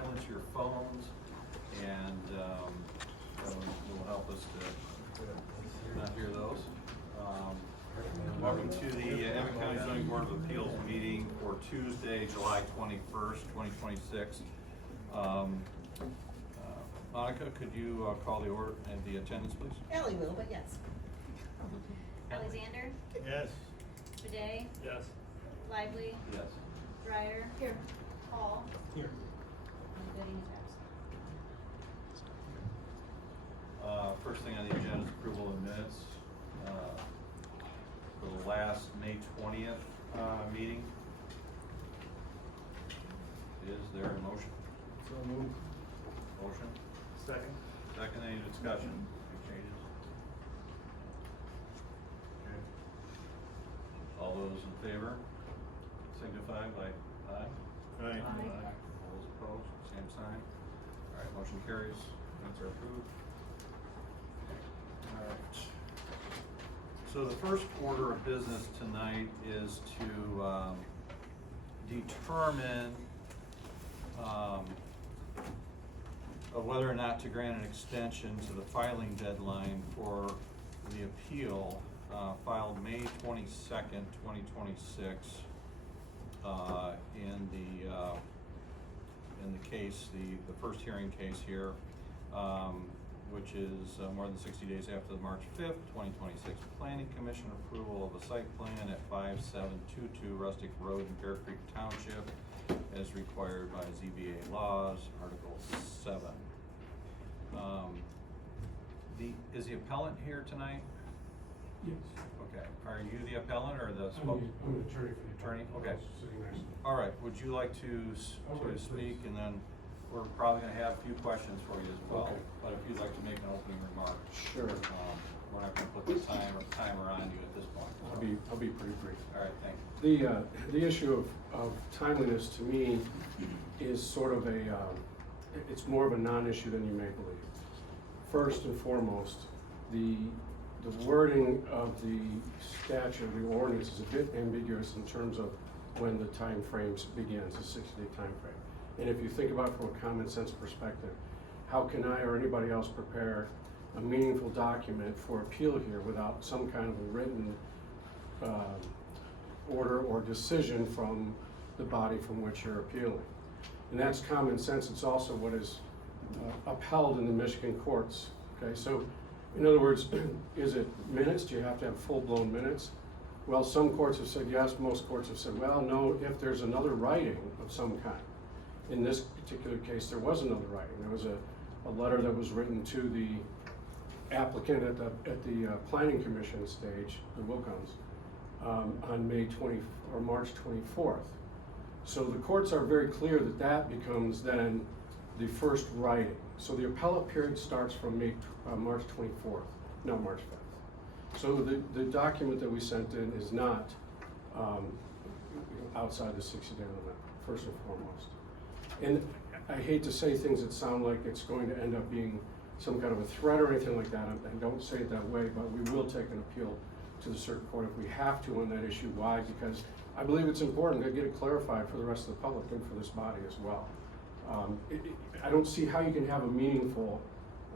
silence your phones, and will help us to not hear those. Welcome to the Emmet County Zoning Board of Appeals meeting for Tuesday, July 21st, 2026. Monica, could you call the order and the attendance, please? Ellie will, but yes. Alexander? Yes. Bidet? Yes. Lively? Yes. Dreyer? Here. Hall? Here. And Gooding is absent. First thing on the agenda is approval of minutes for the last May 20th meeting. Is there a motion? So moved. Motion? Second. Second, any discussion? Any changes? Okay. All those in favor signify by aye. Aye. All those opposed, same sign. All right, motion carries. Minutes are approved. All right. So the first order of business tonight is to determine of whether or not to grant an extension to the filing deadline for the appeal filed May 22nd, 2026 in the case, the first hearing case here, which is more than 60 days after the March 5th, 2026 Planning Commission approval of a site plan at 5722 Rustic Road in Bear Creek Township as required by ZBA laws, Article 7. Is the appellant here tonight? Yes. Okay, are you the appellant or the? I'm an attorney for the Attorney, appellant. okay. Sitting next to me. All right, would you like to Okay, speak, please. and then we're probably gonna have a few questions for you as well. Okay. But if you'd like to make an opening remark. Sure. We're not gonna put the timer on you at this point. I'll be pretty brief. All right, thank you. The issue of timeliness to me is sort of it's more of a non-issue than you may believe. First and foremost, the wording of the statute, the ordinance is a bit ambiguous in terms of when the time frames begins, the 60-day time frame. And if you think about it from a common sense perspective, how can I or anybody else prepare a meaningful document for appeal here without some kind of a written order or decision from the body from which you're appealing? And that's common sense. It's also what is upheld in the Michigan courts. Okay, so in other words, is it minutes? Do you have to have full-blown minutes? Well, some courts have said yes, most courts have said, well, no, if there's another writing of some kind. In this particular case, there was another writing. There was a letter that was written to the applicant at the Planning Commission stage, the Wilkins, on March 24th. So the courts are very clear that that becomes then the first writing. So the appellate period starts from March 24th, not March 5th. So the document that we sent in is not outside the 60-day limit, first and foremost. And I hate to say things that sound like it's going to end up being some kind of a threat or anything like that. I don't say it that way, but we will take an appeal to the circuit court if we have to on that issue. Why? Because I believe it's important to get it clarified for the rest of the public and for this body as well. I don't see how you can have a meaningful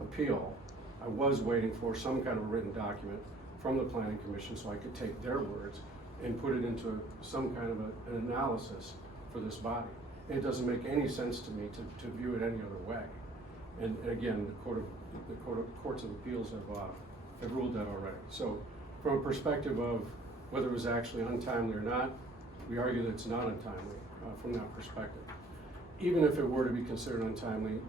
appeal. I was waiting for some kind of written document from the Planning Commission so I could take their words and put it into some kind of an analysis for this body. And it doesn't make any sense to me to view it any other way. And again, the courts of appeals have ruled that already. So from a perspective of whether it was actually untimely or not, we argue that it's not untimely from that perspective. Even if it were to be considered untimely,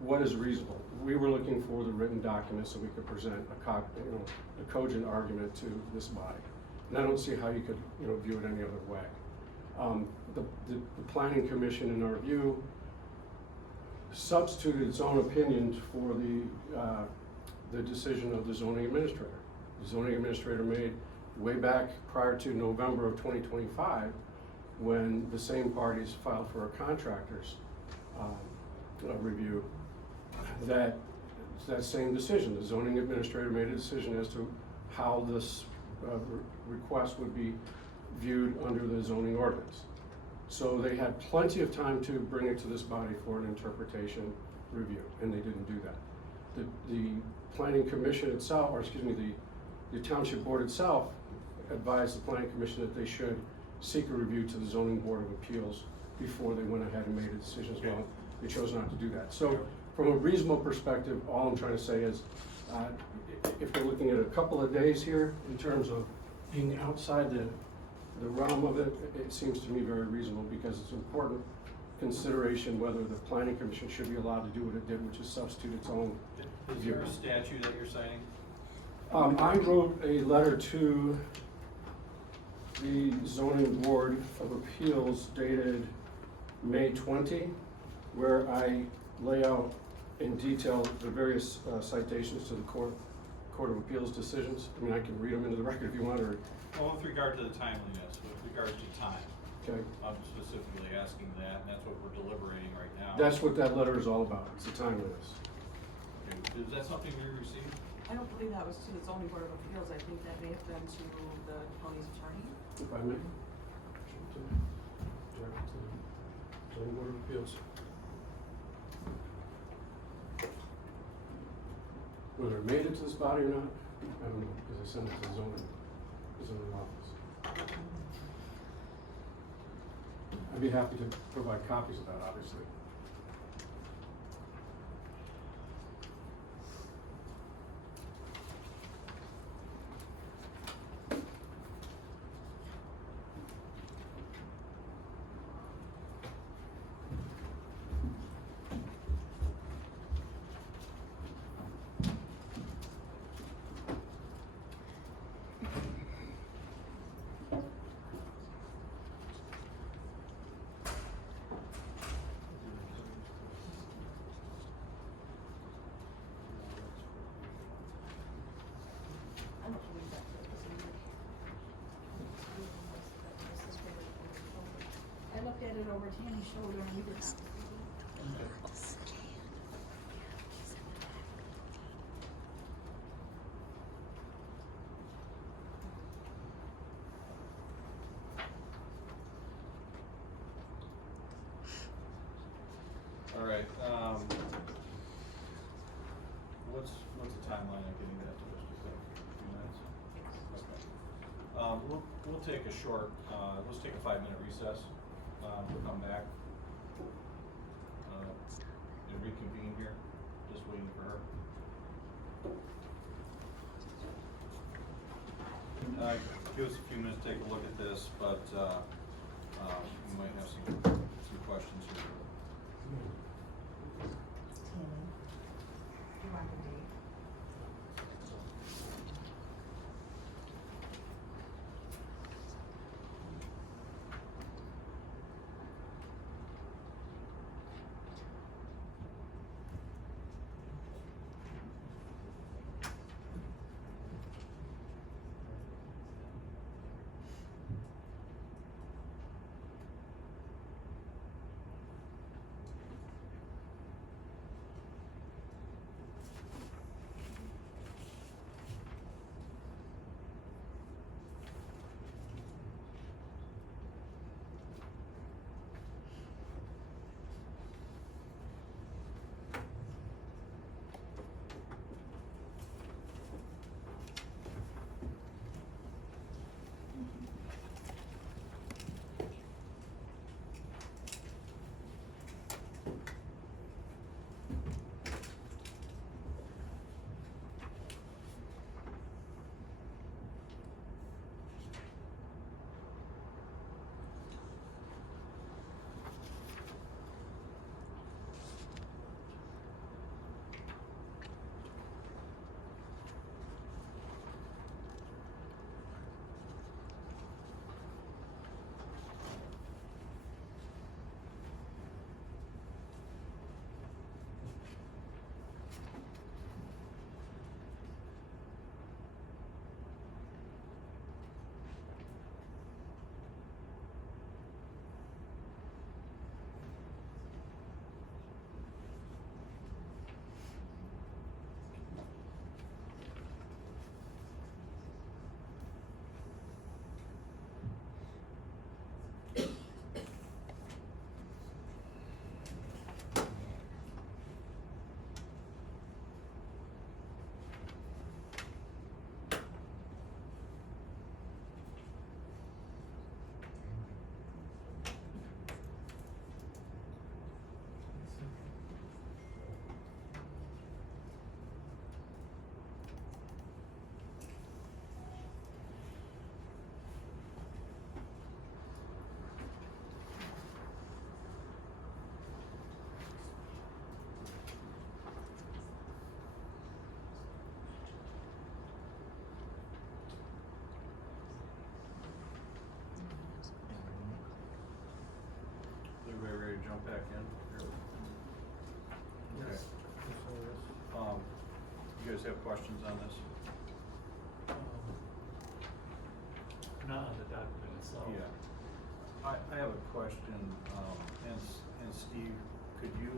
what is reasonable? We were looking for the written document so we could present a cogent argument to this body. And I don't see how you could view it any other way. The Planning Commission, in our view, substituted its own opinion for the decision of the zoning administrator. The zoning administrator made way back prior to November of 2025, when the same parties filed for a contractor's review, that same decision. The zoning administrator made a decision as to how this request would be viewed under the zoning ordinance. So they had plenty of time to bring it to this body for an interpretation review, and they didn't do that. The planning commission itself, or excuse me, the township board itself advised the planning commission that they should seek a review to the zoning board of appeals before they went ahead and made a decision as well. They chose not to do that. So from a reasonable perspective, all I'm trying to say is, if we're looking at a couple of days here in terms of being outside the realm of it, it seems to me very reasonable, because it's important consideration whether the planning commission should be allowed to do what it did, which is substitute its own. Is there a statute that you're citing? I wrote a letter to the zoning board of appeals dated May 20, where I lay out in detail the various citations to the Court of Appeals decisions. I mean, I can read them into the record if you want, or, Well, with regard to the timeliness, with regard to time, okay. I'm specifically asking that, and that's what we're deliberating right now. That's what that letter is all about, it's the timeliness. Okay, is that something we received? I don't believe that was to the zoning board of appeals, I think that may have been to the county's attorney. If I may. Direct to the zoning board of appeals. Whether it made it to this body or not, I don't know, because I sent it to the zoning office. I'd be happy to provide copies of that, obviously. I don't believe that was in there. I looked at it over Tammy's shoulder and we did not. All right, what's the timeline of getting that to us, just like a few minutes? Okay. We'll take a short, let's take a 5-minute recess, we'll come back. And reconvene here, just waiting for her. Give us a few minutes to take a look at this, but, we might have some questions here. You want the date? guys have questions on this? Not on the document itself. Yeah. I have a question, and Steve, could you,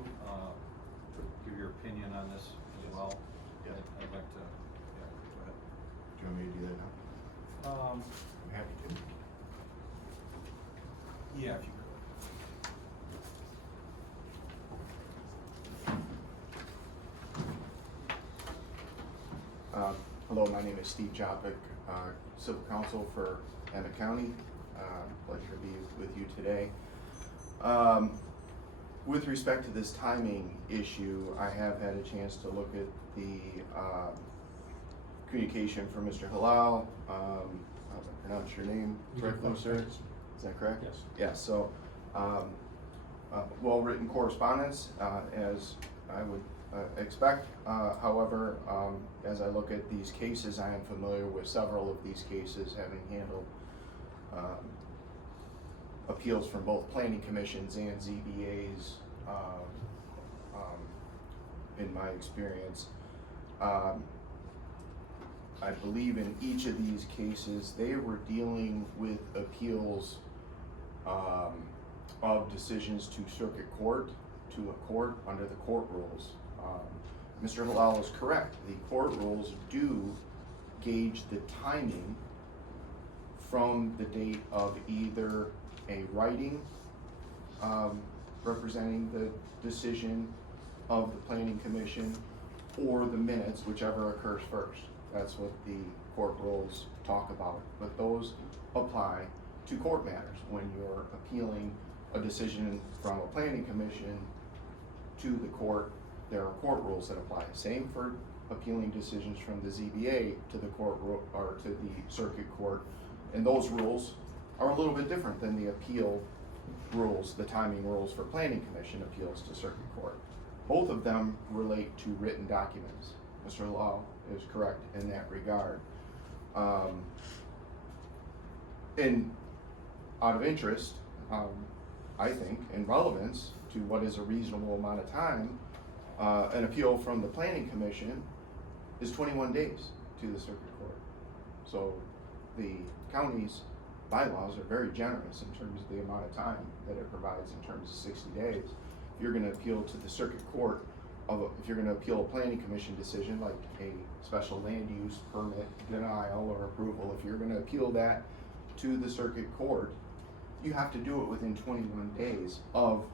give your opinion on this as Yes. well? Yeah. I'd like to, yeah, go ahead. Do you want me to do that now? I'm happy to. Yeah, if you could. Hello, my name is Steve Jopik, Civil Counsel for Emmet County. Pleasure to be with you today. With respect to this timing issue, I have had a chance to look at the communication from Mr. Halal. How do I pronounce your name correctly, sir? Is that correct? Yes. Yeah, so, well-written correspondence, as I would expect. However, as I look at these cases, I am familiar with several of these cases, having handled appeals from both planning commissions and ZBAs in my experience. I believe in each of these cases, they were dealing with appeals of decisions to circuit court, to a court under the court rules. Mr. Halal is correct. The court rules do gauge the timing from the date of either a writing representing the decision of the planning commission or the minutes, whichever occurs first. That's what the court rules talk about. But those apply to court matters. When you're appealing a decision from a planning commission to the court, there are court rules that apply. Same for appealing decisions from the ZBA to the court or to the circuit court. And those rules are a little bit different than the appeal rules, the timing rules for planning commission appeals to circuit court. Both of them relate to written documents. Mr. Halal is correct in that regard. And out of interest, I think, in relevance to what is a reasonable amount of time, an appeal from the planning commission is 21 days to the circuit court. So the county's bylaws are very generous in terms of the amount of time that it provides in terms of 60 days. If you're going to appeal to the circuit court, if you're going to appeal a planning commission decision like a special land use permit denial or approval, if you're going to appeal that to the circuit court, you have to do it within 21 days of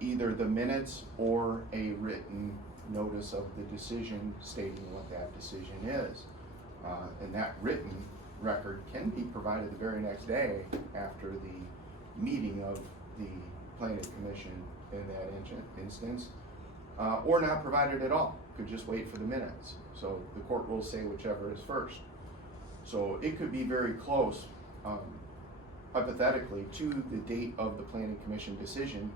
either the minutes or a written notice of the decision stating what that decision is. And that written record can be provided the very next day after the meeting of the planning commission in that instance, or not provided at all. Could just wait for the minutes. So the court will say whichever is first. So it could be very close, hypothetically, to the date of the planning commission decision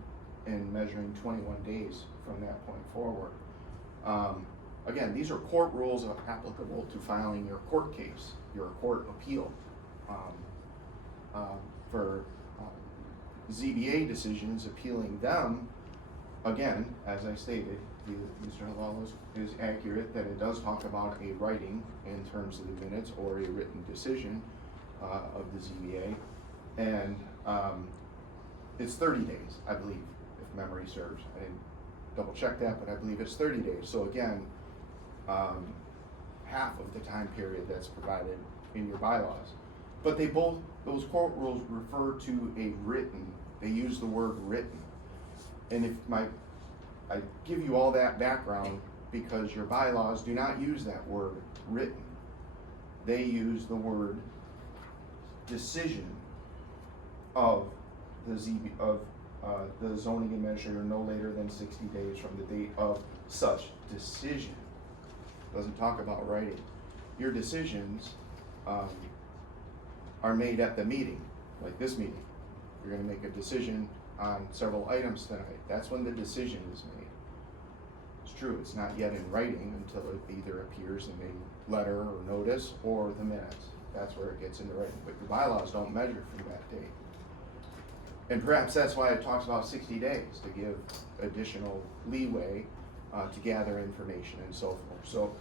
and measuring 21 days from that point forward. Again, these are court rules applicable to filing your court case, your court appeal. For ZBA decisions, appealing them, again, as I stated, Mr. Halal is accurate that it does talk about a writing in terms of the minutes or a written decision of the ZBA. And it's 30 days, I believe, if memory serves. I didn't double check that, but I believe it's 30 days. So again, half of the time period that's provided in your bylaws. But they both, those court rules refer to a written, they use the word written. And if I give you all that background because your bylaws do not use that word written. They use the word decision of the the zoning administrator no later than 60 days from the date of such decision. Doesn't talk about writing. Your decisions are made at the meeting, like this meeting. You're going to make a decision on several items tonight. That's when the decision is made. It's true, it's not yet in writing until it either appears in a letter or notice or the minutes. That's where it gets into writing. But your bylaws don't measure from that date. And perhaps that's why it talks about 60 days, to give additional leeway to gather information and so forth. So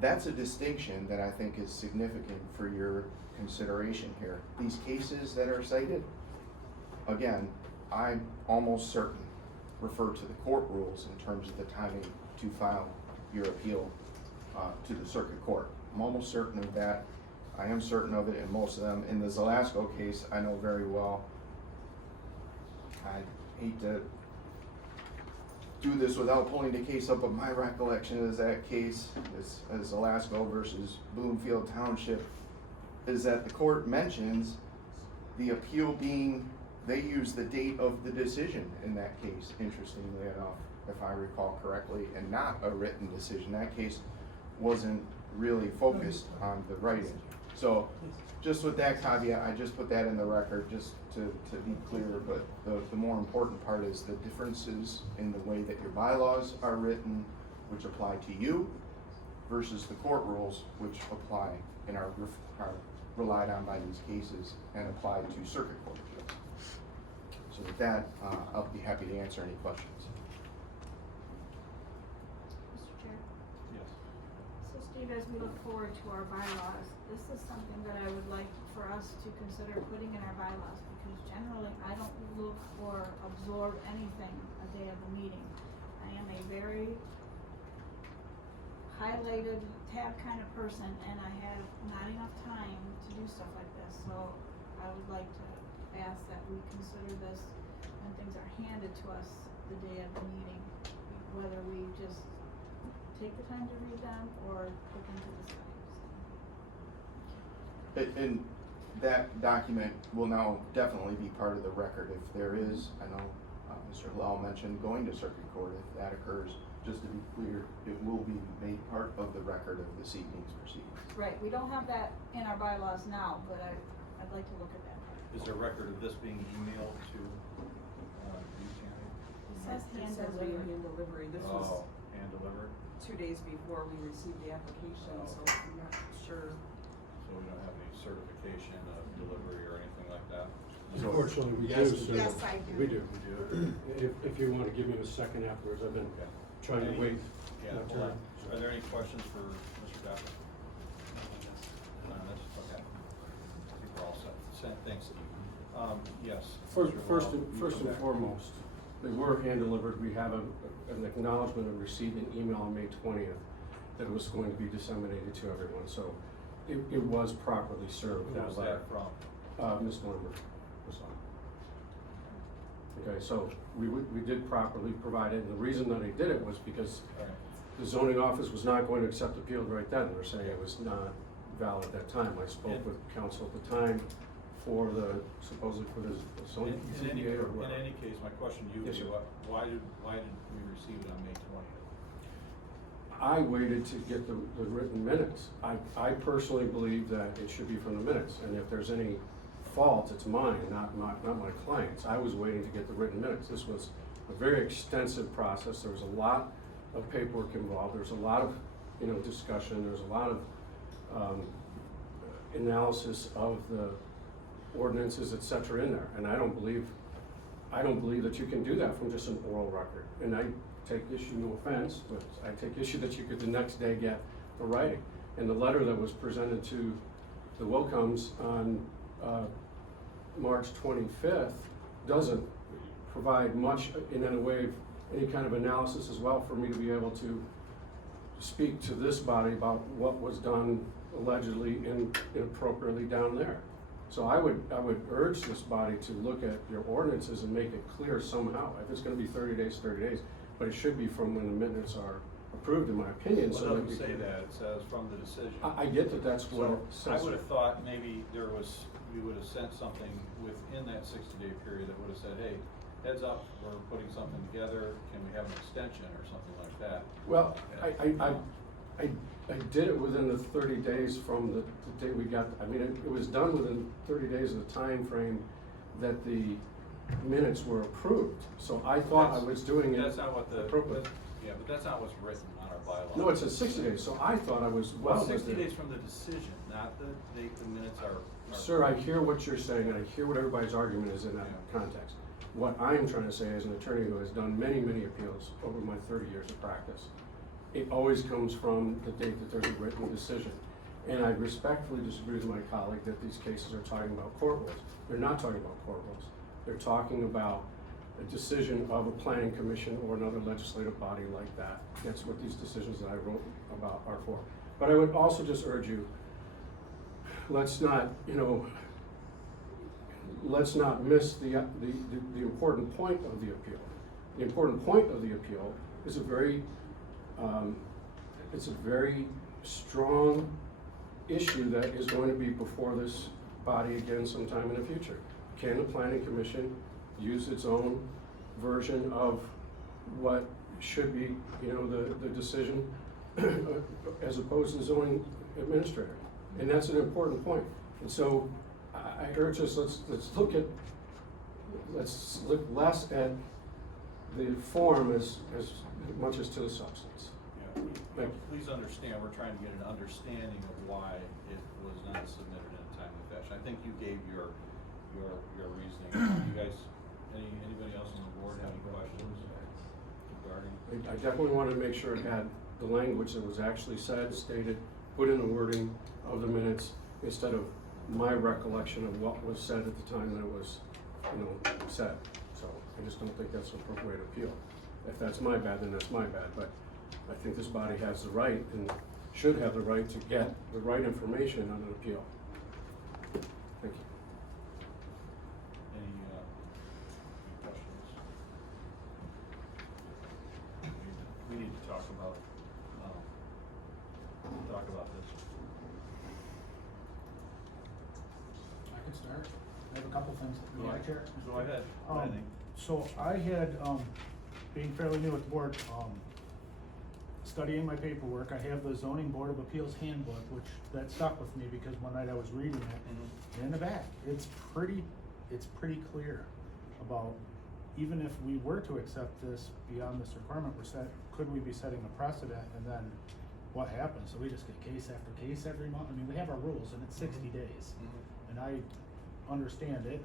that's a distinction that I think is significant for your consideration here. These cases that are cited, again, I'm almost certain refer to the court rules in terms of the timing to file your appeal to the circuit court. I'm almost certain of that. I am certain of it in most of them. In the Zelasco case, I know very well. I hate to do this without pulling the case up, but my recollection is that case is Zelasco versus Bloomfield Township, is that the court mentions the appeal being, they use the date of the decision in that case, interestingly enough, if I recall correctly, and not a written decision. That case wasn't really focused on the writing. So just with that caveat, I just put that in the record just to be clear, but the more important part is the differences in the way that your bylaws are written, which apply to you, versus the court rules, which apply and are relied on by these cases and apply to circuit court appeals. So with that, I'll be happy to answer any questions. Mr. Chair. Yes. So Steve, as we look forward to our bylaws, this is something that I would like for us to consider putting in our bylaws, because generally I don't look or absorb anything a day of the meeting. I am a very highlighted tab kind of person, and I have not enough time to do stuff like this, so I would like to ask that we consider this when things are handed to us the day of the meeting, whether we just take the time to read them or look into the studies. And that document will now definitely be part of the record if there is, I know Mr. Lau mentioned going to circuit court. If that occurs, just to be clear, it will be made part of the record of this evening's proceedings. Right, we don't have that in our bylaws now, but I'd like to look at that. Is there a record of this being emailed to you, Tammy? It says It hand says delivered. hand delivery. This was Oh, hand delivered? 2 days before we received the application, Oh. so I'm not sure. So we don't have any certification of delivery or anything like that? Unfortunately, we do, Yes. sir. Yes, I do. We do. We do? If you wanna give me a second afterwards, I've been Okay. trying to wait. Yeah, my hold on. turn. Are there any questions for Mr. Bassett? None, that's, okay. I think we're all set. Thanks, Steve. Yes. First, Mr. first Lau, and, you first come and back. foremost, they were hand delivered. We have an acknowledgement of receipt and email on May 20th that it was going to be disseminated to everyone, so it was properly served, Who that was letter. that from? Ms. Norman was on. Okay, so we did properly provide it, and the reason that I did it was because All right. the zoning office was not going to accept the appeal right then. They're saying it was not valid at that time. I spoke And- with counsel at the time for supposedly for the zoning In any, ZBA or in whatever. any case, my question to you Yes, would be, sir. why did we receive it on May 20th? I waited to get the written minutes. I personally believe that it should be from the minutes, and if there's any fault, it's mine, not my client's. I was waiting to get the written minutes. This was a very extensive process. There was a lot of paperwork involved. There was a lot of, discussion. There was a lot of analysis of the ordinances, et cetera, in there. And I don't believe that you can do that from just an oral record. And I take issue, no offense, but I take issue that you could the next day get the writing. And the letter that was presented to the Wilcoms on March 25th doesn't provide much in any way of any kind of analysis as well for me to be able to speak to this body about what was done allegedly and inappropriately down there. So I would urge this body to look at your ordinances and make it clear somehow. If it's gonna be 30 days, 30 days, but it should be from when the minutes are approved, in my opinion, Well, so it that doesn't we say can. that, it says from the decision. I get that that's what it So I says. would have thought maybe we would have sent something within that 60-day period that would have said, hey, heads up, we're putting something together, can we have an extension or something like that? Well, I did it within the 30 days from the day we got, it was done within 30 days of the time frame that the minutes were approved. So I thought I was doing it That's not what the, appropriately. yeah, but that's not what's written on our bylaw. No, it says 60 days, so I thought I was well Well, 60 within. days from the decision, not the date the minutes are. Sir, I hear what you're saying, and I hear what everybody's argument is in that Yeah. context. What I'm trying to say as an attorney who has done many, many appeals over my 30 years of practice, it always comes from the date that there's a written decision. And I respectfully disagree with my colleague that these cases are talking about court rules. They're not talking about court rules. They're talking about a decision of a planning commission or another legislative body like that. That's what these decisions that I wrote about are for. But I would also just urge you, let's not, let's not miss the important point of the appeal. The important point of the appeal is it's a very strong issue that is going to be before this body again sometime in the future. Can the planning commission use its own version of what should be, the decision as opposed to the zoning administrator? And that's an important point. And so I urge us, let's look less at the form as much as to the substance. Yeah, Thank you. please understand, we're trying to get an understanding of why it was not submitted in a timely fashion. I think you gave your reasoning. You guys, anybody else on the board have any questions regarding? I definitely wanted to make sure it had the language that was actually said, stated, put in the wording of the minutes, instead of my recollection of what was said at the time that it was, said. So I just don't think that's an appropriate way to appeal. If that's my bad, then that's my bad, but I think this body has the right and should have the right to get the right information on an appeal. Thank you. Any questions? We need to talk about this. I can start. I have a couple things. Go ahead. Chair? Go ahead. I think. So I had, being fairly new at the board, studying my paperwork, I have the zoning board of appeals handbook, which that stuck with me because one night I was reading it. And in the back, it's pretty clear about, even if we were to accept this beyond this requirement, could we be setting a precedent, and then what happens? So we just get case after case every month. I mean, we have our rules and it's 60 days. And I understand it.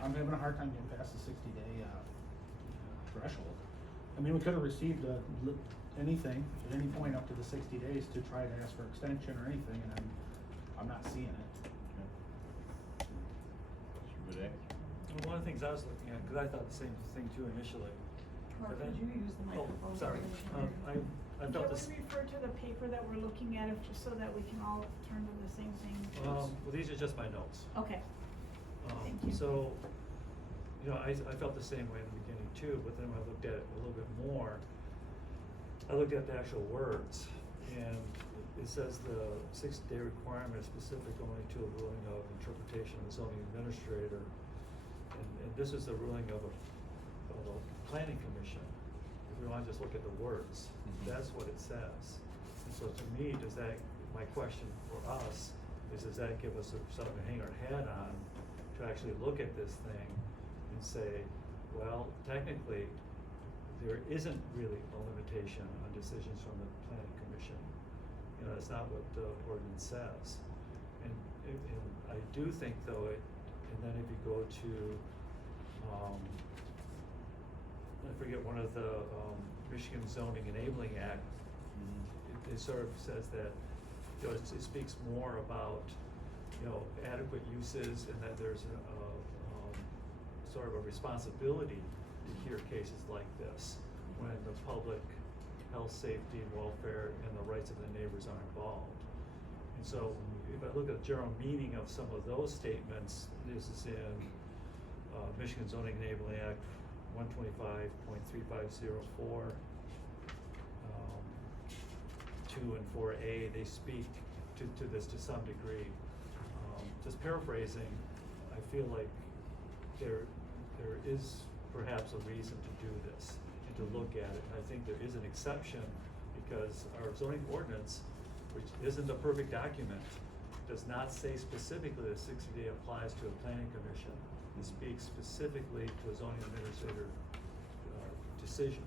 I'm having a hard time getting past the 60-day threshold. I mean, we could have received anything at any point up to the 60 days to try to ask for extension or anything, and I'm not seeing it. Mr. Boudet? Well, one of the things I was looking at, because I thought the same thing too initially. Mark, but then- could you use the microphone? Sorry, I felt this. Can we refer to the paper that we're looking at, just so that we can all turn to the same thing? Well, these are just my notes. Okay. Thank you. So, I felt the same way in the beginning too, but then when I looked at it a little bit more, I looked at the actual words, and it says the 60-day requirement is specific only to a ruling of interpretation of the zoning administrator. And this is the ruling of a planning commission. If we want to just look at the words, that's what it says. And so to me, my question for us is, does that give us something to hang our hat on to actually look at this thing and say, well, technically, there isn't really a limitation on decisions from the planning commission. That's not what the ordinance says. And I do think though, and then if you go to, I forget, one of the Michigan Zoning Enabling Act, it sort of says that, it speaks more about, adequate uses, and that there's sort of a responsibility to hear cases like this when the public health, safety, and welfare and the rights of the neighbors are involved. And so if I look at the general meaning of some of those statements, this is in Michigan Zoning Enabling Act 125.3504, 2 and 4A, they speak to this to some degree. Just paraphrasing, I feel like there is perhaps a reason to do this and to look at it. And I think there is an exception, because our zoning ordinance, which isn't a perfect document, does not say specifically that 60-day applies to a planning commission. It speaks specifically to a zoning administrator decision.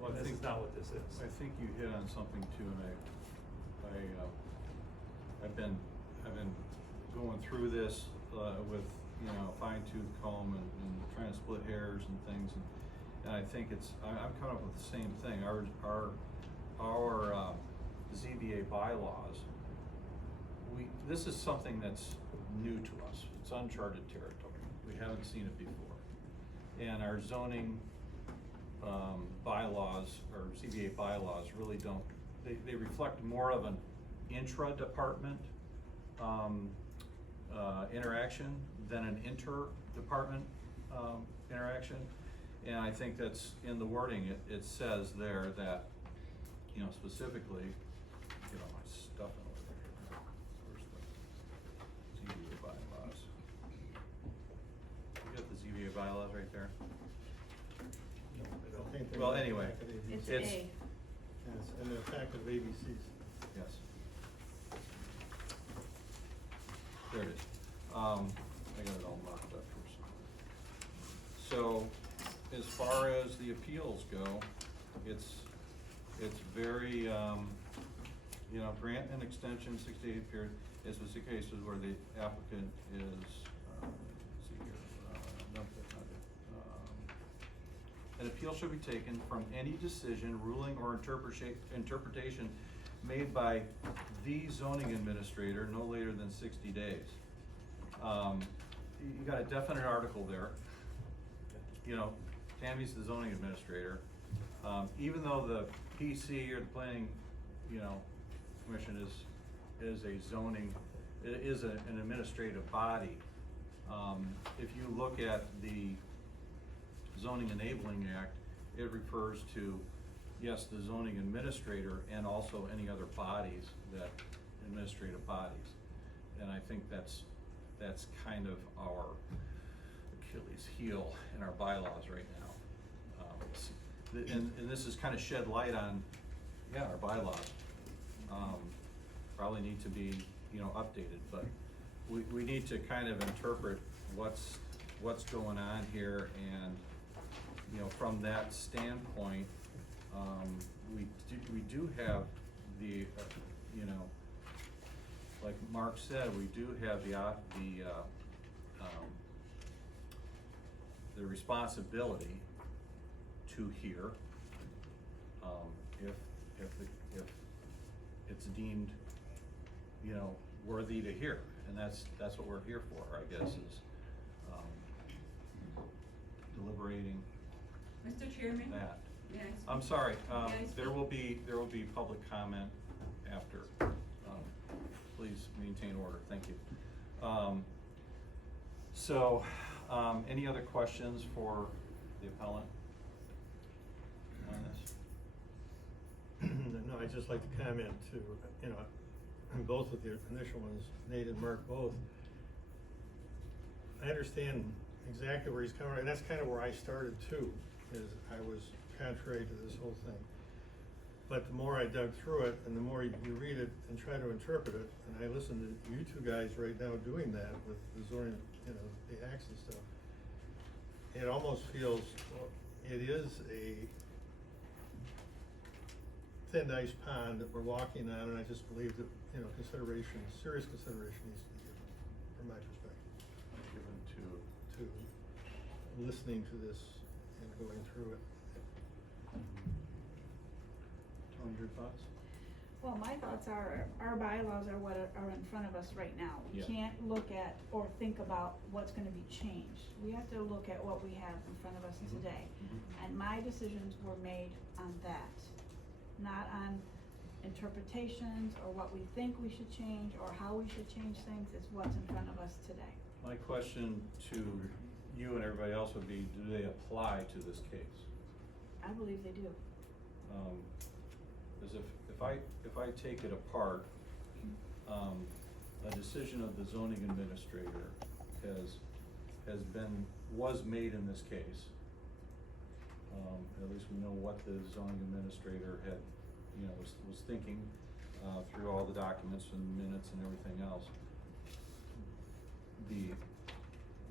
Well, This is not what this is. I think you hit on something too, and I've been going through this with fine-tooth comb and trying to split hairs and things, and I I think it's, I'm coming up with the same thing, our ZBA bylaws, this is something that's new to us, it's uncharted territory, we haven't seen it before. And our zoning, bylaws, or ZBA bylaws really don't, they reflect more of an intra-department, interaction than an inter-department, interaction. And I think that's, in the wording, it says there that, you know, specifically, get all my stuff in order here. Where's the ZBA bylaws? You got the ZBA bylaws right there? No, I don't think they're Well, in the anyway, packet of It's ABCs. It's- A. Yes, in the packet of ABCs. Yes. There it is. I got it all marked up here. So, as far as the appeals go, it's very, you know, grant an extension 60-day period in specific cases where the applicant is, let's see here, no, that's not it. An appeal should be taken from any decision, ruling, or interpretation made by the zoning administrator no later than 60 days. You got a definite article there. You know, Tammy's the zoning administrator. Even though the PC or the planning, you know, commission is a zoning, is an administrative body. If you look at the Zoning Enabling Act, it refers to, yes, the zoning administrator and also any other bodies, that administrative bodies. And I think that's kind of our Achilles heel in our bylaws right now. And this is kind of shed light on, yeah, our bylaws. Probably need to be, you know, updated, but we need to kind of interpret what's going on here, and, you know, from that standpoint, we do have the, you know, like Mark said, we do have the responsibility to hear, if it's deemed, you know, worthy to hear, and that's what we're here for, I guess, is, deliberating Mr. Chairman? that. May I speak? I'm sorry, May I speak? there will be public comment after. Please maintain order, thank you. So, any other questions for the appellant on this? No, I'd just like to comment to, you know, on both of the initial ones, Nate and Mark both. I understand exactly where he's coming from, and that's kind of where I started too, is I was contrary to this whole thing. But the more I dug through it, and the more you read it and try to interpret it, and I listen to you two guys right now doing that with the zoning, you know, the acts and stuff, it almost feels, well, it is a thin ice pond that we're walking on, and I just believe that, you know, serious consideration needs to be given, from my perspective, Given to listening to this and going through it. Tony, your thoughts? Well, my thoughts are, our bylaws are what are in front of us right now. We Yeah. can't look at or think about what's gonna be changed. We have to look at what we have in front of us Mhm. today. Mhm. And my decisions were made on that, not on interpretations or what we think we should change or how we should change things. It's what's in front of us today. My question to you and everybody else would be, do they apply to this case? I believe they do. Because if I take it apart, a decision of the zoning administrator was made in this case. At least we know what the zoning administrator had, you know, was thinking, through all the documents and minutes and everything else.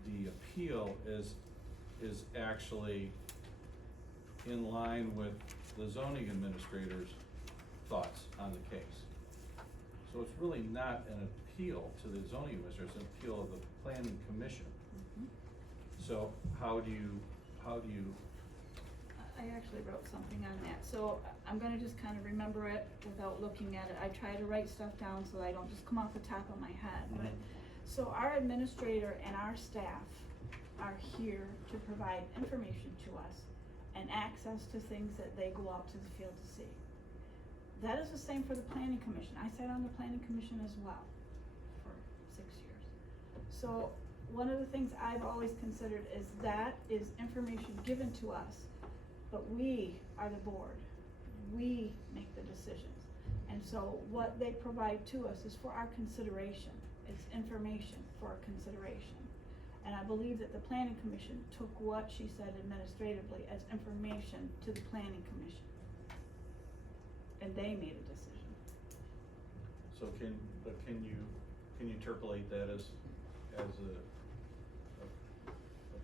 The appeal is actually in line with the zoning administrator's thoughts on the case. So it's really not an appeal to the zoning administrator, it's an appeal of the planning commission. Mhm. So how do you, I actually wrote something on that, so I'm gonna just kind of remember it without looking at it. I try to write stuff down so I don't just come off the top of my head, but, so our administrator and our staff are here to provide information to us and access to things that they go out to the field to see. That is the same for the planning commission. I sat on the planning commission as well for 6 years. So, one of the things I've always considered is that is information given to us, but we are the board. We make the decisions. And so what they provide to us is for our consideration. It's information for our consideration. And I believe that the planning commission took what she said administratively as information to the planning commission. And they made a decision. So can you interpolate that as a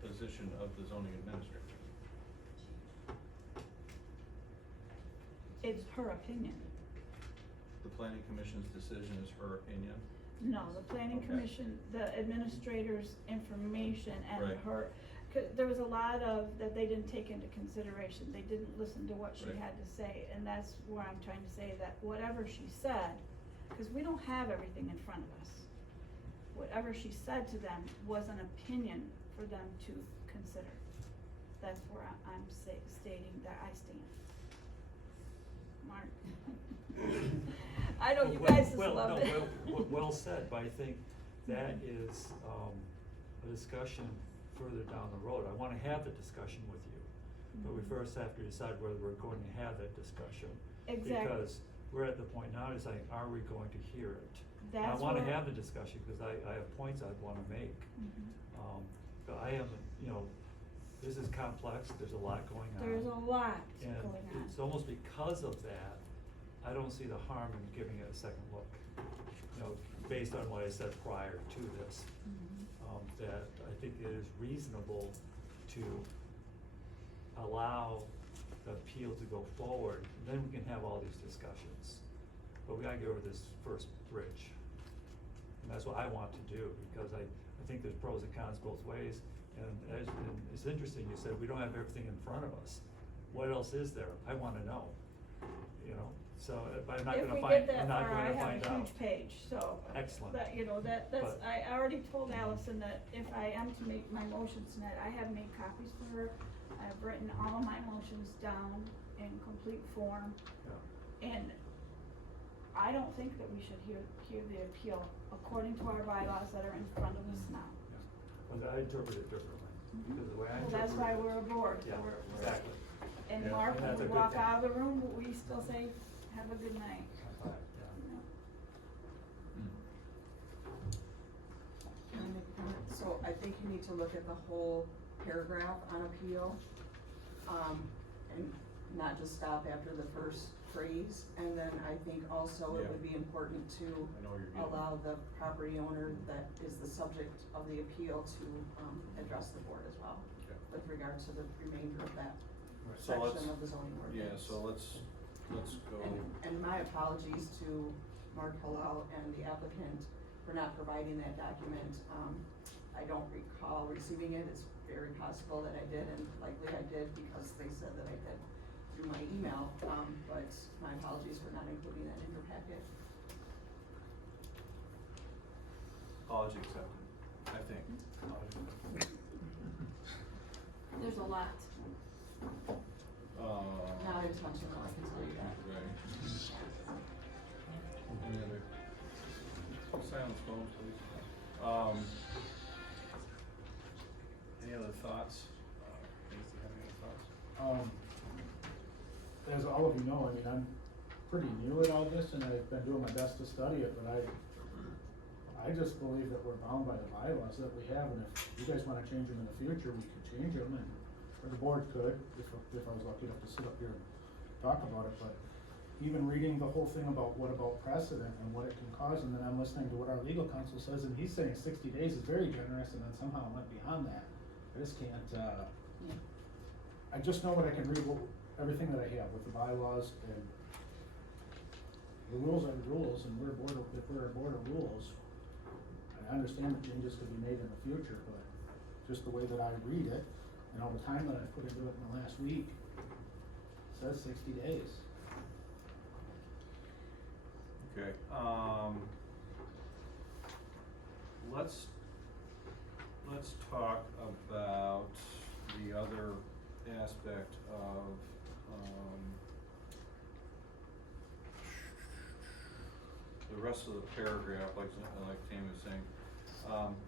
position of the zoning administrator? It's her opinion. The planning commission's decision is her opinion? No, the planning Okay. commission, the administrator's information and Right. her, 'cause there was a lot of, that they didn't take into consideration. They didn't listen to what she Right. had to say, and that's where I'm trying to say that whatever she said, cause we don't have everything in front of us. Whatever she said to them was an opinion for them to consider. That's where I'm stating that I stand. Mark? I know you guys just love it. Well said, but I think that is, a discussion further down the road. I wanna have the discussion with you, but we Mhm. first have to decide whether we're going to have that discussion. Exactly. Because we're at the point now, it's like, are we going to hear it? And That's I wanna where- have the discussion, cause I have points I'd wanna make. Mhm. But I am, this is complex, there's a lot going on. There's a lot And going on. it's almost because of that, I don't see the harm in giving it a second look. Based on what I said prior to this, Mhm. that I think it is reasonable to allow the appeal to go forward, then we can have all these discussions. But we gotta get over this first bridge. And that's what I want to do, because I think there's pros and cons both ways. And it's interesting, you said we don't have everything in front of us. What else is there? I wanna know, so, but I'm not gonna find, I'm not going to find If we get that far, I have a out. huge page, so. Excellent. That's, But- I already told Allison that if I am to make my motions tonight, I have made copies for her. I've written all of my motions down in complete form. Yeah. And I don't think that we should hear the appeal according to our bylaws that are in front of us now. Yeah. But I interpret it differently, because the way I Well, interpret it. that's why we're a board. Yeah, We're- exactly. And Yeah. Mark, And when that's we a good walk thing. out of the room, we still say, have a good night. High five, yeah. Can I make a comment? So I think you need to look at the whole paragraph on appeal, and not just stop after the first phrase. And then I think also it Yeah. would be important to I know where you're getting. allow the property owner that is the subject of the appeal to, address the board as well, Okay. with regard to the remainder of that So let's- section of the zoning ordinance. Yeah, so let's go. And my apologies to Mark Halal and the applicant for not providing that document. I don't recall receiving it. It's very possible that I did, and likely I did because they said that I did through my email, but my apologies for not including that in your packet. Apology accepted, I think. There's a lot. Not intentional, I can tell you that. Right. Any other? Silence phone, please. Any other thoughts? Casey, have any other thoughts? As all of you know, I mean, I'm pretty new at all this, and I've been doing my best to study it, but I just believe that we're bound by the bylaws that we have, and if you guys wanna change them in the future, we could change them, and, or the board could, if I was lucky enough to sit up here and talk about it, but even reading the whole thing about what about precedent and what it can cause, and then I'm listening to what our legal counsel says, and he's saying 60 days is very generous, and then somehow it went beyond that. I just can't, I just know what I can read, everything that I have with the bylaws, and the rules are the rules, and if we're a board of rules, I understand that changes could be made in the future, but just the way that I read it, and all the time that I put into it in the last week, says 60 days. Okay, let's talk about the other aspect of, the rest of the paragraph, like Tammy was saying.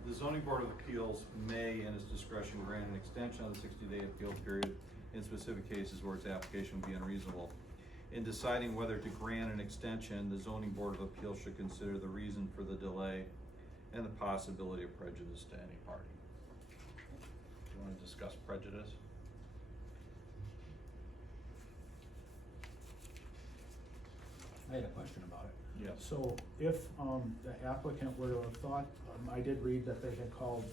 The zoning board of appeals may, in its discretion, grant an extension of the 60-day appeal period in specific cases where its application would be unreasonable. In deciding whether to grant an extension, the zoning board of appeals should consider the reason for the delay and the possibility of prejudice to any party. Do you want to discuss prejudice? I had a question about it. Yeah. So if, the applicant were to have thought, I did read that they had called,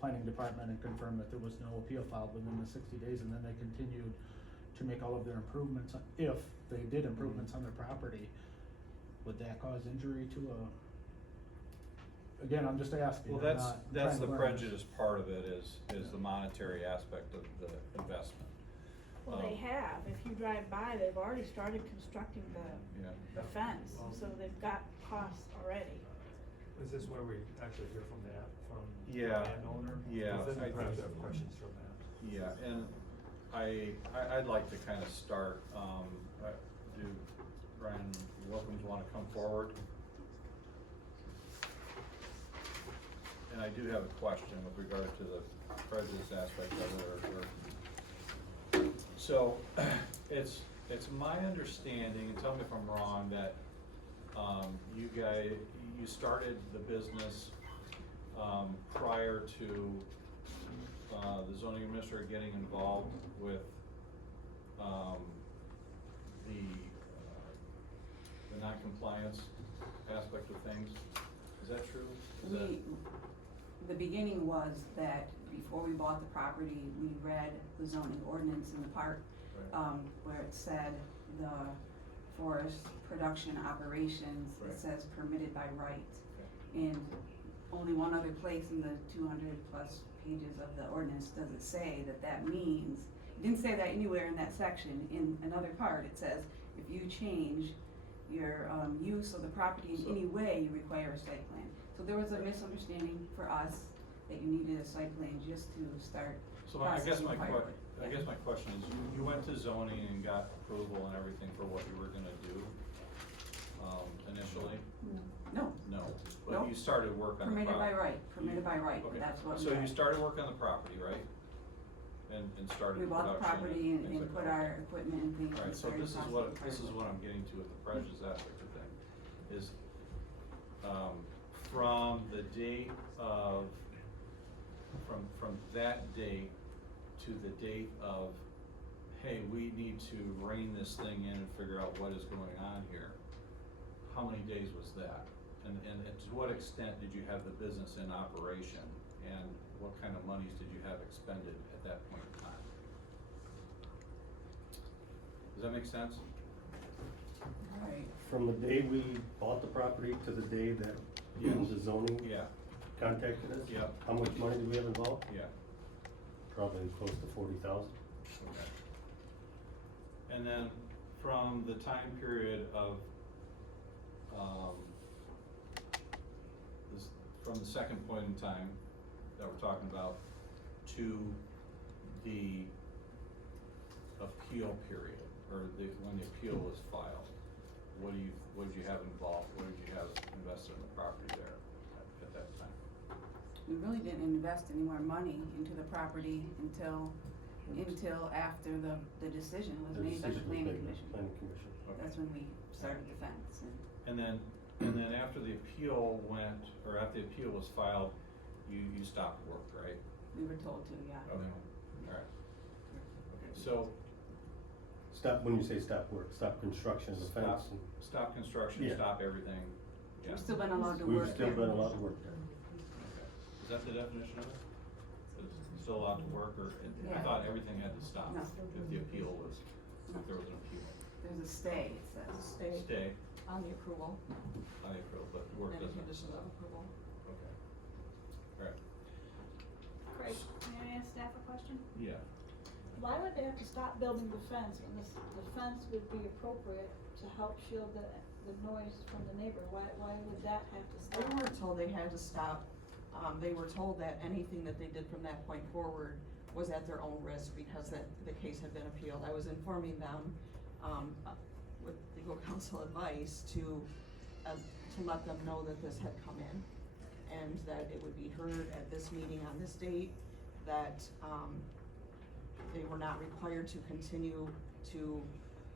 planning department and confirmed that there was no appeal filed within the 60 days, and then they continued to make all of their improvements, if they did improvements on their property, would that cause injury to again, I'm just asking. Well, I'm that's not trying to the learn. prejudice part of it is the monetary aspect of the investment. Well, they have, if you drive by, they've already started constructing Yeah. the fence, so they've got costs already. Is this where we actually hear from from the Yeah. landowner? Yeah, Because then I we perhaps think- have questions from that. Yeah, and I'd like to kind of start, do Ryan Wilkins want to come forward? And I do have a question with regard to the prejudice aspect of it, so, it's my understanding, and tell me if I'm wrong, that, you started the business, prior to, the zoning administrator getting involved with, the non-compliance aspect of things. Is that true? Is that? The beginning was that before we bought the property, we read the zoning ordinance in the part, Right. where it said the forest production operations, Right. it says permitted by right. Okay. And only one other place in the 200+ pages of the ordinance does it say that that means, it didn't say that anywhere in that section. In another part, it says, if you change your, use of the property in So- any way, you require a site plan. So there was a misunderstanding for us that you needed a site plan just to start So I guess processing my firewood. question is, you went to zoning and got approval and everything for what you were gonna do, initially? No, No, but Nope. you started work on the property. permitted by right, Okay. that's what. So you started work on the property, right? And started We bought the production property and things like put that. our equipment and things. Alright, and so started this is processing what firewood. I'm getting to with the prejudice aspect of thing, is, from the date of, from that date to the date of, hey, we need to rein this thing in and figure out what is going on here, how many days was that? And to what extent did you have the business in operation, and what kind of monies did you have expended at that point in time? Does that make sense? Right, From the day we bought the property to the day that Yes. the zoning Yeah, contacted us? Yeah. How much money do we have involved? yeah, Probably close to 40,000. okay. And then from the time period of, from the second point in time that we're talking about to the appeal period, or when the appeal was filed, what did you have involved, what did you have invested in the property there at that time? we really didn't invest any more money into the property until after the decision was The made by the decision was planning made by the commission. Planning commission. Okay. That's when we started the fence and. And then after the appeal went, or after the appeal was filed, you stopped work, right? We were told to, yeah. Okay, alright. Okay, so Stop, when you say stop work, stop construction of the fence. and- stop construction, Yeah. stop everything, yeah. We've still been allowed to work We've still there. been allowed to work there. Okay. Is that the definition of it? It's still allowed to work, or, I Yeah. thought everything had to stop No. if the appeal was, if there was an appeal. There's a stay, it says. Stay On the approval, on April, but work and doesn't. conditions of approval. Okay. Alright, Craig, may I ask staff a question? yeah. Why would they have to stop building the fence, when the fence would be appropriate to help shield the noise from the neighbor? Why would that have to They stop? weren't told they had to stop. They were told that anything that they did from that point forward was at their own risk because the case had been appealed. I was informing them, with legal counsel advice to let them know that this had come in and that it would be heard at this meeting on this date, that, they were not required to continue to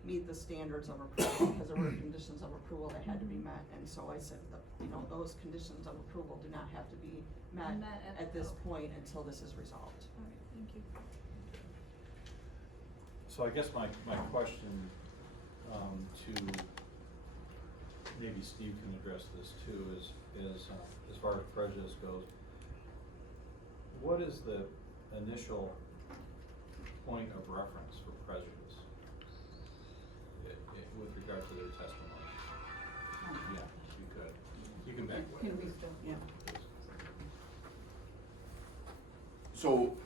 meet the standards of approval because there were conditions of approval that had to be met. And so I said, those conditions of approval do not have to be met at this point until this is resolved. All right, thank you. So I guess my question, to, maybe Steve can address this too, is as far as prejudice goes, what is the initial point of reference for prejudice with regard to their testimony? Yeah, you could. You can back away. Can we still, yeah. So,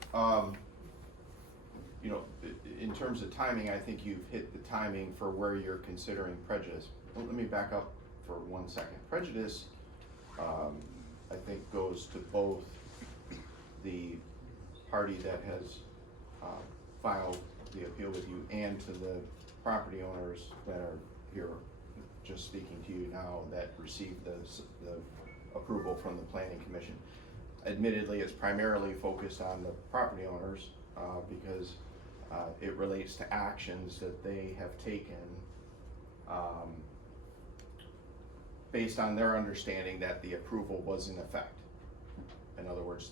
in terms of timing, I think you've hit the timing for where you're considering prejudice. Well, let me back up for 1 second. Prejudice, I think, goes to both the party that has filed the appeal with you and to the property owners that are here just speaking to you now that received the approval from the planning commission. Admittedly, it's primarily focused on the property owners because it relates to actions that they have taken based on their understanding that the approval was in effect. In other words,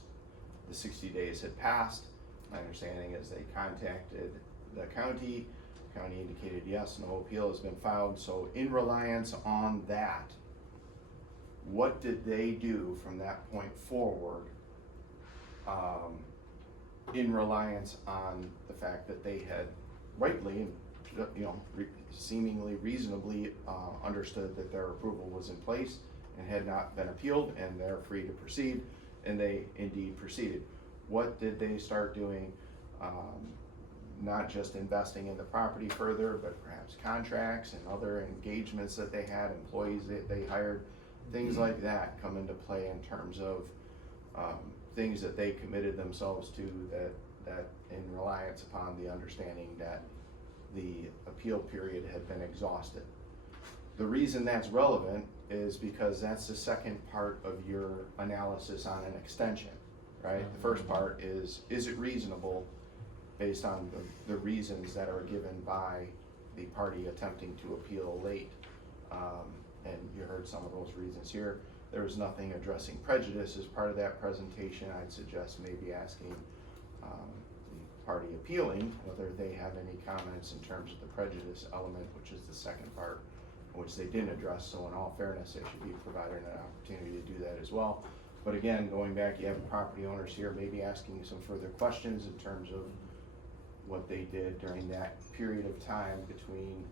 the 60 days had passed. My understanding is they contacted the county. The county indicated yes, no appeal has been filed. So in reliance on that, what did they do from that point forward in reliance on the fact that they had rightly, seemingly reasonably understood that their approval was in place and had not been appealed and they're free to proceed, and they indeed proceeded. What did they start doing? Not just investing in the property further, but perhaps contracts and other engagements that they had, employees that they hired, things like that come into play in terms of things that they committed themselves to that in reliance upon the understanding that the appeal period had been exhausted. The reason that's relevant is because that's the second part of your analysis on an extension, right? The first part is it reasonable based on the reasons that are given by the party attempting to appeal late? And you heard some of those reasons here. There was nothing addressing prejudice as part of that presentation. I'd suggest maybe asking the party appealing whether they have any comments in terms of the prejudice element, which is the second part, which they didn't address. So in all fairness, they should be provided an opportunity to do that as well. But again, going back, you have property owners here maybe asking some further questions in terms of what they did during that period of time between,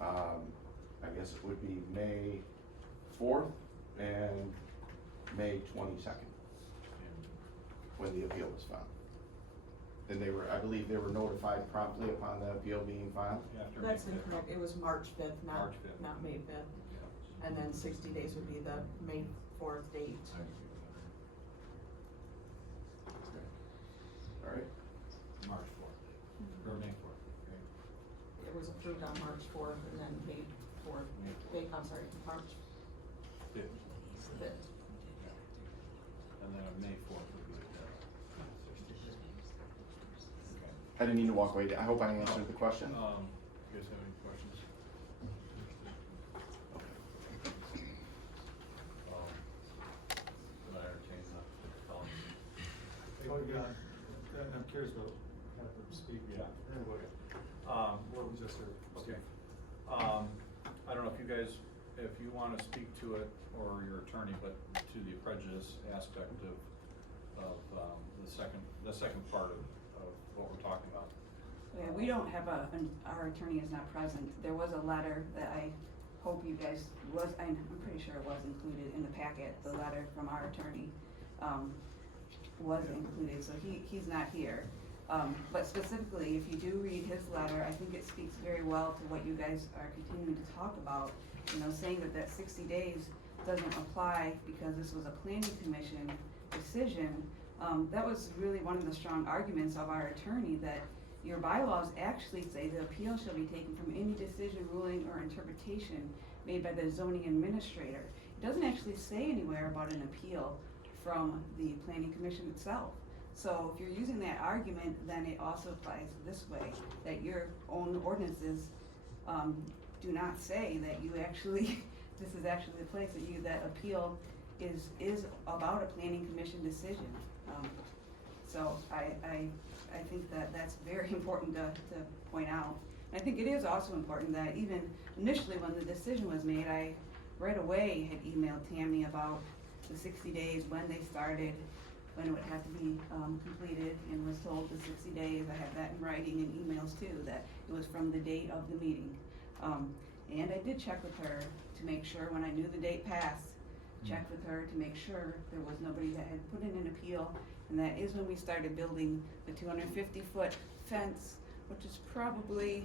I guess it would be May 4th and May 22nd, when the appeal was filed. Then I believe they were notified promptly upon the appeal being filed. After That's May 5th. incorrect. It was March 5th, March 5th. not May 5th. Yeah. And then 60 days would be the May 4th date. All right. March 4th, or May 4th, okay? It was approved on March 4th and then May 4th, March 5th. 5th. And then on May 4th would be the deadline. Okay. I didn't mean to walk away. I hope I answered the question. You guys have any questions? Did I entertain that? I'm curious about kind of speak. Yeah. What we just heard. Okay. I don't know if you guys, if you wanna speak to it, or your attorney, but to the prejudice aspect of the second part of what we're talking about. Yeah, we don't have our attorney is not present. There was a letter that I hope you guys I'm pretty sure it was included in the packet. The letter from our attorney was included, so he's not here. But specifically, if you do read his letter, I think it speaks very well to what you guys are continuing to talk about. You know, saying that that 60 days doesn't apply because this was a planning commission decision. That was really one of the strong arguments of our attorney, that your bylaws actually say the appeal shall be taken from any decision, ruling, or interpretation made by the zoning administrator. It doesn't actually say anywhere about an appeal from the planning commission itself. So if you're using that argument, then it also applies this way, that your own ordinances do not say that you actually, this is actually the place that you, that appeal is about a planning commission decision. So I think that that's very important to point out. And I think it is also important that even initially when the decision was made, I right away had emailed Tammy about the 60 days, when they started, when it would have to be completed, and was told the 60 days. I have that in writing and emails too, that it was from the date of the meeting. And I did check with her to make sure when I knew the date passed, checked with her to make sure there was nobody that had put in an appeal. And that is when we started building the 250-foot fence, which is probably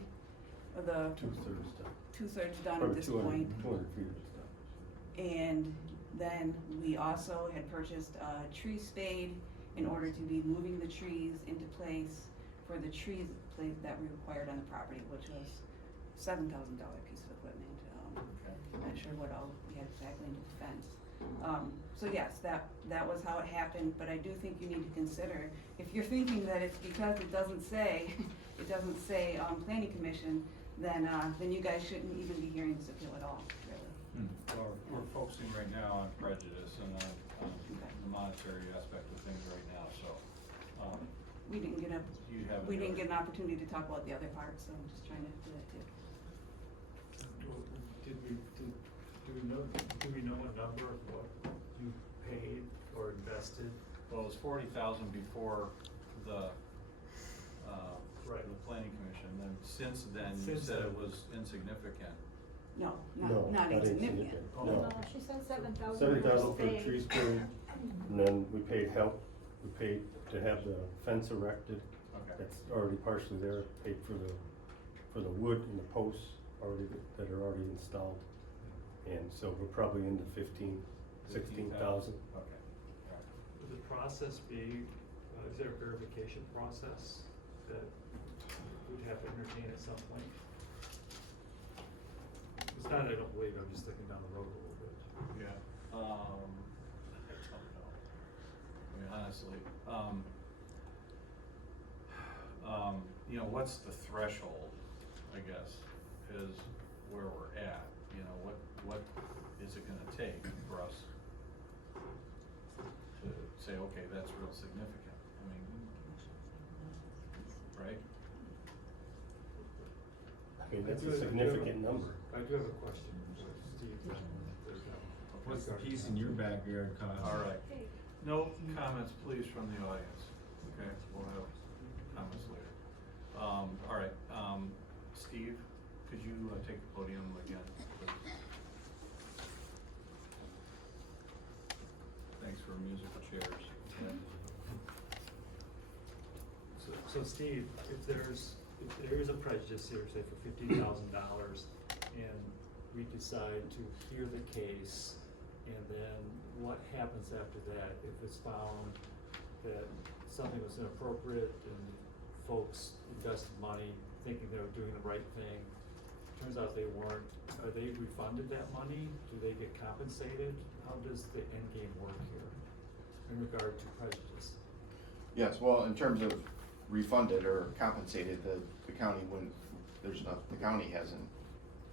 the 2/3 done. 2/3 done Or at this 200 point. 200 feet is done. And then we also had purchased a tree spade in order to be moving the trees into place for the trees that we required on the property, which was $7,000 piece of equipment. Not sure what all we had exactly into the fence. So yes, that was how it happened, but I do think you need to consider, if you're thinking that it's because it doesn't say planning commission, then you guys shouldn't even be hearing this appeal at all, really. Well, we're focusing right now on prejudice and on the monetary aspect of things right now, so, We didn't get you have. we didn't get an opportunity to talk about the other parts, so I'm just trying to do that too. Do we know a number of what you paid or invested? Well, it was 40,000 before the, Right. the planning commission, then since then, you Since said then. it was insignificant. No, No, not insignificant. Oh. No. She said 7,000. 70,000 for the tree spade, and then we paid help, we paid to have the fence erected. Okay. That's already partially there, paid for the wood and the posts already, that are already installed. And so we're probably into 16,000. Okay. Would the process be, is there a verification process that we'd have to entertain at some point? It's not that I don't believe, I'm just thinking down the road a little bit. Yeah, I don't know. I mean, honestly, you know, what's the threshold, I guess, is where we're at. You know, what is it gonna take for us to say, okay, that's real significant? I mean, right? I mean, that's a significant number. I do have a question, Steve. What's the piece in your backyard cost? All right. No comments, please, from the audience. Okay, we'll have comments later. All right, Steve, could you take the podium again, please? Thanks for musical chairs. So Steve, if there is a prejudice here, say for $50,000, and we decide to hear the case, and then what happens after that? If it's found that something was inappropriate and folks invested money thinking they were doing the right thing, turns out they weren't, are they refunded that money? Do they get compensated? How does the end game work here in regard to prejudice? Yes, well, in terms of refunded or compensated, the county wouldn't, the county hasn't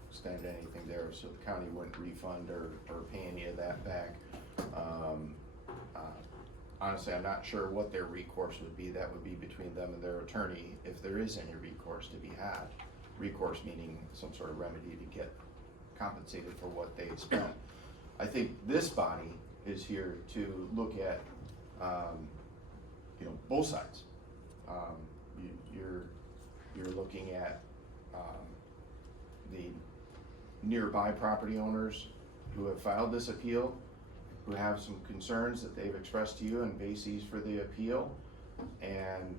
extended anything there, so the county wouldn't refund or pay any of that back. Honestly, I'm not sure what their recourse would be. That would be between them and their attorney, if there is any recourse to be had. Recourse meaning some sort of remedy to get compensated for what they spent. I think this body is here to look at, you know, both sides. You're looking at the nearby property owners who have filed this appeal, who have some concerns that they've expressed to you and bases for the appeal. And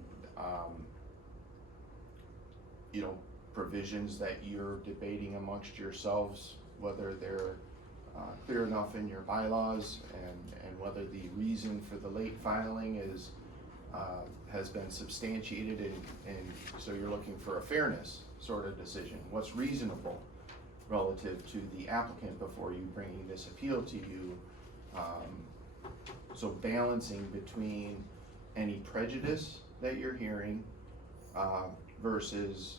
you know, provisions that you're debating amongst yourselves, whether they're clear enough in your bylaws, and whether the reason for the late filing is has been substantiated, and so you're looking for a fairness sort of decision. What's reasonable relative to the applicant before you bringing this appeal to you? So balancing between any prejudice that you're hearing versus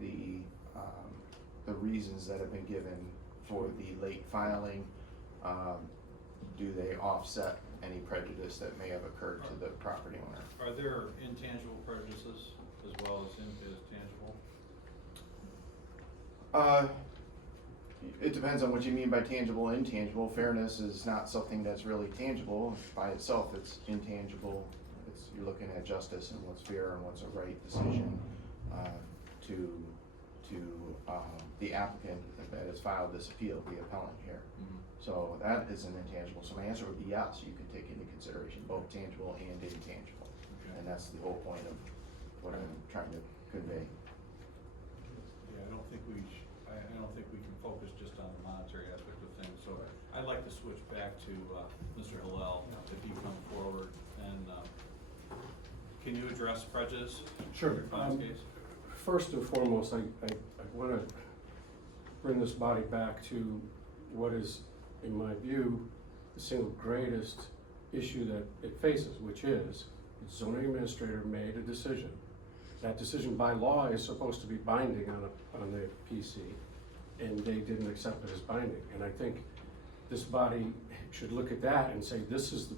the reasons that have been given for the late filing. Do they offset any prejudice that may have occurred to the property owner? Are there intangible prejudices as well as tangible? It depends on what you mean by tangible and intangible. Fairness is not something that's really tangible. By itself, it's intangible. You're looking at justice and what's fair and what's a right decision to the applicant that has filed this appeal, the appellant here. Mm-hmm. So that is an intangible. So my answer would be yes, you could take into consideration both tangible and intangible. Okay. And that's the whole point of what I'm trying to convey. Yeah, I don't think we can focus just on the monetary aspect of things, so I'd like to switch back to Mr. Hillel, if you come forward, and can you address prejudice? Sure. In your client's case? First and foremost, I want to bring this body back to what is, in my view, the single greatest issue that it faces, which is the zoning administrator made a decision. That decision by law is supposed to be binding on the PC, and they didn't accept it as binding. And I think this body should look at that and say, this is the,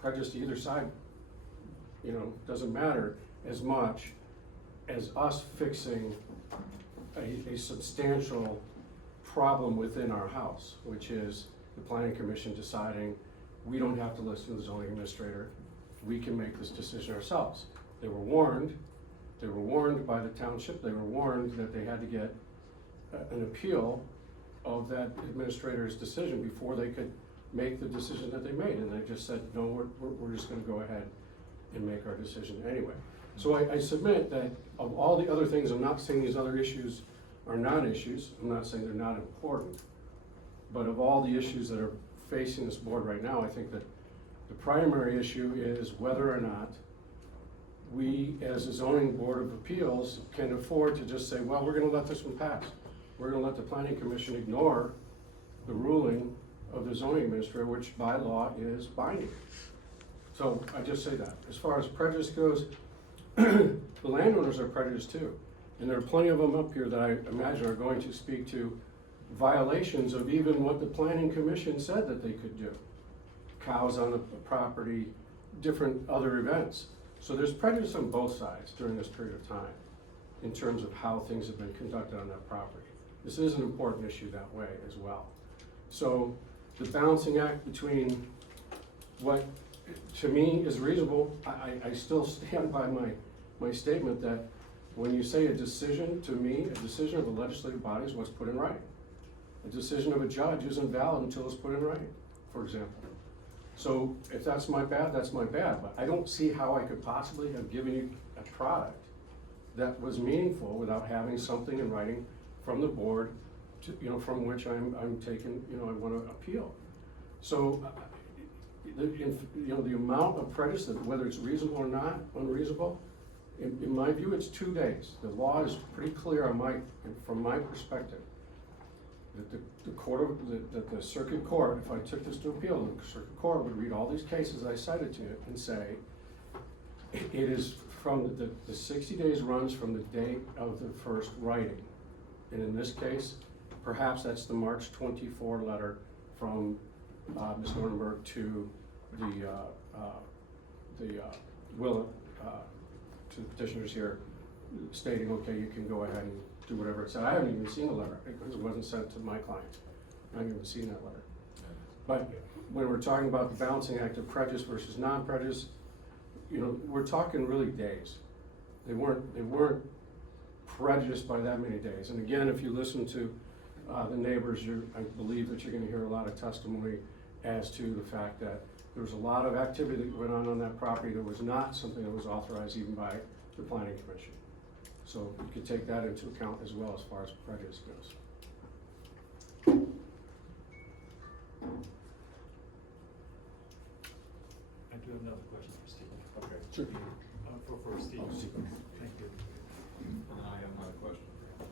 prejudice to either side, doesn't matter as much as us fixing a substantial problem within our house, which is the planning commission deciding we don't have to listen to the zoning administrator, we can make this decision ourselves. They were warned by the township, they were warned that they had to get an appeal of that administrator's decision before they could make the decision that they made, and they just said, no, we're just gonna go ahead and make our decision anyway. So I submit that of all the other things, I'm not saying these other issues are non-issues, I'm not saying they're not important, but of all the issues that are facing this board right now, I think that the primary issue is whether or not we, as a zoning board of appeals, can afford to just say, well, we're gonna let this one pass. We're gonna let the planning commission ignore the ruling of the zoning administrator, which by law is binding. So I just say that. As far as prejudice goes, the landowners are prejudiced too. And there are plenty of them up here that I imagine are going to speak to violations of even what the planning commission said that they could do. Cows on the property, different other events. So there's prejudice on both sides during this period of time in terms of how things have been conducted on that property. This is an important issue that way as well. So the balancing act between what to me is reasonable, I still stand by my statement that when you say a decision, to me, a decision of the legislative body is what's put in writing. A decision of a judge isn't valid until it's put in writing, for example. So if that's my bad, that's my bad, but I don't see how I could possibly have given you a product that was meaningful without having something in writing from the board to, from which I'm taking, I want to appeal. So, the amount of prejudice, whether it's reasonable or not, unreasonable, in my view, it's 2 days. The law is pretty clear from my perspective. That the circuit court, if I took this to appeal, the circuit court would read all these cases I cited to it and say, it is from the 60 days runs from the date of the first writing. And in this case, perhaps that's the March 24 letter from Ms. Nordenberg to to the petitioners here, stating, okay, you can go ahead and do whatever it said. I haven't even seen the letter because it wasn't sent to my client. I haven't even seen that letter. But when we're talking about the balancing act of prejudice versus non-prejudice, we're talking really days. They weren't prejudiced by that many days. And again, if you listen to the neighbors, I believe that you're going to hear a lot of testimony as to the fact that there was a lot of activity that went on that property that was not something that was authorized even by the planning commission. So you could take that into account as well as far as prejudice goes. I do have another question for Steve. Okay. Sure. For Steve. Oh, Steve. Thank you. And then I have another question.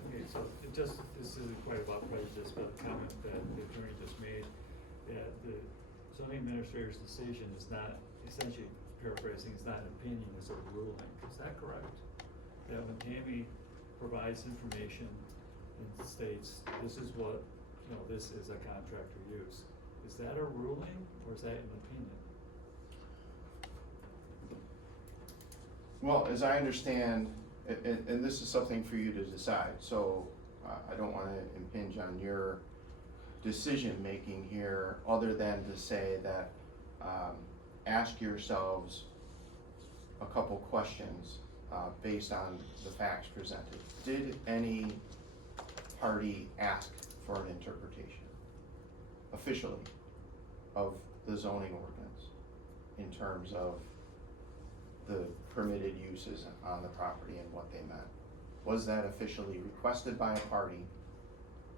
Okay, so it just, this isn't quite about prejudice, but a comment that the attorney just made, that the zoning administrator's decision is not, essentially paraphrasing, it's not an opinion, it's a ruling. Is that correct? That when Tammy provides information and states, this is what, this is a contractor use, is that a ruling or is that an opinion? Well, as I understand, and this is something for you to decide, so I don't wanna impinge on your decision-making here, other than to say that, ask yourselves a couple questions, based on the facts presented. Did any party ask for an interpretation, officially, of the zoning ordinance, in terms of the permitted uses on the property and what they meant? Was that officially requested by a party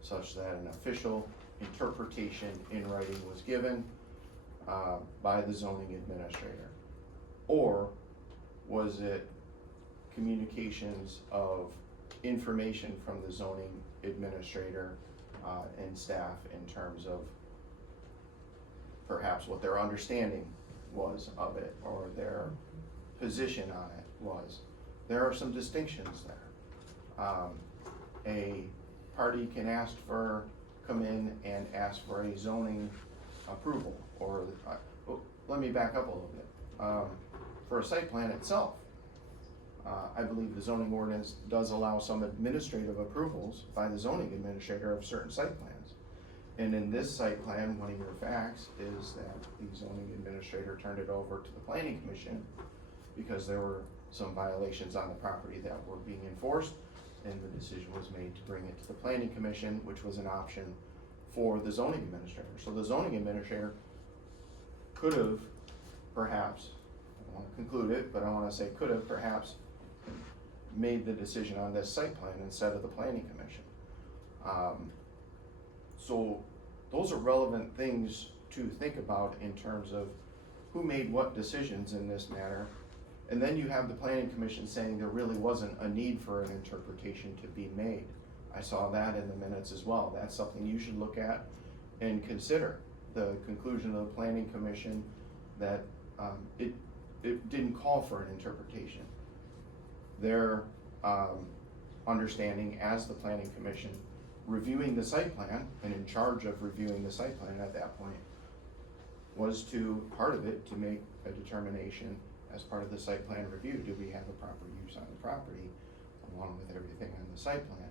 such that an official interpretation in writing was given by the zoning administrator? Or was it communications of information from the zoning administrator and staff in terms of perhaps what their understanding was of it, or their position on it was? There are some distinctions there. A party can come in and ask for a zoning approval, or, let me back up a little bit. For a site plan itself, I believe the zoning ordinance does allow some administrative approvals by the zoning administrator of certain site plans. And in this site plan, one of your facts is that the zoning administrator turned it over to the planning commission because there were some violations on the property that were being enforced, and the decision was made to bring it to the planning commission, which was an option for the zoning administrator. So the zoning administrator could have perhaps, I don't wanna conclude it, but I wanna say could have perhaps made the decision on this site plan instead of the planning commission. So those are relevant things to think about in terms of who made what decisions in this matter. And then you have the planning commission saying there really wasn't a need for an interpretation to be made. I saw that in the minutes as well. That's something you should look at and consider. The conclusion of the planning commission that it didn't call for an interpretation. Their understanding as the planning commission reviewing the site plan, and in charge of reviewing the site plan at that point, was to, part of it, to make a determination as part of the site plan review, do we have a proper use on the property along with everything on the site plan?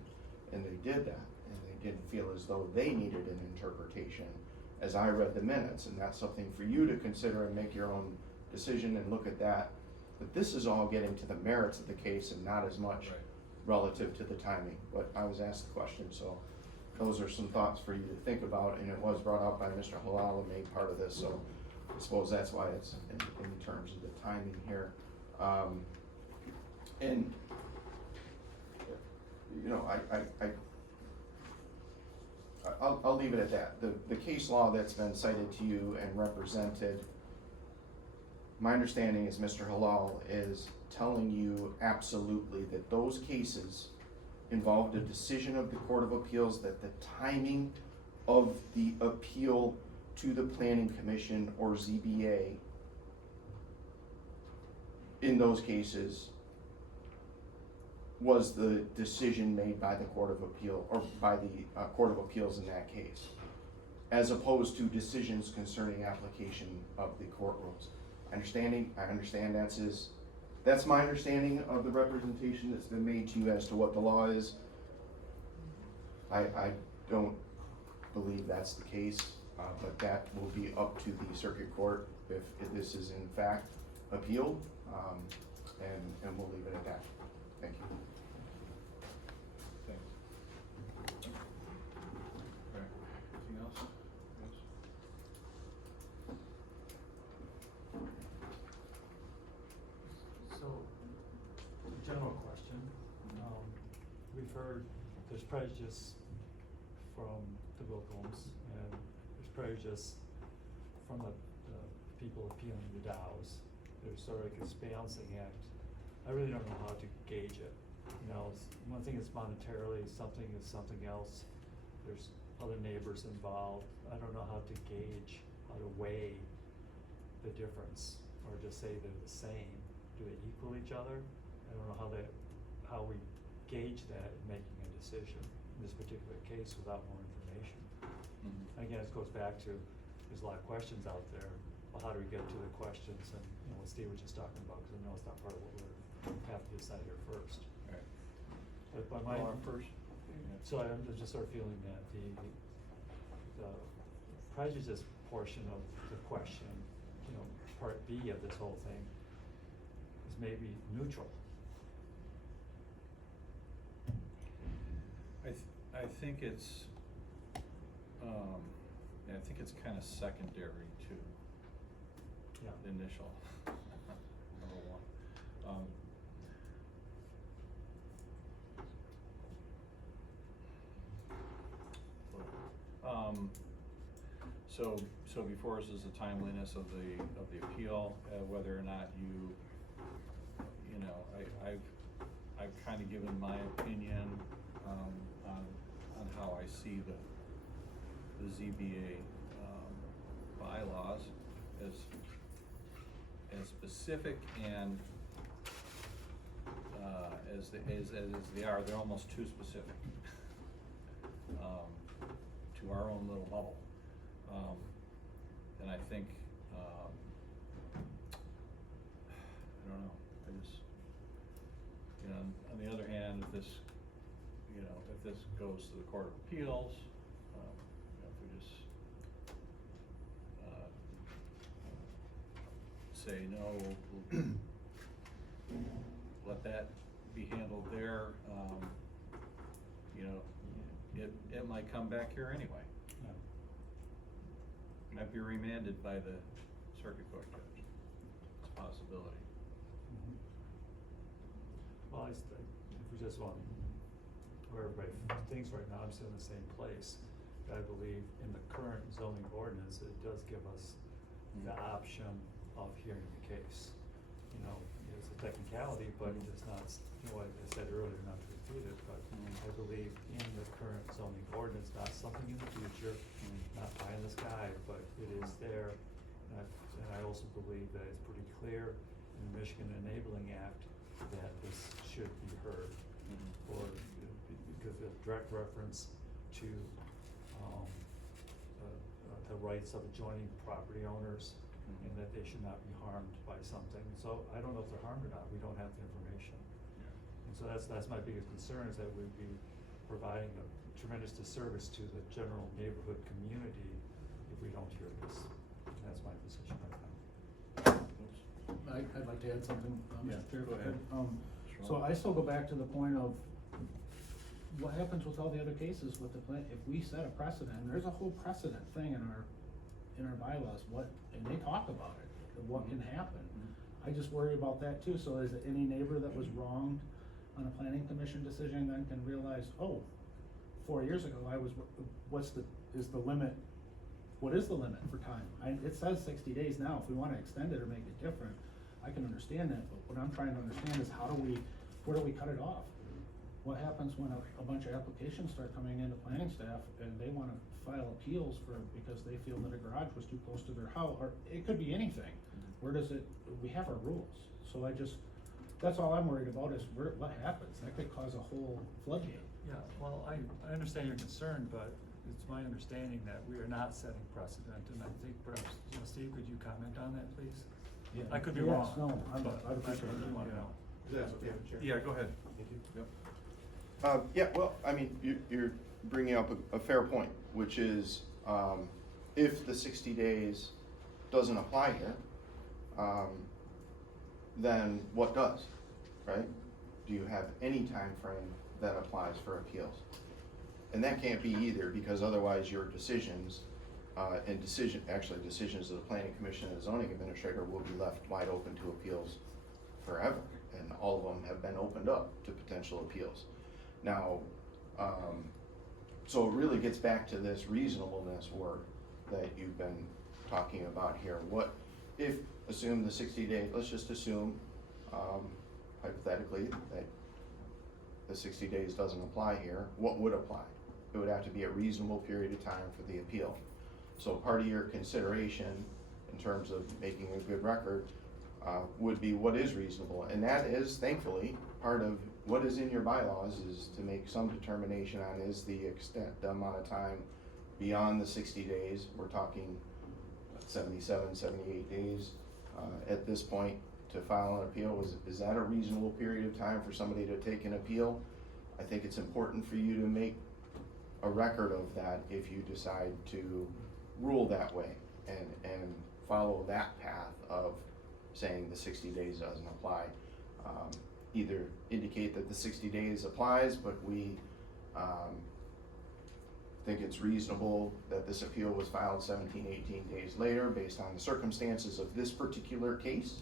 And they did that, and they didn't feel as though they needed an interpretation as I read the minutes, and that's something for you to consider and make your own decision and look at that. But this is all getting to the merits of the case and not as much relative to the timing. But I was asked the question, so those are some thoughts for you to think about, and it was brought up by Mr. Halal and made part of this, so I suppose that's why it's in terms of the timing here. And, you know, I'll leave it at that. The case law that's been cited to you and represented, my understanding is Mr. Halal is telling you absolutely that those cases involved a decision of the Court of Appeals, that the timing of the appeal to the Planning Commission or ZBA in those cases was the decision made by the Court of Appeal, or by the Court of Appeals in that case, as opposed to decisions concerning application of the court rules. I understand that's my understanding of the representation that's been made to you as to what the law is. I don't believe that's the case, but that will be up to the circuit court if this is in fact appealed, and we'll leave it at that. Thank you. Thanks. Okay, anything else? Yes? heard, there's prejudice from the Wilcombs, and there's prejudice from the people appealing the Dows. There's sort of like this balancing act. I really don't know how to gauge it. You know, one thing is monetarily, something is something else. There's other neighbors involved. I don't know how to gauge, how to weigh the difference, or just say they're the same. Do they equal each other? I don't know how we gauge that in making a decision in this particular case without more information. Mhm. Again, it goes back to, there's a lot of questions out there. Well, how do we get to the questions, and, you know, what Steve was just talking about, because I know it's not part of what we have to decide here first. Right. But by my. Well, our first. So I'm just sort of feeling that the prejudice portion of the question, you know, part B of this whole thing, is maybe neutral. I think it's, yeah, I think it's kind of secondary to Yeah. the initial, number one. So before us is the timeliness of the appeal, whether or not you know, I've kind of given my opinion, on how I see the ZBA, bylaws as specific and, as they are, they're almost too specific, to our own little bubble. And I think, I don't know, I just, you know, on the other hand, if this goes to the Court of Appeals, you know, if we just, say, no, we'll let that be handled there, you know, it might come back here anyway. Yeah. Might be remanded by the circuit court judge. It's a possibility. Mhm. Well, if we just want, where everybody thinks right now, I'm still in the same place. I believe in the current zoning ordinance, it does give us the option of hearing the case. You know, it's a technicality, but it's not, you know, like I said earlier, not to repeat it, but I believe in the current zoning ordinance, not something in the future, not pie in the sky, but it is there. And I also believe that it's pretty clear in the Michigan Enabling Act that this should be heard. Or, because of direct reference to, the rights of adjoining property owners, and that they should not be harmed by something. So I don't know if they're harmed or not, we don't have the information. And so that's my biggest concern, is that we'd be providing a tremendous disservice to the general neighborhood community if we don't hear this. And that's my position right now. I'd like to add something, Yeah, Mr. Chair. go ahead. Sure. So I still go back to the point of what happens with all the other cases with the plan, if we set a precedent, and there's a whole precedent thing in our bylaws, and they talk about it, of what can happen. I just worry about that too, so is it any neighbor that was wronged on a planning commission decision then can realize, oh, 4 years ago, what is the limit for time? It says 60 days now, if we wanna extend it or make it different, I can understand that, but what I'm trying to understand is where do we cut it off? What happens when a bunch of applications start coming into planning staff and they wanna file appeals because they feel that a garage was too close to their house, or it could be anything. Where does it, we have our rules, so that's all I'm worried about is what happens, that could cause a whole floodgate. Yeah, well, I understand your concern, but it's my understanding that we are not setting precedent, and I think perhaps, you know, Steve, could you comment on that, please? Yeah. I could be Yes, wrong. no, but I'd appreciate really it. wanna know. Yeah, go ahead. Thank you. Yep. Yeah, well, I mean, you're bringing up a fair point, which is, if the 60 days doesn't apply here, then what does, right? Do you have any time frame that applies for appeals? And that can't be either, because otherwise your decisions, decisions of the planning commission and the zoning administrator will be left wide open to appeals forever. And all of them have been opened up to potential appeals. Now, so it really gets back to this reasonableness work that you've been talking about here. What if, assume the 60-day, let's just assume, hypothetically, that the 60 days doesn't apply here, what would apply? It would have to be a reasonable period of time for the appeal. So part of your consideration in terms of making a good record would be what is reasonable. And that is, thankfully, part of what is in your bylaws is to make some determination on is the extent, the amount of time beyond the 60 days. We're talking 77, 78 days at this point to file an appeal. Is that a reasonable period of time for somebody to take an appeal? I think it's important for you to make a record of that if you decide to rule that way and follow that path of saying the 60 days doesn't apply. Either indicate that the 60 days applies, but we think it's reasonable that this appeal was filed 17, 18 days later based on the circumstances of this particular case,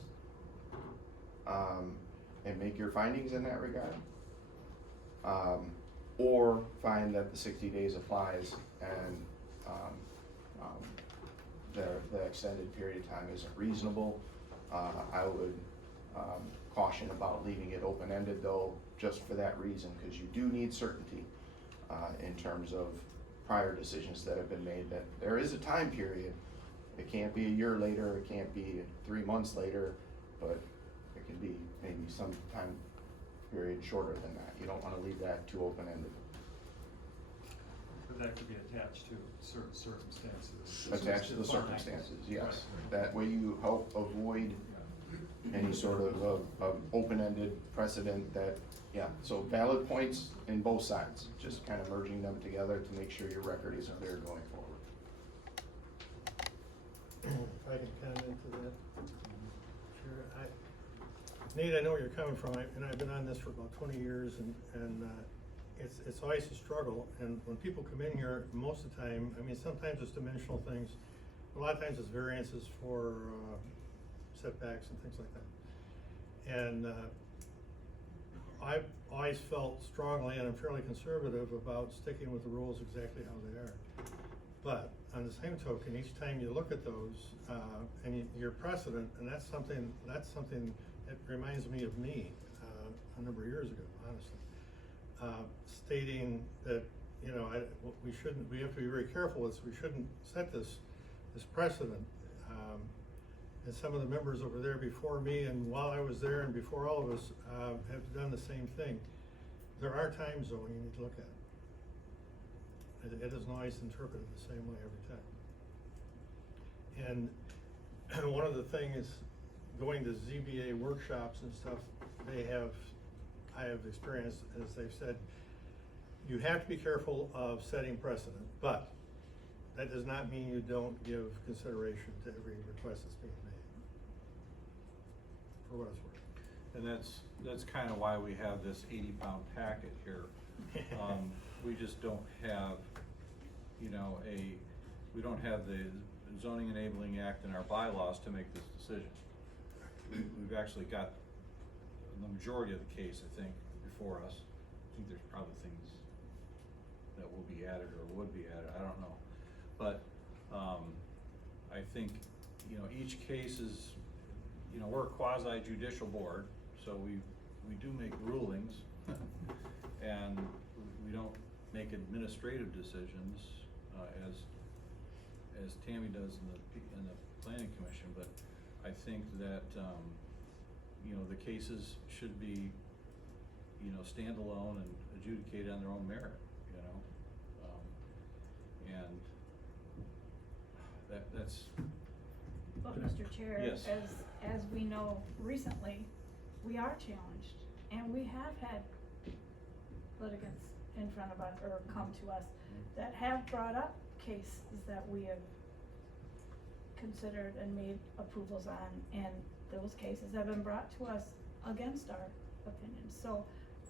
and make your findings in that regard. Or find that the 60 days applies and the extended period of time isn't reasonable. I would caution about leaving it open-ended though, just for that reason, because you do need certainty in terms of prior decisions that have been made, that there is a time period. It can't be a year later, it can't be 3 months later, but it can be maybe some time period shorter than that. You don't want to leave that too open-ended. But that could be attached to certain circumstances. Attached to the circumstances, yes. That way you help avoid any sort of open-ended precedent that, yeah, so valid points in both sides, just kind of merging them together to make sure your record is clear going forward. If I can comment to that. Sure. Nate, I know where you're coming from, and I've been on this for about 20 years, and it's always a struggle. And when people come in here, most of the time, I mean, sometimes it's dimensional things, a lot of times it's variances for setbacks and things like that. And I've always felt strongly, and I'm fairly conservative about sticking with the rules exactly how they are. But on the same token, each time you look at those, and your precedent, and that's something that reminds me of me a number of years ago, honestly, stating that, you know, we have to be very careful with this. We shouldn't set this precedent. And some of the members over there before me, and while I was there and before all of us, have done the same thing. There are times though when you need to look at it. It isn't always interpreted the same way every time. And one of the things, going to ZBA workshops and stuff, I have experienced, as they've said, you have to be careful of setting precedent, but that does not mean you don't give consideration to every request that's being made, for what it's worth. And that's kind of why we have this 80-pound packet here. We just don't have, you know, we don't have the Zoning Enabling Act in our bylaws to make this decision. We've actually got the majority of the case, I think, before us. I think there's probably things that will be added or would be added, I don't know. But I think, you know, each case is, you know, we're a quasi-judicial board, so we do make rulings, and we don't make administrative decisions as Tammy does in the planning commission. But I think that you know, the cases should be, you know, standalone and adjudicated on their own merit, you know, and that's. But Mr. Chair, Yes. as we know recently, we are challenged, and we have had litigants in front of us, or come to us, that have brought up cases that we have considered and made approvals on, and those cases have been brought to us against our opinions. So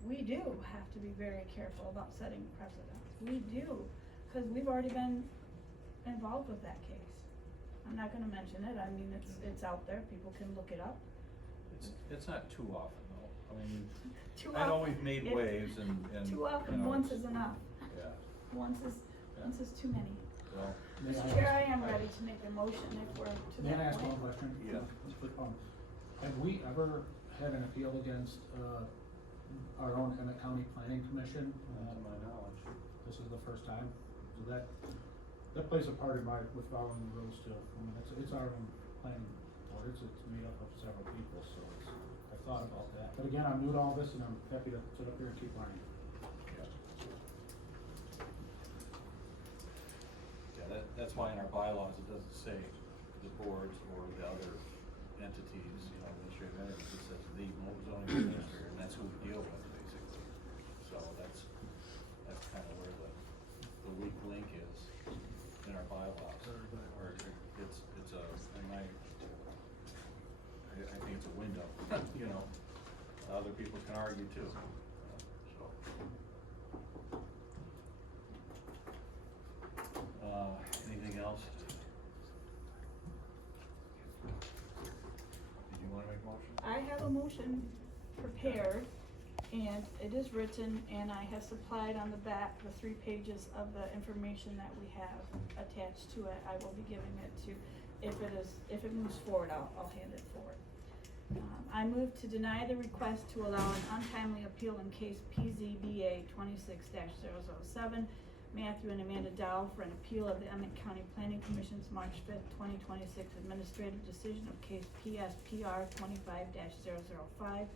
we do have to be very careful about setting precedents. We do, because we've already been involved with that case. I'm not gonna mention it, I mean, it's out there, people can look it up. It's not too often though. I mean, Too I know often- we've made it- waves and, Too you often, know, once it's- is enough. Yeah, Once is too many. well, May Mr. I Chair, I ask- am ready to make a motion if we're to May I that ask one point. question? Yeah. Have we ever had an appeal against, our own Emmet County Planning Commission? to my knowledge. This is the first time, so that plays a part in with following the rules too. I mean, it's our own planning board, it's made up of several people, so I thought about that. But again, I'm new to all this and I'm happy to sit up here and keep learning. Yeah, that's why in our bylaws, it doesn't say the boards or the other entities, you know, administrative entities, it says the zoning administrator, and that's who we deal with, basically. So that's kind of where the weak link is in our bylaws. Or it's a, in my, I think it's a window, you know, other people can argue too, so. Anything else? Did you wanna make a motion? I have a motion prepared, and it is written, and I have supplied on the back the 3 pages of the information that we have attached to it. I will be giving it to, if it moves forward, I'll hand it forward. I move to deny the request to allow an untimely appeal in case PZBA 26-007, Matthew and Amanda Dow, for an appeal of the Emmet County Planning Commission's March 5th, 2026 administrative decision of case PSPR 25-005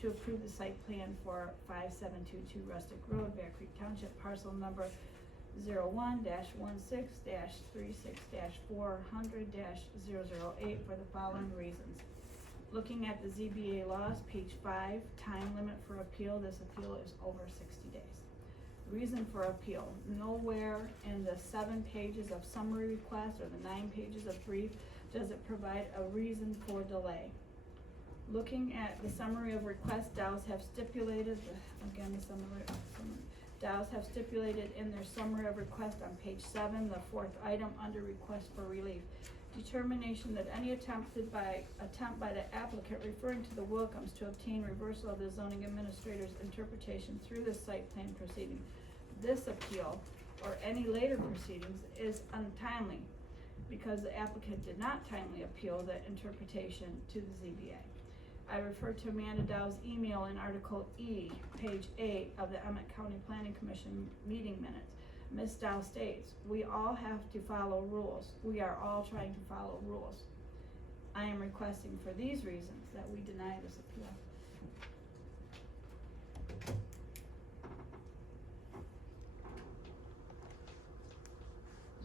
to approve the site plan for 5722 Rustic Road, Bear Creek Township, parcel number 01-16-36-400-008 for the following reasons. Looking at the ZBA laws, page 5, time limit for appeal, this appeal is over 60 days. Reason for appeal, nowhere in the 7 pages of summary request or the 9 pages of brief does it provide a reason for delay. Looking at the summary of request, Dows have stipulated, Dows have stipulated in their summary of request on page 7, the 4th item under request for relief. Determination that any attempt by the applicant referring to the Wilkins to obtain reversal of the zoning administrator's interpretation through the site plan proceeding. This appeal, or any later proceedings, is untimely because the applicant did not timely appeal the interpretation to the ZBA. I refer to Amanda Dow's email in Article E, page 8 of the Emmet County Planning Commission meeting minutes. Ms. Dow states, "We all have to follow rules. We are all trying to follow rules. I am requesting for these reasons that we deny this appeal."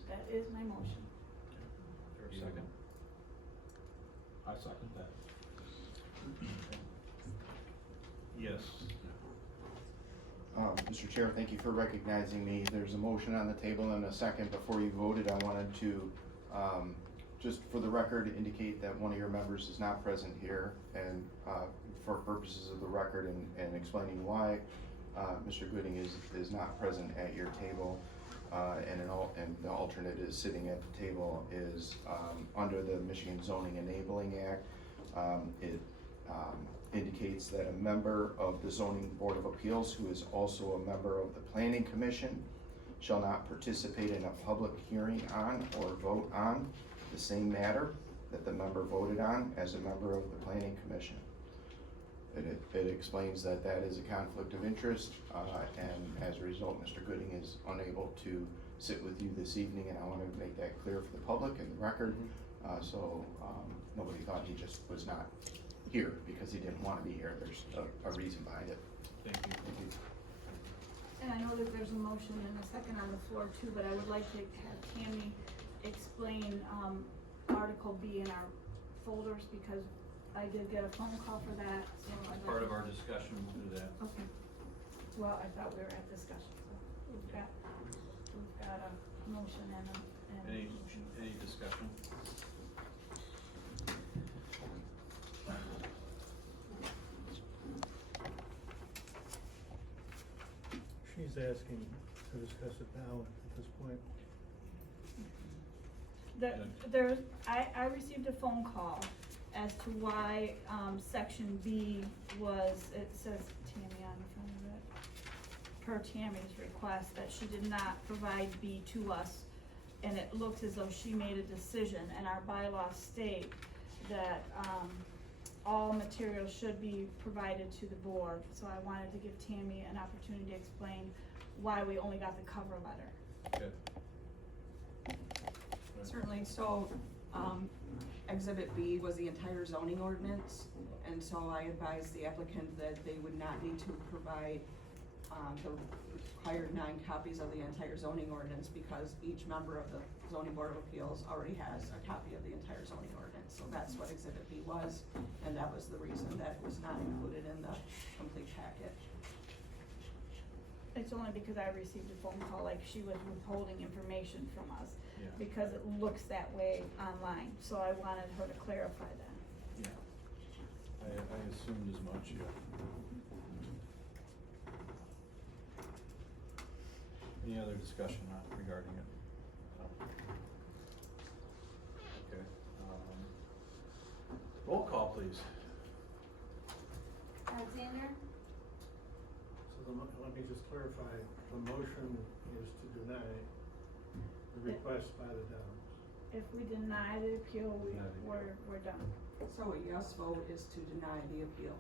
That is my motion. Is there a second? I second that. Yes. Mr. Chair, thank you for recognizing me. There's a motion on the table and a second. Before you voted, I wanted to, just for the record, indicate that one of your members is not present here, and for purposes of the record and explaining why, Mr. Gooding is not present at your table, and the alternate is sitting at the table is, under the Michigan Zoning Enabling Act. It indicates that a member of the Zoning Board of Appeals who is also a member of the Planning Commission shall not participate in a public hearing on or vote on the same matter that the member voted on as a member of the Planning Commission. It explains that that is a conflict of interest, and as a result, Mr. Gooding is unable to sit with you this evening, and I want to make that clear for the public and the record, so nobody thought he just was not here because he didn't want to be here. There's a reason behind it. Thank you. Thank you. And I know that there's a motion and a second on the floor too, but I would like to have Tammy explain, Article B in our folders, because I did get a phone call for that, so I'd like Part to- of our discussion, we'll do that. Okay, well, I thought we were at discussion, so we've got a motion and Any discussion? She's asking to discuss it now at this point. I received a phone call as to why, section B was, it says Tammy on the front of it. Per Tammy's request, that she did not provide B to us, and it looks as though she made a decision, and our bylaws state that, all materials should be provided to the board, so I wanted to give Tammy an opportunity to explain why we only got the cover letter. Good. Certainly, so, Exhibit B was the entire zoning ordinance, and so I advised the applicant that they would not need to provide, the required 9 copies of the entire zoning ordinance, because each member of the zoning board of appeals already has a copy of the entire zoning ordinance, so that's what Exhibit B was, and that was the reason that it was not included in the complete packet. It's only because I received a phone call, like she was withholding information from us, Yeah. because it looks that way online, so I wanted her to clarify that. Yeah. I assumed as much, yeah. Any other discussion regarding it? No. Okay, roll call, please. Alexander? So let me just clarify, the motion is to deny the request by the Downs. If we deny the appeal, Deny the appeal. we're done. So a yes vote is to deny the appeal.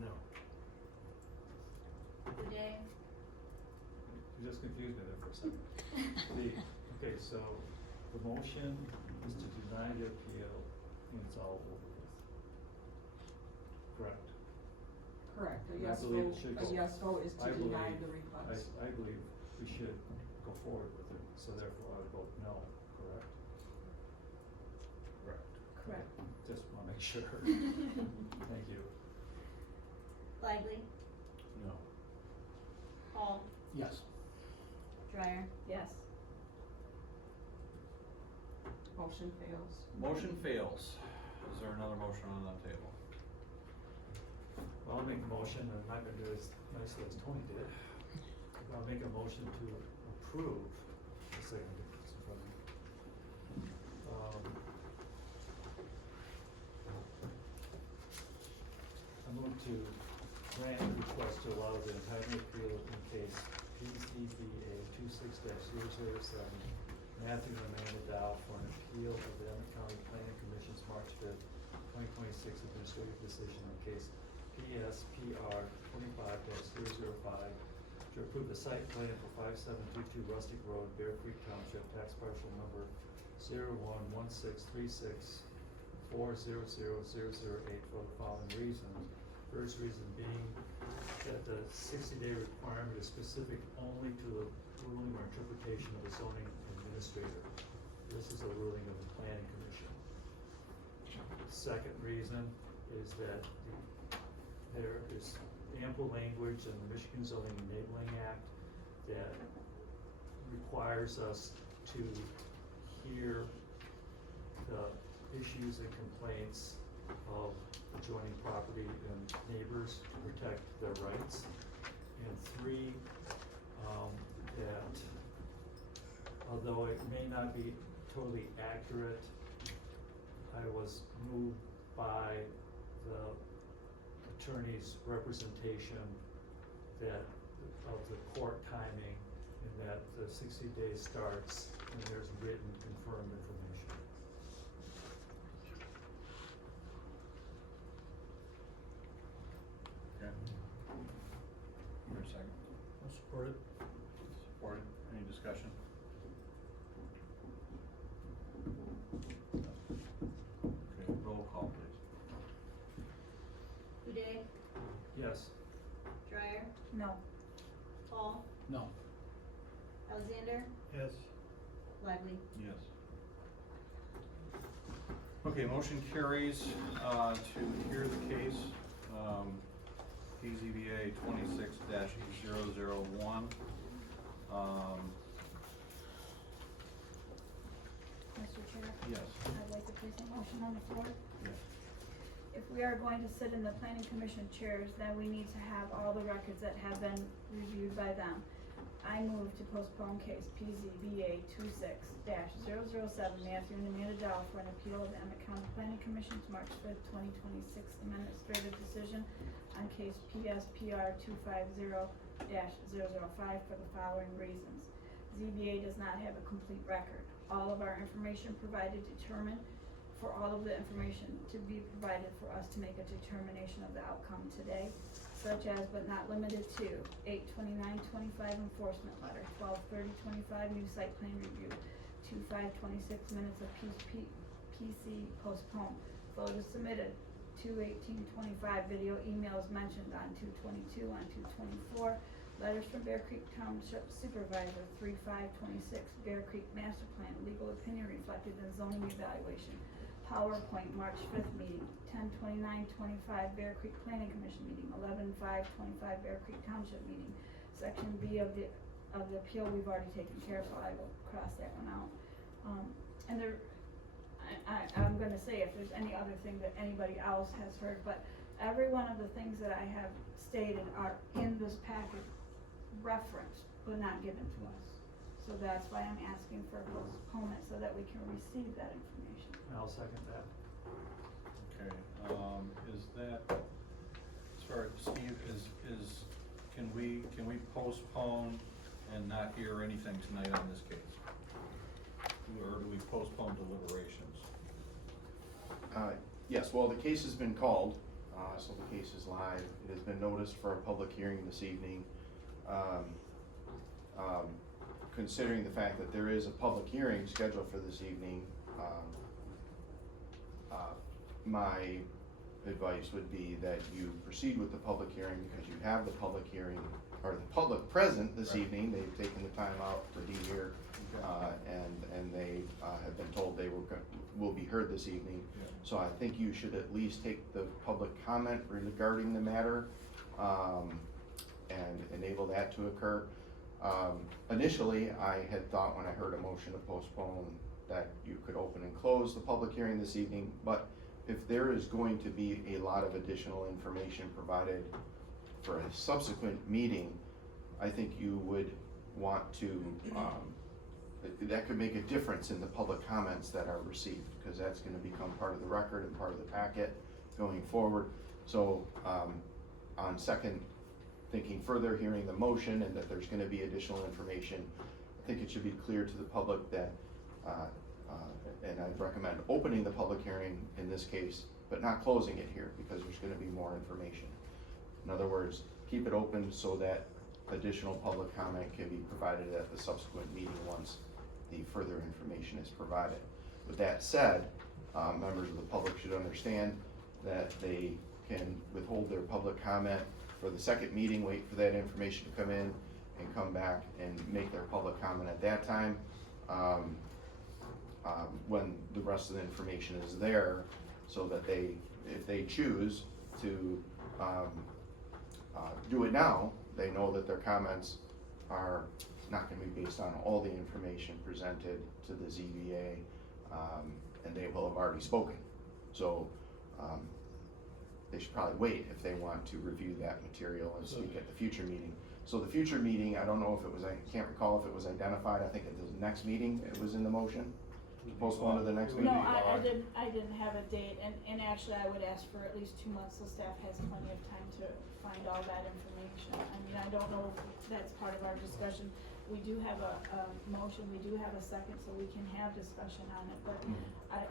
No. Today? You just confused me there for a second. Okay, so the motion is to deny the appeal and it's all over with. Correct. Correct, And I believe it should go- a yes vote is to I deny believe- the request. I believe we should go forward with it, so therefore I would vote no, correct? Correct. Correct. Just wanna make sure. Thank you. Lively? No. Paul? Yes. Dryer? Yes. Motion fails. Motion fails. Is there another motion on the table? Well, I'll make a motion, I'm not gonna do it as nicely as Tony did. I'll make a motion to approve, a second, it's in front of me. I move to grant the request to allow the entire appeal in case PZBA 26-007, Matthew and Amanda Dow for an appeal of the Emmet County Planning Commission's March 5th, 2026 administrative decision on case PSPR 25-005 to approve the site plan for 5722 Rustic Road, Bear Creek Township, tax parcel number 011636400008 for the following reasons. First reason being that the 60-day requirement is specific only to the ruling or interpretation of the zoning administrator. This is a ruling of the planning commission. Second reason is that there is ample language in the Michigan Zoning Enabling Act that requires us to hear the issues and complaints of adjoining property and neighbors to protect their rights. And 3, that although it may not be totally accurate, I was moved by the attorney's representation that of the court timing, and that the 60 days starts when there's written confirmed information. Okay. Is there a second? I'll support it. Supported. Any discussion? Okay, roll call, please. Uday? Yes. Dryer? No. Paul? No. Alexander? Yes. Lively? Yes. Okay, motion carries, to hear the case, PZBA 26-001. Mr. Chair? Yes. I'd like to place a motion on the floor. Yes. If we are going to sit in the planning commission chairs, then we need to have all the records that have been reviewed by them. I move to postpone case PZBA 26-007 Matthew and Amanda Dow for an appeal of the Emmet County Planning Commission to March 5th, 2026 administrative decision on case PSPR 250-005 for the following reasons. ZBA does not have a complete record. All of our information provided determined for all of the information to be provided for us to make a determination of the outcome today, such as but not limited to 8/29/25 enforcement letter, 12/30/25 new site plan review, 2/5/26 minutes of PC postponed, photos submitted, 2/18/25 video emails mentioned on 2/22, on 2/24, letters from Bear Creek Township Supervisor, 3/5/26 Bear Creek Master Plan, legal opinion reflected in zoning evaluation, PowerPoint March 5th meeting, 10/29/25 Bear Creek Planning Commission meeting, 11/5/25 Bear Creek Township meeting. Section B of the appeal we've already taken care of, so I will cross that one out. And I'm gonna say if there's any other thing that anybody else has heard, but every one of the things that I have stated are in this packet referenced, but not given to us. So that's why I'm asking for a postponement so that we can receive that information. I'll second that. Okay, is that, as far as Steve, can we postpone and not hear anything tonight on this case? Or do we postpone deliberations? Yes, well, the case has been called, so the case is live. It has been noticed for a public hearing this evening. Considering the fact that there is a public hearing scheduled for this evening, my advice would be that you proceed with the public hearing because you have the public hearing, or the public present this Right. evening. They've taken the time out to be here, and they have been told they will be heard this evening. Yeah. So I think you should at least take the public comment regarding the matter, and enable that to occur. Initially, I had thought when I heard a motion to postpone that you could open and close the public hearing this evening, but if there is going to be a lot of additional information provided for a subsequent meeting, I think you would want to, that could make a difference in the public comments that are received, because that's gonna become part of the record and part of the packet going forward. So, on second thinking further, hearing the motion and that there's gonna be additional information, I think it should be clear to the public that, and I'd recommend opening the public hearing in this case, but not closing it here, because there's gonna be more information. In other words, keep it open so that additional public comment can be provided at the subsequent meeting once the further information is provided. With that said, members of the public should understand that they can withhold their public comment for the second meeting, wait for that information to come in, and come back and make their public comment at that time. When the rest of the information is there, so that they, if they choose to do it now, they know that their comments are not gonna be based on all the information presented to the ZBA, and they will have already spoken. So, they should probably wait if they want to review that material and speak at the future meeting. So the future meeting, I don't know if it was, I can't recall if it was identified, I think at the next meeting, it was in the motion, to postpone to the next No, meeting. I didn't have a date, and actually I would ask for at least 2 months, so staff has plenty of time to find all that information. I mean, I don't know if that's part of our discussion. We do have a motion, we do have a second, so we can have discussion on it, but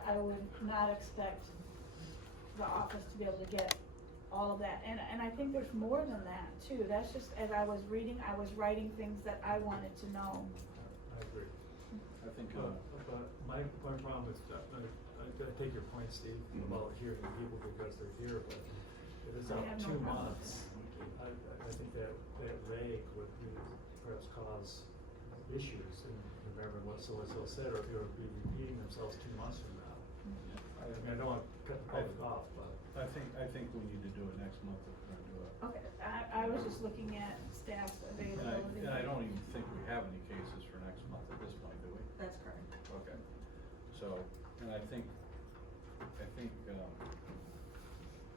I would not expect the office to be able to get all of that, and I think there's more than that too. That's just, as I was reading, I was writing things that I wanted to know. I agree. I think, But my problem with, I take your point, Steve, about hearing people because they're here, but if it's I out have no 2 problem with months, I think that vague would perhaps cause issues in remembering what so-and-so said, or if you'll be repeating themselves 2 months from now. I mean, I don't want to cut the public off, but. I think we need to do it next month if we're gonna do it. Okay, I was just looking at staff's availability. And I don't even think we have any cases for next month at this point, do we? That's correct. Okay, so, and I think,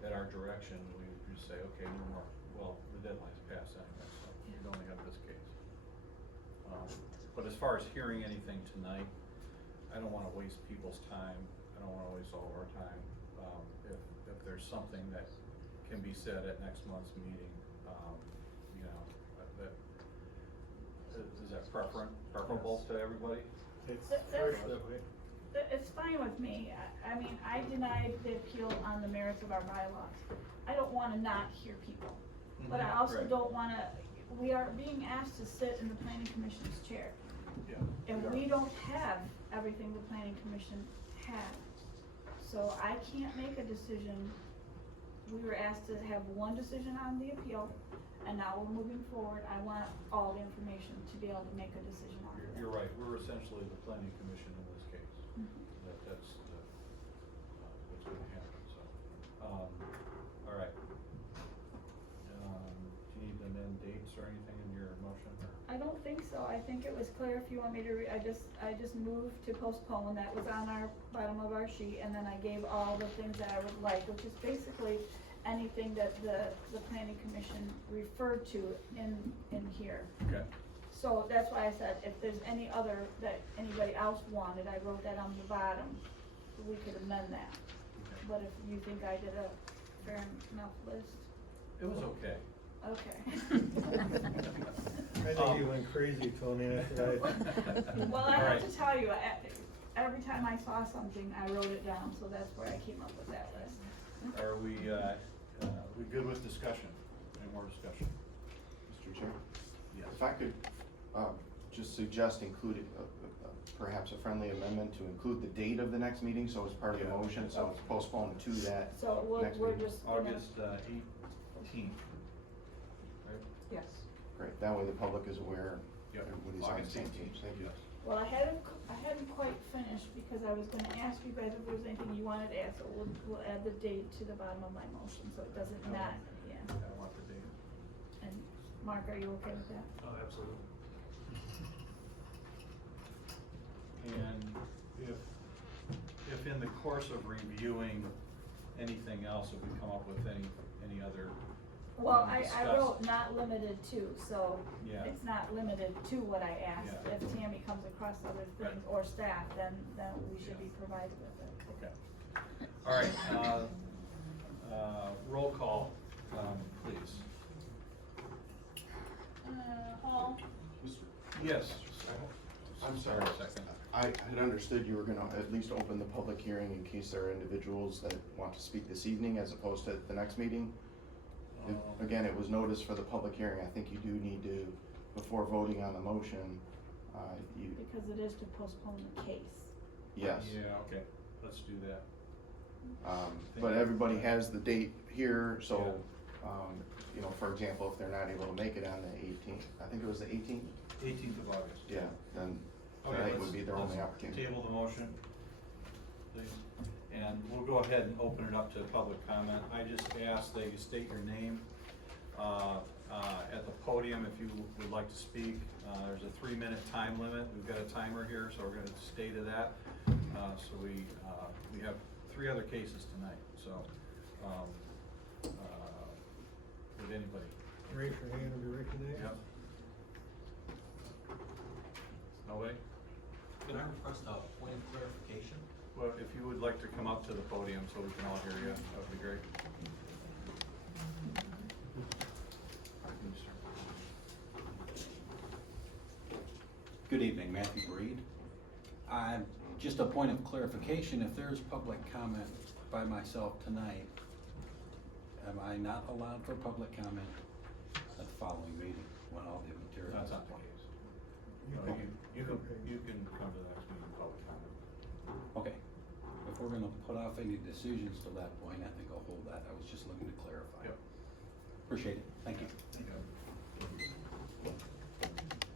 at our direction, we say, okay, no more, well, the deadline's passed anyway, so we only have this case. But as far as hearing anything tonight, I don't wanna waste people's time, I don't wanna waste all of our time. If there's something that can be said at next month's meeting, you know, is that preferable to everybody? It's That- first that's- that way. It's fine with me. I mean, I denied the appeal on the merits of our bylaws. I don't wanna not hear people. But I also Right. don't wanna, we are being asked to sit in the planning commission's chair. Yeah. And are. we don't have everything the planning commission had. So I can't make a decision. We were asked to have one decision on the appeal, and now we're moving forward. I want all the information to be able to make a decision on it. You're right, we're essentially the planning commission in this case. That's what's gonna happen, so, all right. Do you need to amend dates or anything in your motion, or? I don't think so. I think it was clear. If you want me to I just moved to postpone. That was on our bottom of our sheet, and then I gave all the things that I would like, which is basically anything that the planning commission referred to in here. Okay. So that's why I said, if there's any other that anybody else wanted, I wrote that on the bottom, we could amend that. Okay. But if you think I did a fair enough list, It was okay. okay. I think you went crazy, Tony, after I. Well, I All have right. to tell you, every time I saw something, I wrote it down, so that's where I came up with that list. Are we good with discussion? Any more discussion? Mr. Chair? Yes. If I could, just suggest including, perhaps a friendly amendment to include the date of the next meeting, so it's part of the Yeah. motion, so it's postponed to that So next we're meeting. just gonna. August 18th. Right? Yes. Great, that way the public is aware, Yep. everybody's on the August same 18th. page, thank you. Yes. Well, I hadn't quite finished because I was gonna ask you guys if there was anything you wanted to add, so we'll add the date to the bottom of my motion, so it doesn't not, yeah. I want the date. And Mark, are you okay with that? Oh, absolutely. And if in the course of reviewing anything else, if we come up with any other. Well, I discuss- wrote not limited to, so Yeah. it's not limited to what I asked. Yeah. If Tammy comes across other Right. things, or staff, then we should Yeah. be provided with it. Okay. All right, roll call, please. Hall? Yes. I'm sorry. A second. I had understood you were gonna at least open the public hearing in case there are individuals that want to speak this evening as opposed to the next meeting. Again, it was noticed for the public hearing, I think you do need to, before voting on the motion, Because it is to postpone the case. yes. Yeah, okay, let's do that. But everybody has the date here, so, you know, for example, if they're not able to make it on the 18th, I think it was the 18th? 18th of August. Yeah, then Okay, tonight let's- would be their only let's opportunity. Table the motion, please. And we'll go ahead and open it up to public comment. I just ask that you state your name at the podium if you would like to speak. There's a 3-minute time limit. We've got a timer here, so we're gonna stay to that. So we have 3 other cases tonight, so, would anybody? Raise your hand and be recognized. Yep. Nobody? Can I request a point of clarification? Well, if you would like to come up to the podium so we can all hear you, that would be great. Good evening, Matthew Breed. Just a point of clarification, if there's public comment by myself tonight, am I not allowed for public comment at the following meeting when all the material That's is? not the case. You No, can- you can come to the next meeting, public comment. Okay, if we're gonna put off any decisions till that point, I think I'll hold that. I was just looking to clarify. Yep. Appreciate it, thank you.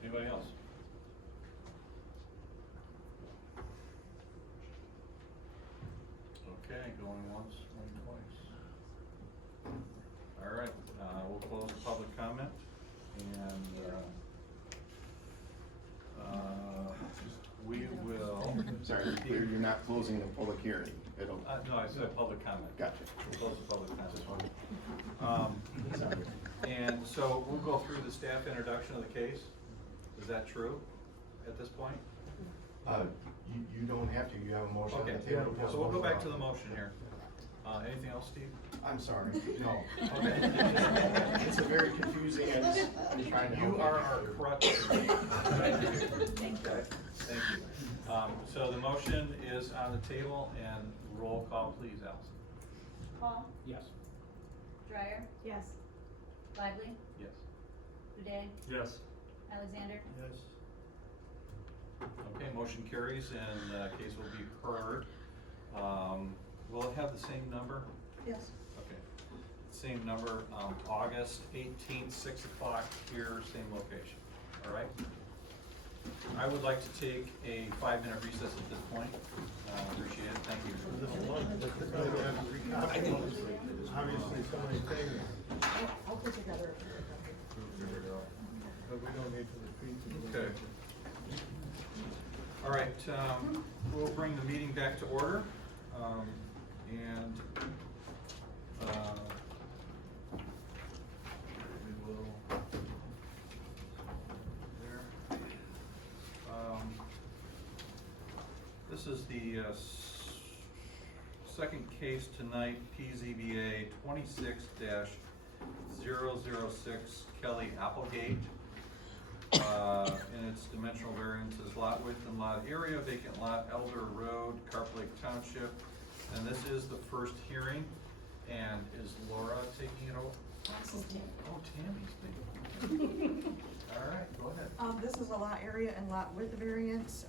Anybody else? Okay, going once, going twice. All right, we'll close the public comment and, we will. Sorry, you're not closing the public hearing, it'll, No, I said public comment. gotcha. We'll close the public comment. And so we'll go through the staff introduction of the case. Is that true? at this point? You don't have to, you have a motion on the Okay, table. so we'll go back to the motion here. Anything else, Steve? I'm sorry, no. Okay. It's a very confusing, and I'm trying to help. You are our crutch. Thank you. Thank you. So the motion is on the table, and roll call, please, Allison. Paul, Yes. Dryer, Yes. Lively, Yes. Uday, Yes. Alexander. Yes. Okay, motion carries, and case will be heard. Will it have the same number? Yes. Okay, same number, August 18th, 6 o'clock here, same location, all right? I would like to take a 5-minute recess at this point. Appreciate it, thank you. This is one, this is gonna be obviously so many things, I'll put together. but we don't need to repeat. Okay. All right, we'll bring the meeting back to order, and we will, there. This is the second case tonight, PZBA 26-006 Kelly Applegate. And its dimensional variances, lot width and lot area, vacant lot, Elder Road, Carp Lake Township. And this is the first hearing, and is Laura taking it over? Oh, Tammy's taking it. All right, go ahead. This is a lot area and lot width variance.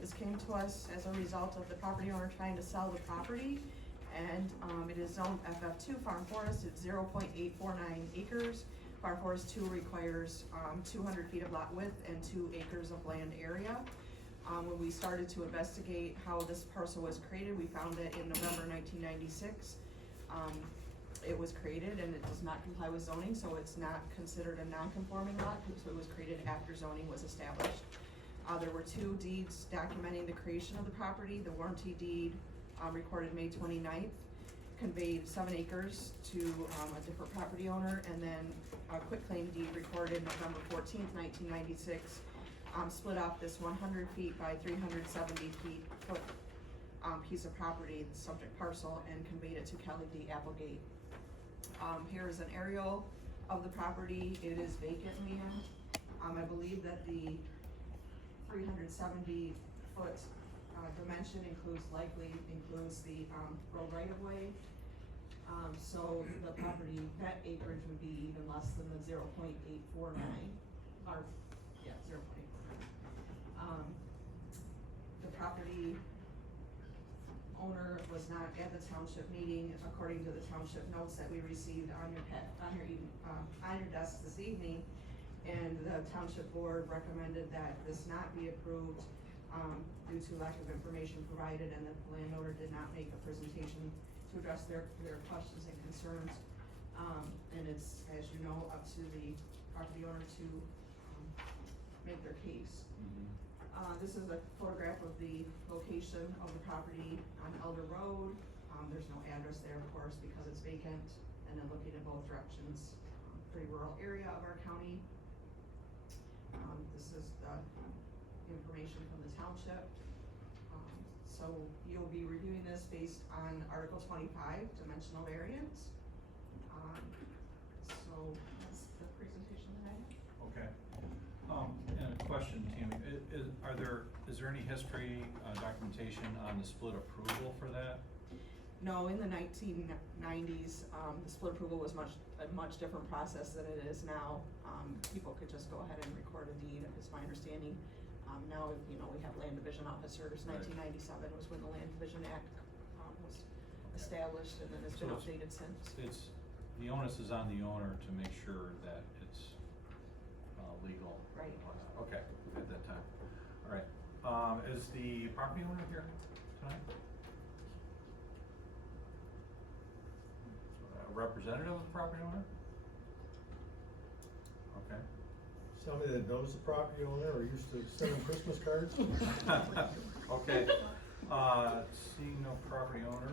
This came to us as a result of the property owner trying to sell the property. And, it is zoned FF2 Farm Forest, it's 0.849 acres. Farm Forest 2 requires, 200 feet of lot width and 2 acres of land area. When we started to investigate how this parcel was created, we found that in November 1996, it was created and it does not comply with zoning, so it's not considered a non-conforming lot, so it was created after zoning was established. There were 2 deeds documenting the creation of the property. The warranty deed, recorded May 29th, conveyed 7 acres to, a different property owner, and then a quitclaim deed recorded November 14th, 1996, split off this 100 feet by 370 feet foot, piece of property, the subject parcel, and conveyed it to Kelly D. Applegate. Here is an aerial of the property. It is vacant land. I believe that the 370 foot dimension likely includes the road right of way. So the property, that acreage would be even less than the 0.849, or, yeah, 0.849. The property owner was not at the township meeting, according to the township notes that we received on your desk this evening. And the township board recommended that this not be approved, due to lack of information provided, and that the landowner did not make a presentation to address their questions and concerns. And it's, as you know, up to the property owner to, make their case. This is a photograph of the location of the property on Elder Road. There's no address there, of course, because it's vacant, and then looking in both directions, pretty rural area of our county. This is the information from the township. So you'll be reviewing this based on Article 25, dimensional variance. So that's the presentation that I have. Okay. And a question, Tammy, is there any history, documentation on the split approval for that? No, in the 1990s, the split approval was a much different process than it is now. People could just go ahead and record a deed, is my understanding. Now, we have land division officers. Right. 1997 was when the Land Division Act, was established, and then it's been So updated since. The onus is on the owner to make sure that it's, legal. Right. Okay, at that time. All right. Is the property owner here tonight? A representative of the property owner? Okay. Somebody that knows the property owner or used to send them Christmas cards? Okay, seeing no property owner,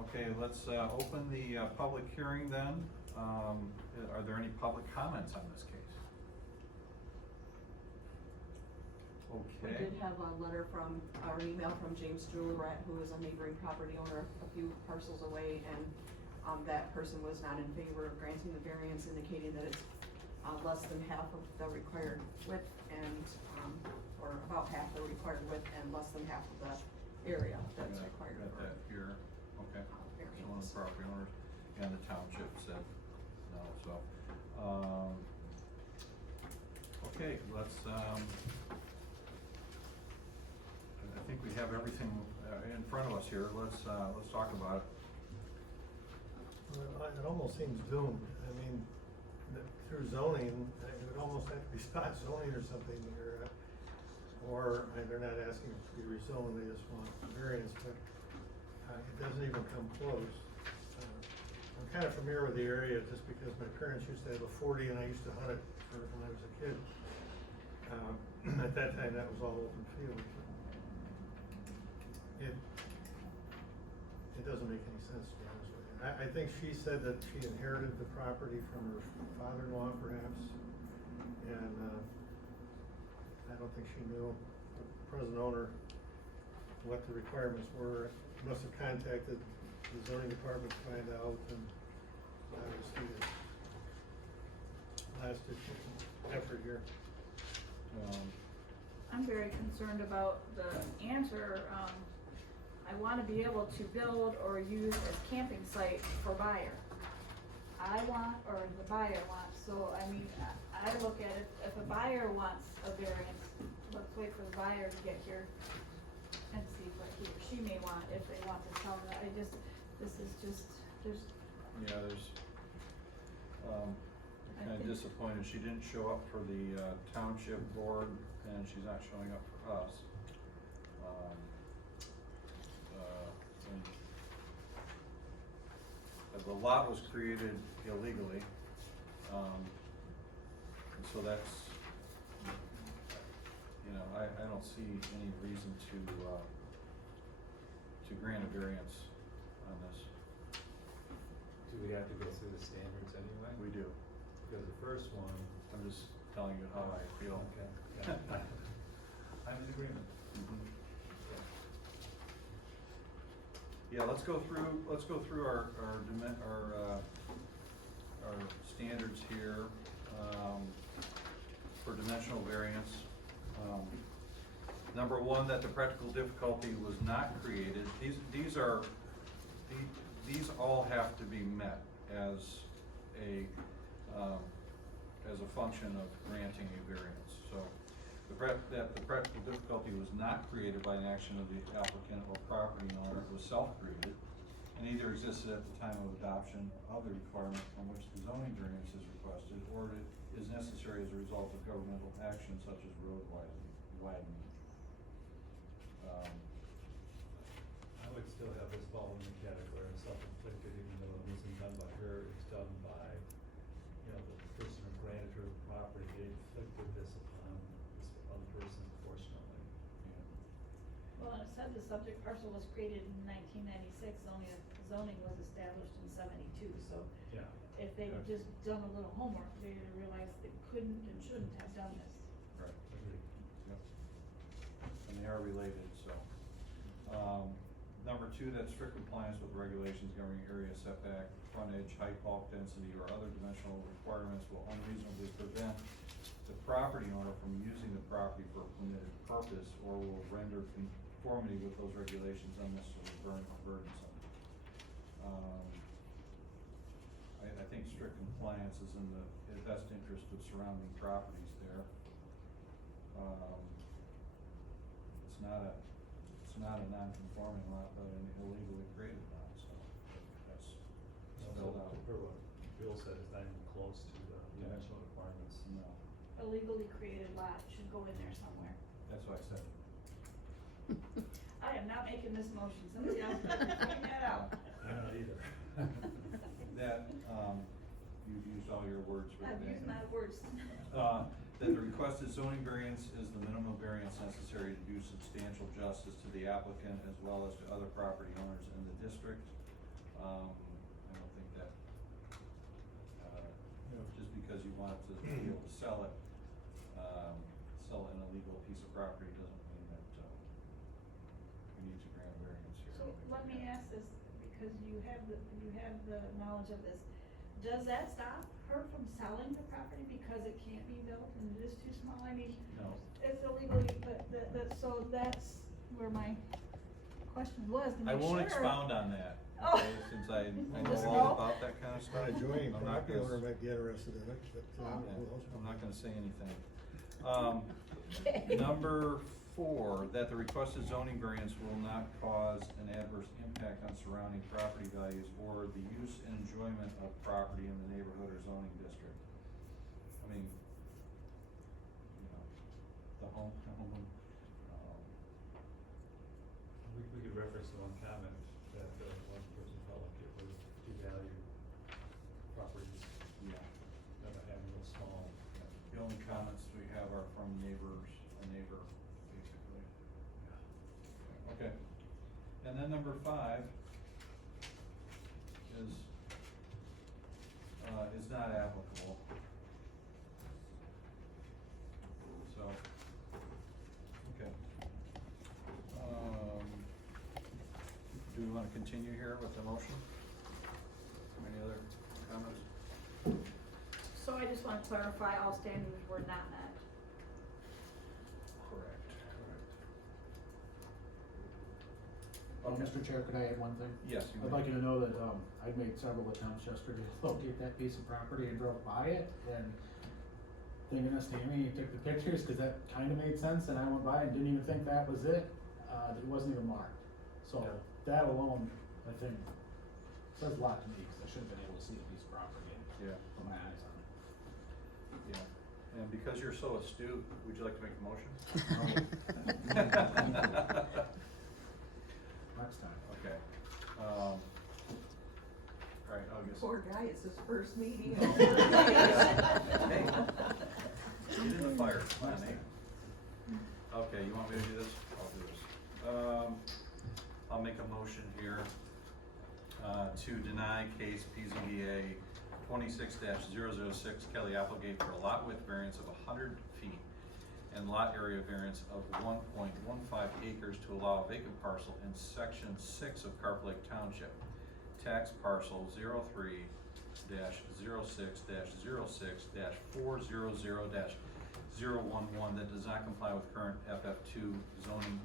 okay, let's, open the, public hearing then. Are there any public comments on this case? We Okay. did have a letter from, or an email from James Juliet, who is a neighboring property owner a few parcels away, and, that person was not in favor of granting the variance, indicating that it's, less than half of the required width and, or about half the required width and less than half of the area that's Yeah, required got for, that here, okay. So one of variance. the property owners and the township said no, so, okay, let's, I think we have everything, in front of us here, let's talk about it. Well, it almost seems doomed. I mean, through zoning, it would almost have to be spot zoning or something here. Or they're not asking to be rezoned, they just want variance, but it doesn't even come close. I'm kind of familiar with the area just because my parents used to have a 40 and I used to hunt it when I was a kid. At that time, that was all open field. It doesn't make any sense, to be honest with you. I think she said that she inherited the property from her father-in-law perhaps, and I don't think she knew the present owner what the requirements were. Must have contacted the zoning department to find out, and obviously the last effort here. I'm very concerned about the answer, I wanna be able to build or use as camping site for buyer. I want, or the buyer wants, so I mean, I look at it, if a buyer wants a variance, let's wait for the buyer to get here and see what he or she may want, if they want to sell it. This is just, Yeah, there's, I'm kinda disappointed, she didn't show up for the, township board, and she's not showing up for us. And the lot was created illegally, and so that's, you know, I don't see any reason to grant a variance on this. Do we have to go through the standards anyway? We do. Because the first one. I'm just telling you how I feel. Okay. Yeah. I'm in agreement. Yeah, let's go through our standards here, for dimensional variance. Number one, that the practical difficulty was not created. These all have to be met as a function of granting a variance. So, that the practical difficulty was not created by an action of the applicant or property owner, it was self-created, and either existed at the time of adoption of the requirement from which the zoning variance is requested, or it is necessary as a result of governmental action such as road widening. I would still have this fall in the category of self-inflicted, even though it wasn't done by her, it was done by, you know, the person who granted her the property, they inflicted this upon this other person, unfortunately. well, and it said the subject parcel was created in 1996, only zoning was established in 72, so Yeah. if they'd just done a little homework, they'd have realized they couldn't and shouldn't have done this. Right. Agreed. Yep. And they are related, so. Number two, that strict compliance with regulations governing area setback, frontage, height, bulk density, or other dimensional requirements will unreasonably prevent the property owner from using the property for a permitted purpose, or will render conformity with those regulations unnecessarily burdensome. I think strict compliance is in the best interest of surrounding properties there. It's not a non-conforming lot, but an illegally created lot, so that's spelled out. Per what Bill said, it's not even close to the dimensional requirements. No, A legally created lot should go in there somewhere. that's what I said. I am not making this motion, somebody else better figure that out. I'm not either. That, you've used all your words for I've today. used my words. That the requested zoning variance is the minimum variance necessary to do substantial justice to the applicant as well as to other property owners in the district. I don't think that, just because you want to be able to sell it parcel and a legal piece of property doesn't mean that, we need to grant a variance here. So let me ask this, because you have the knowledge of this. Does that stop her from selling the property because it can't be built and it is too small? I mean, No. it's illegally, but so that's where my question was, to make I sure. won't expound on that, Oh. okay, since I know Just all no? about that kind of stuff. An adjoining I'm not property gonna owner might be interested in it, but, Oh. who else? I'm not gonna say anything. Okay. Number 4, that the requested zoning variance will not cause an adverse impact on surrounding property values or the use and enjoyment of property in the neighborhood or zoning district. I mean, you know, the home, We could reference the one comment that, one person felt like it was devalued properties, yeah. that are having those small. The only comments we have are from neighbors, a neighbor, basically. Okay, and then number 5 is not applicable. So, okay. Do we wanna continue here with the motion? Any other comments? So I just wanna clarify, all standards were not met. Correct. Mr. Chair, could I add one thing? Yes, you I'd may. like you to know that, I've made several attempts yesterday to locate that piece of property and drove by it, and thinking of Tammy, took the pictures, cause that kinda made sense, and I went by and didn't even think that was it. It wasn't even marked. So Yeah. that alone, I think, says a lot to me, cause I should've been able to see the piece of property and Yeah. put my eyes on it. Yeah, and because you're so astute, would you like to make a motion? Next time. Okay, all right, I'll guess. Poor guy, it's his first meeting. Hey, get in the fire, come on, Nate. Okay, you want me to do this? I'll do this. I'll make a motion here, to deny case PZBA 26-006 Kelly Applegate for a lot width variance of 100 feet and lot area variance of 1.15 acres to allow a vacant parcel in section 6 of Carp Lake Township. Tax parcel 03-06-06-400-011 that does not comply with current FF2 zoning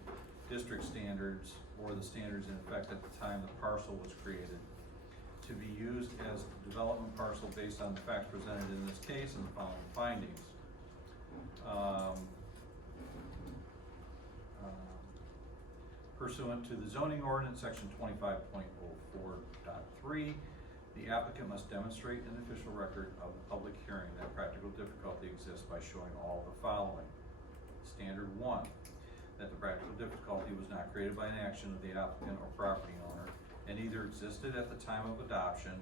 district standards or the standards in effect at the time the parcel was created. To be used as development parcel based on the facts presented in this case and the following findings. Pursuant to the zoning ordinance, section 25.04.3, the applicant must demonstrate in the official record of the public hearing that practical difficulty exists by showing all the following. Standard 1, that the practical difficulty was not created by an action of the applicant or property owner and either existed at the time of adoption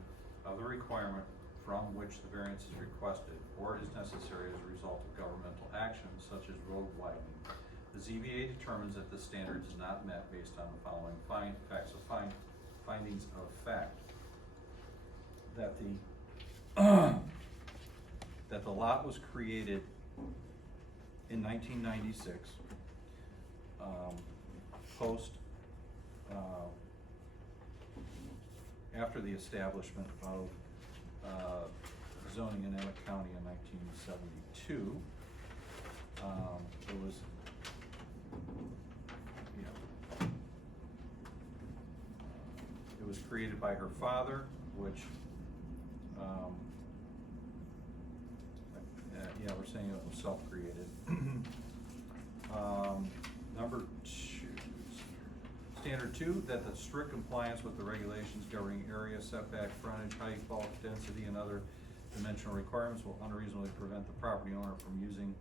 of the requirement from which the variance is requested or is necessary as a result of governmental action such as road widening. The ZBA determines that the standard is not met based on the following findings of fact. That that the lot was created in 1996, after the establishment of zoning in Emmet County in 1972. It was, it was created by her father, which, yeah, we're saying it was self-created. Number 2, standard 2, that the strict compliance with the regulations governing area, setback, frontage, height, bulk, density, and other dimensional requirements will unreasonably prevent the property owner from using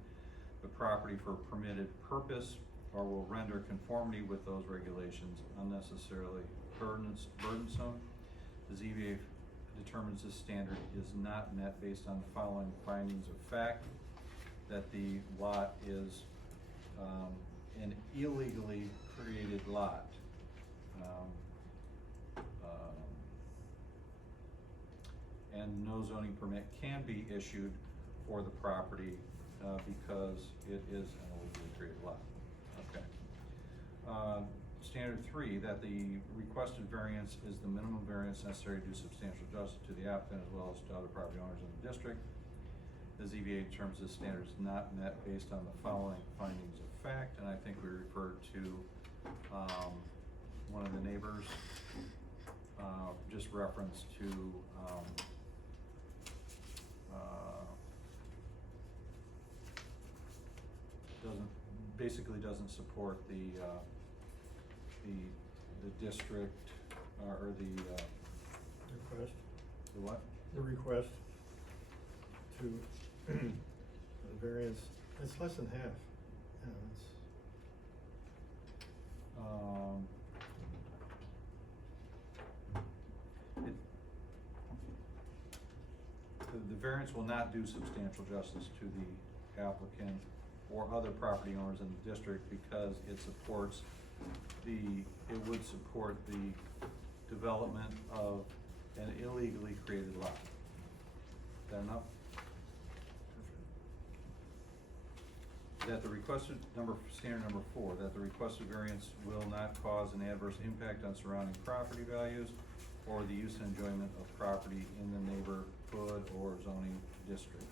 the property for a permitted purpose or will render conformity with those regulations unnecessarily burdensome. The ZBA determines this standard is not met based on the following findings of fact: that the lot is an illegally created lot. And no zoning permit can be issued for the property because it is an illegally created lot. Okay. Standard 3, that the requested variance is the minimum variance necessary to do substantial justice to the applicant as well as to other property owners in the district. The ZBA determines this standard is not met based on the following findings of fact, and I think we referred to one of the neighbors, just reference to basically doesn't support the district, or the Request, the what? the request to, the variance, it's less than half, you know, it's. The variance will not do substantial justice to the applicant or other property owners in the district because it supports it would support the development of an illegally created lot. Is that enough? That the requested standard number 4, that the requested variance will not cause an adverse impact on surrounding property values or the use and enjoyment of property in the neighborhood or zoning district.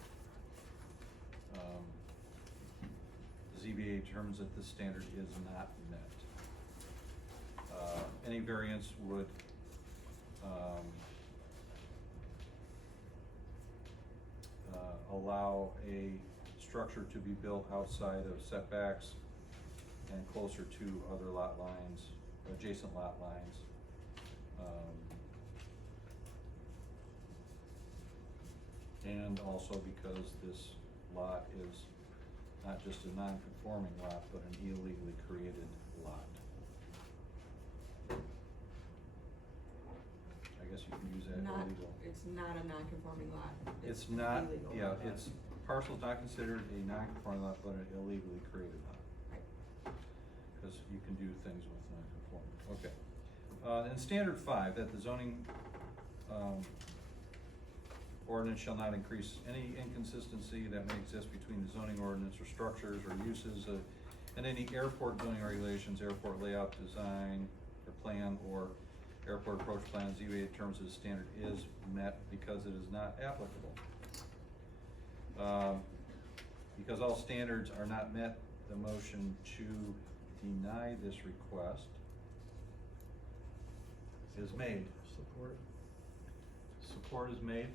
The ZBA determines that this standard is not met. Any variance would allow a structure to be built outside of setbacks and closer to other lot lines, adjacent lot lines. And also because this lot is not just a non-conforming lot, but an illegally created lot. I guess you can use that illegal. It's not a non-conforming lot. It's an not, illegal yeah, lot. it's, parcel's not considered a non-conforming lot, but an illegally created lot. Right. Cause you can do things with non-conforming, okay. And standard 5, that the zoning, ordinance shall not increase any inconsistency that may exist between the zoning ordinance or structures or uses and any airport zoning regulations, airport layout design or plan, or airport approach plan. ZBA determines that the standard is met because it is not applicable. Because all standards are not met, the motion to deny this request is made. Support. Support is made.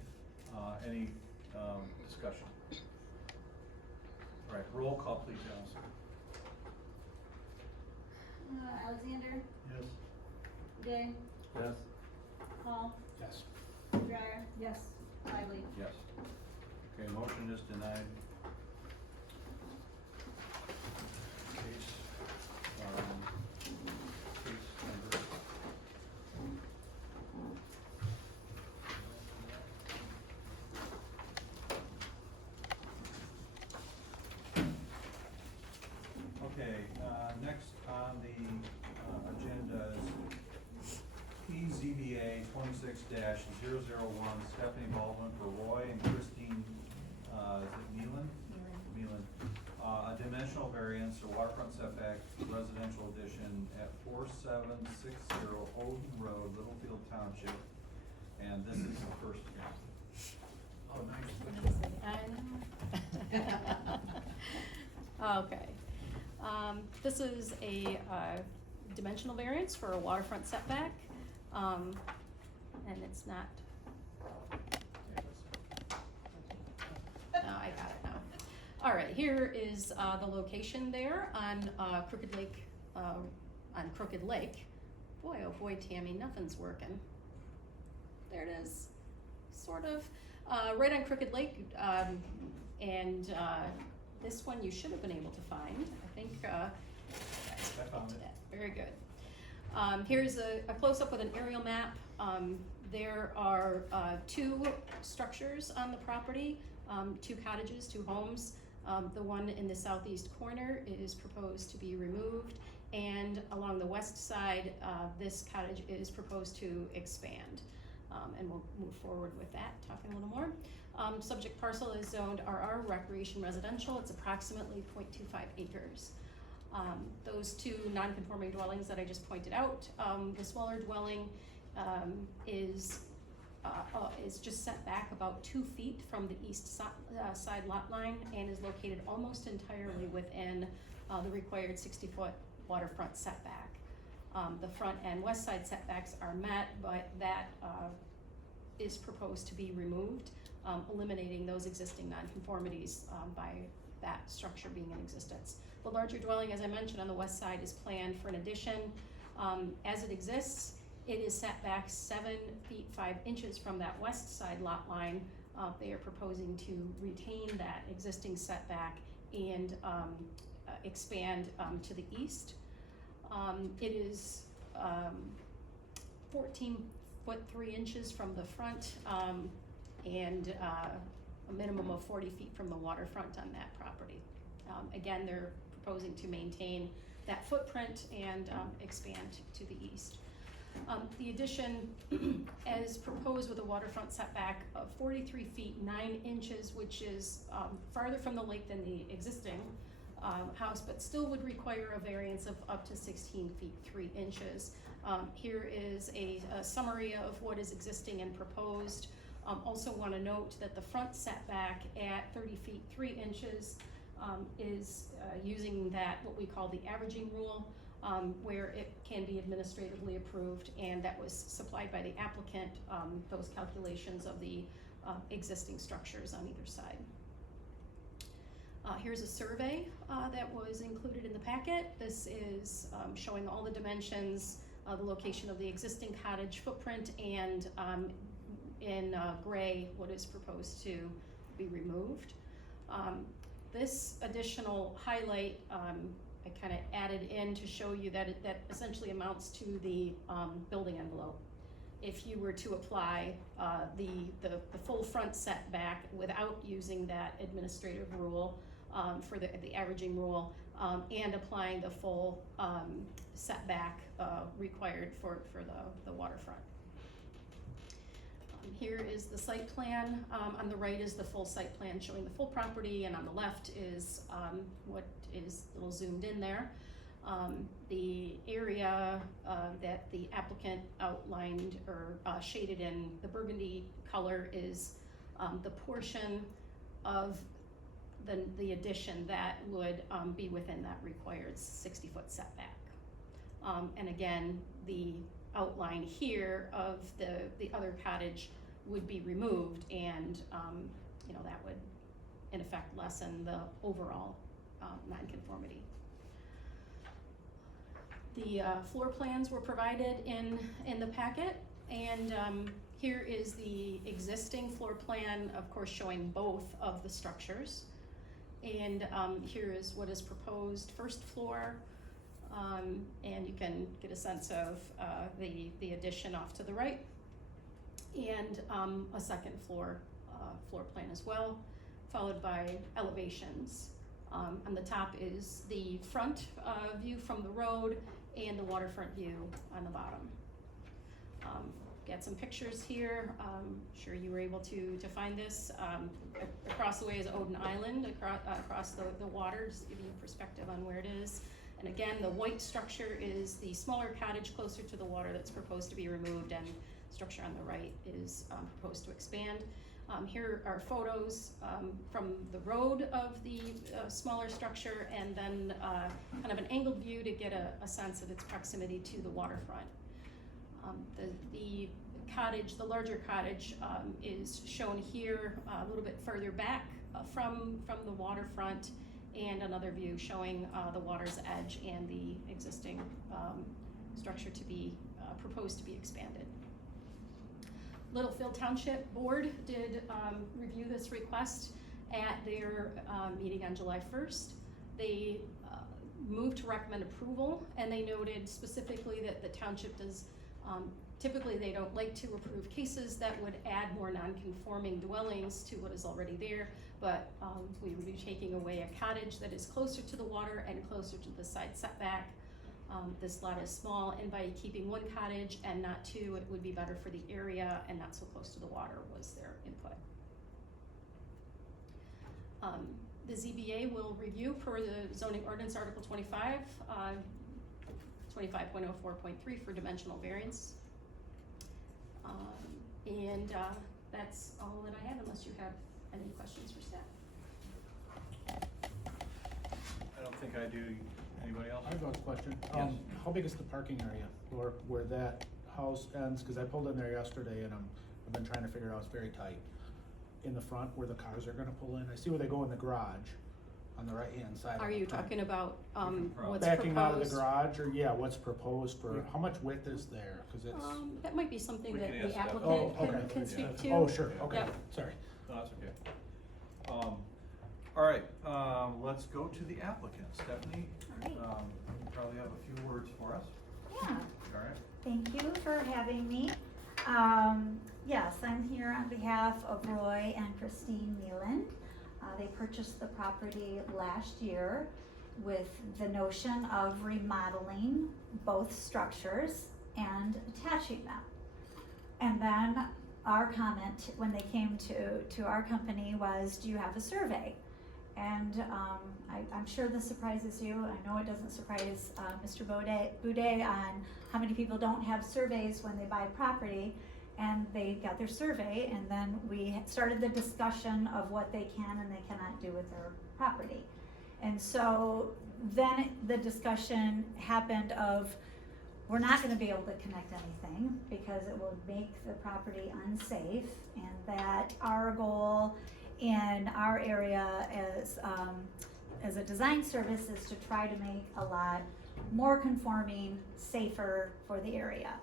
Any discussion? All right, roll call please, Allison. Alexander, Yes. Day, Yes. Hall, Yes. Dryer, Yes. Lively. Yes. Okay, motion is denied. Case, case number. Okay, next on the agenda is PZBA 26-001, Stephanie Baldwin for Roy and Christine, is it Nealon? Nealon. A dimensional variance or waterfront setback residential addition at 4760 Olden Road, Littlefield Township. And this is the first hearing. Oh, nice. Okay. This is a dimensional variance for a waterfront setback, and it's not. No, I got it now. All right, here is the location there on Crooked Lake, Boy, oh boy, Tammy, nothing's working. There it is, sort of. Right on Crooked Lake, and this one you should have been able to find. I think I found it. very good. Here's a close-up with an aerial map. There are 2 structures on the property, 2 cottages, 2 homes. The one in the southeast corner is proposed to be removed, and along the west side, this cottage is proposed to expand. And we'll move forward with that, talking a little more. Subject parcel is zoned RR, recreation residential, it's approximately 0.25 acres. Those two non-conforming dwellings that I just pointed out, the smaller dwelling is just set back about 2 feet from the east side lot line and is located almost entirely within the required 60-foot waterfront setback. The front and west side setbacks are met, but that is proposed to be removed, eliminating those existing nonconformities by that structure being in existence. The larger dwelling, as I mentioned, on the west side is planned for an addition. As it exists, it is set back 7 feet 5 inches from that west side lot line. They are proposing to retain that existing setback and expand to the east. It is 14 foot 3 inches from the front and a minimum of 40 feet from the waterfront on that property. Again, they're proposing to maintain that footprint and expand to the east. The addition, as proposed with a waterfront setback of 43 feet 9 inches, which is farther from the lake than the existing house, but still would require a variance of up to 16 feet 3 inches. Here is a summary of what is existing and proposed. Also want to note that the front setback at 30 feet 3 inches is using that, what we call the averaging rule, where it can be administratively approved, and that was supplied by the applicant, those calculations of the existing structures on either side. Here's a survey that was included in the packet. This is showing all the dimensions, the location of the existing cottage footprint, and in gray, what is proposed to be removed. This additional highlight I kind of added in to show you that that essentially amounts to the building envelope. If you were to apply the full front setback without using that administrative rule for the averaging rule, and applying the full setback required for the waterfront. Here is the site plan. On the right is the full site plan showing the full property, and on the left is what is a little zoomed in there. The area that the applicant outlined or shaded in the burgundy color is the portion of the addition that would be within that required 60-foot setback. And again, the outline here of the other cottage would be removed, and that would in effect lessen the overall nonconformity. The floor plans were provided in the packet, and here is the existing floor plan, of course showing both of the structures. And here is what is proposed first floor, and you can get a sense of the addition off to the right, and a second floor plan as well, followed by elevations. On the top is the front view from the road and the waterfront view on the bottom. Got some pictures here. Sure you were able to find this. Across the way is Odin Island, across the water, just to give you a perspective on where it is. And again, the white structure is the smaller cottage closer to the water that's proposed to be removed, and structure on the right is proposed to expand. Here are photos from the road of the smaller structure, and then kind of an angled view to get a sense of its proximity to the waterfront. The cottage, the larger cottage, is shown here a little bit further back from the waterfront, and another view showing the water's edge and the existing structure to be proposed to be expanded. Littlefield Township Board did review this request at their meeting on July 1st. They moved to recommend approval, and they noted specifically that the township does, typically they don't like to approve cases that would add more non-conforming dwellings to what is already there, but we would be taking away a cottage that is closer to the water and closer to the side setback. This lot is small, and by keeping one cottage and not two, it would be better for the area and not so close to the water was their input. The ZBA will review per the zoning ordinance Article 25, 25.04.3 for dimensional variance. And that's all that I have, unless you have any questions for staff. I don't think I do. Anybody else? I have a question. Yes. How big is the parking area or where that house ends? Cause I pulled in there yesterday and I've been trying to figure it out, it's very tight. In the front where the cars are gonna pull in, I see where they go in the garage on the right-hand side. of Are the you front. talking about, what's proposed? Backing out of the garage, or yeah, what's proposed for, how much width is there? Cause it's, That might be something We that can the ask that. applicant oh, can, okay. can speak to. Oh, sure, okay, Yep. sorry. No, that's okay. All right, let's go to the applicant. Stephanie, Alright. you probably have a few words for us. Yeah, All right. thank you for having me. Yes, I'm here on behalf of Roy and Christine Nealand. They purchased the property last year with the notion of remodeling both structures and attaching them. And then our comment when they came to our company was, do you have a survey? And I'm sure this surprises you. I know it doesn't surprise Mr. Boudet on how many people don't have surveys when they buy property. And they got their survey, and then we started the discussion of what they can and they cannot do with their property. And so then the discussion happened of, we're not gonna be able to connect anything because it will make the property unsafe, and that our goal in our area as a design service is to try to make a lot more conforming, safer for the area.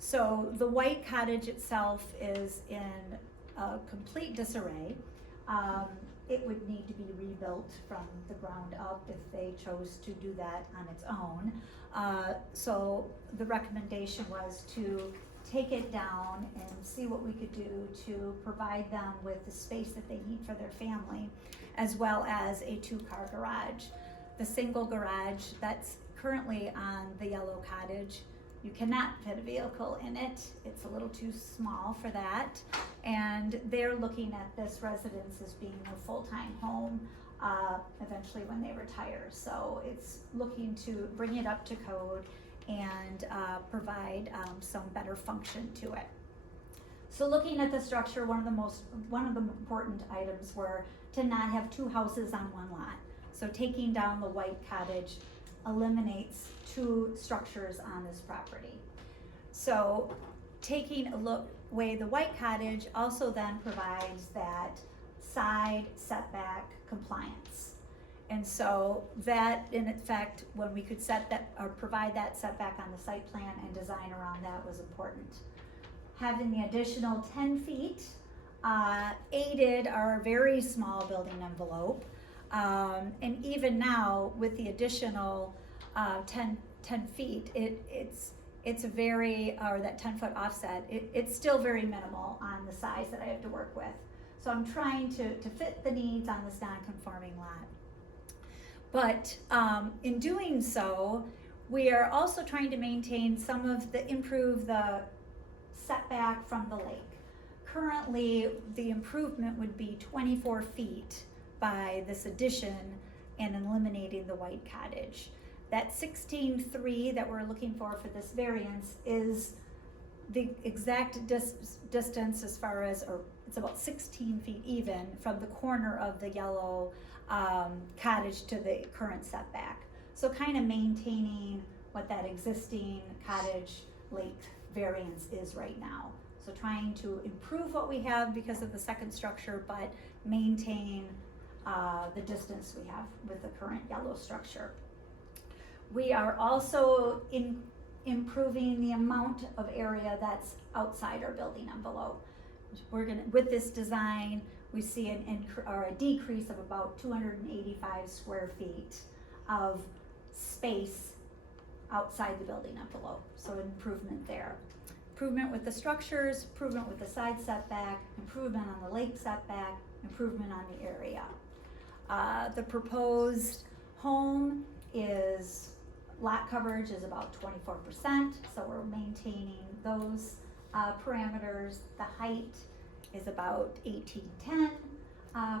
So the white cottage itself is in a complete disarray. It would need to be rebuilt from the ground up if they chose to do that on its own. So the recommendation was to take it down and see what we could do to provide them with the space that they need for their family, as well as a 2-car garage. The single garage that's currently on the yellow cottage, you cannot fit a vehicle in it. It's a little too small for that. And they're looking at this residence as being a full-time home eventually when they retire. So it's looking to bring it up to code and provide some better function to it. So looking at the structure, one of the important items were to not have 2 houses on one lot. So taking down the white cottage eliminates 2 structures on this property. So taking a look away the white cottage also then provides that side setback compliance. And so that, in effect, when we could set that or provide that setback on the site plan and design around that was important. Having the additional 10 feet aided our very small building envelope. And even now, with the additional 10 feet, it's a very, or that 10-foot offset, it's still very minimal on the size that I have to work with. So I'm trying to fit the needs on this non-conforming lot. But in doing so, we are also trying to maintain improve the setback from the lake. Currently, the improvement would be 24 feet by this addition and eliminating the white cottage. That 16.3 that we're looking for this variance is the exact distance as far as, or it's about 16 feet even from the corner of the yellow cottage to the current setback. So kind of maintaining what that existing cottage lake variance is right now. So trying to improve what we have because of the second structure, but maintain the distance we have with the current yellow structure. We are also improving the amount of area that's outside our building envelope. With this design, we see a decrease of about 285 square feet of space outside the building envelope. So an improvement there. Improvement with the structures, improvement with the side setback, improvement on the lake setback, improvement on the area. The proposed home lot coverage is about 24%, so we're maintaining those parameters. The height is about 1810,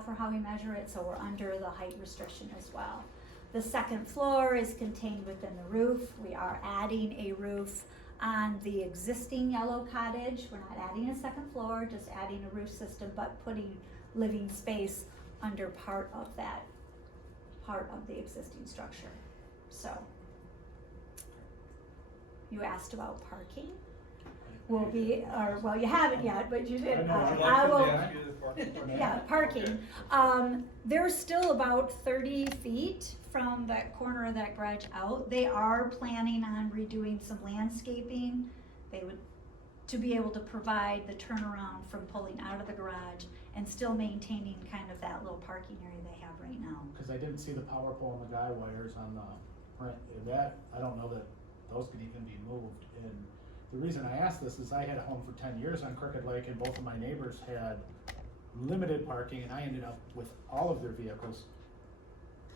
for how we measure it, so we're under the height restriction as well. The second floor is contained within the roof. We are adding a roof on the existing yellow cottage. We're not adding a second floor, just adding a roof system, but putting living space under part of the existing structure. So, you asked about parking. Will be, or, well, you haven't yet, but you did. I will. Yeah, parking. They're still about 30 feet from that corner of that garage out. They are planning on redoing some landscaping. They would, to be able to provide the turnaround from pulling out of the garage and still maintaining kind of that little parking area they have right now. Cause I didn't see the power pole and the guy wires on the, right, that, I don't know that those could even be moved. And the reason I asked this is I had a home for 10 years on Crooked Lake, and both of my neighbors had limited parking, and I ended up with all of their vehicles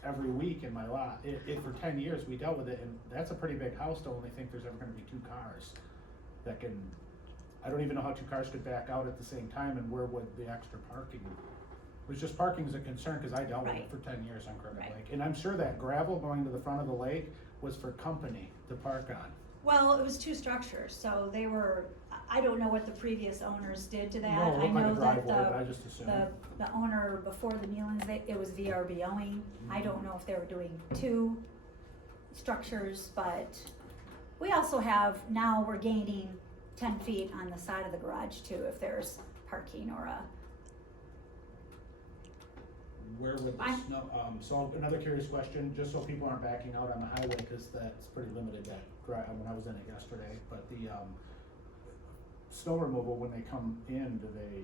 every week in my lot. For 10 years, we dealt with it, and that's a pretty big house to only think there's ever gonna be 2 cars that can, I don't even know how 2 cars could back out at the same time, and where would the extra parking? It was just parking is a concern, cause I dealt with it for 10 years on Crooked Lake. And I'm sure that gravel going to the front of the lake was for company to park on. Well, it was 2 structures, so they were, I don't know what the previous owners did to that. No, it I looked like a know that driveway, but I just assumed. the owner before the Melans, it was VRBOing. I don't know if they were doing 2 structures, but we also have, now we're gaining 10 feet on the side of the garage too, if there's parking or a. Where would the snow, so another curious question, just so people aren't backing out on the highway, cause that's pretty limited when I was in it yesterday, but the, snow removal, when they come in, do they,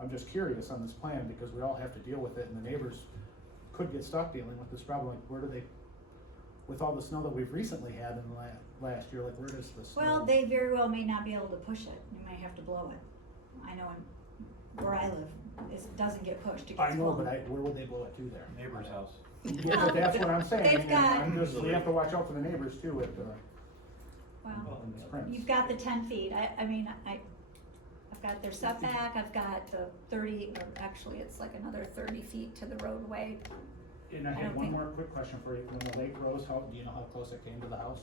I'm just curious on this plan, because we all have to deal with it, and the neighbors could get stuck dealing with this problem, like where do they, with all the snow that we've recently had in the last year, like where does the snow? Well, they very well may not be able to push it, you may have to blow it. I know where I live, it doesn't get pushed, it gets I know, blown. but where would they blow it to there? Neighbor's house. Yeah, but that's what I'm saying, They've got- we have to watch out for the neighbors too at the. Well, in sprints. you've got the 10 feet, I've got their setback, I've got the 30, or actually it's like another 30 feet to the roadway. And I I had don't one think- more quick question for you, when the lake rose, do you know how close it came to the house?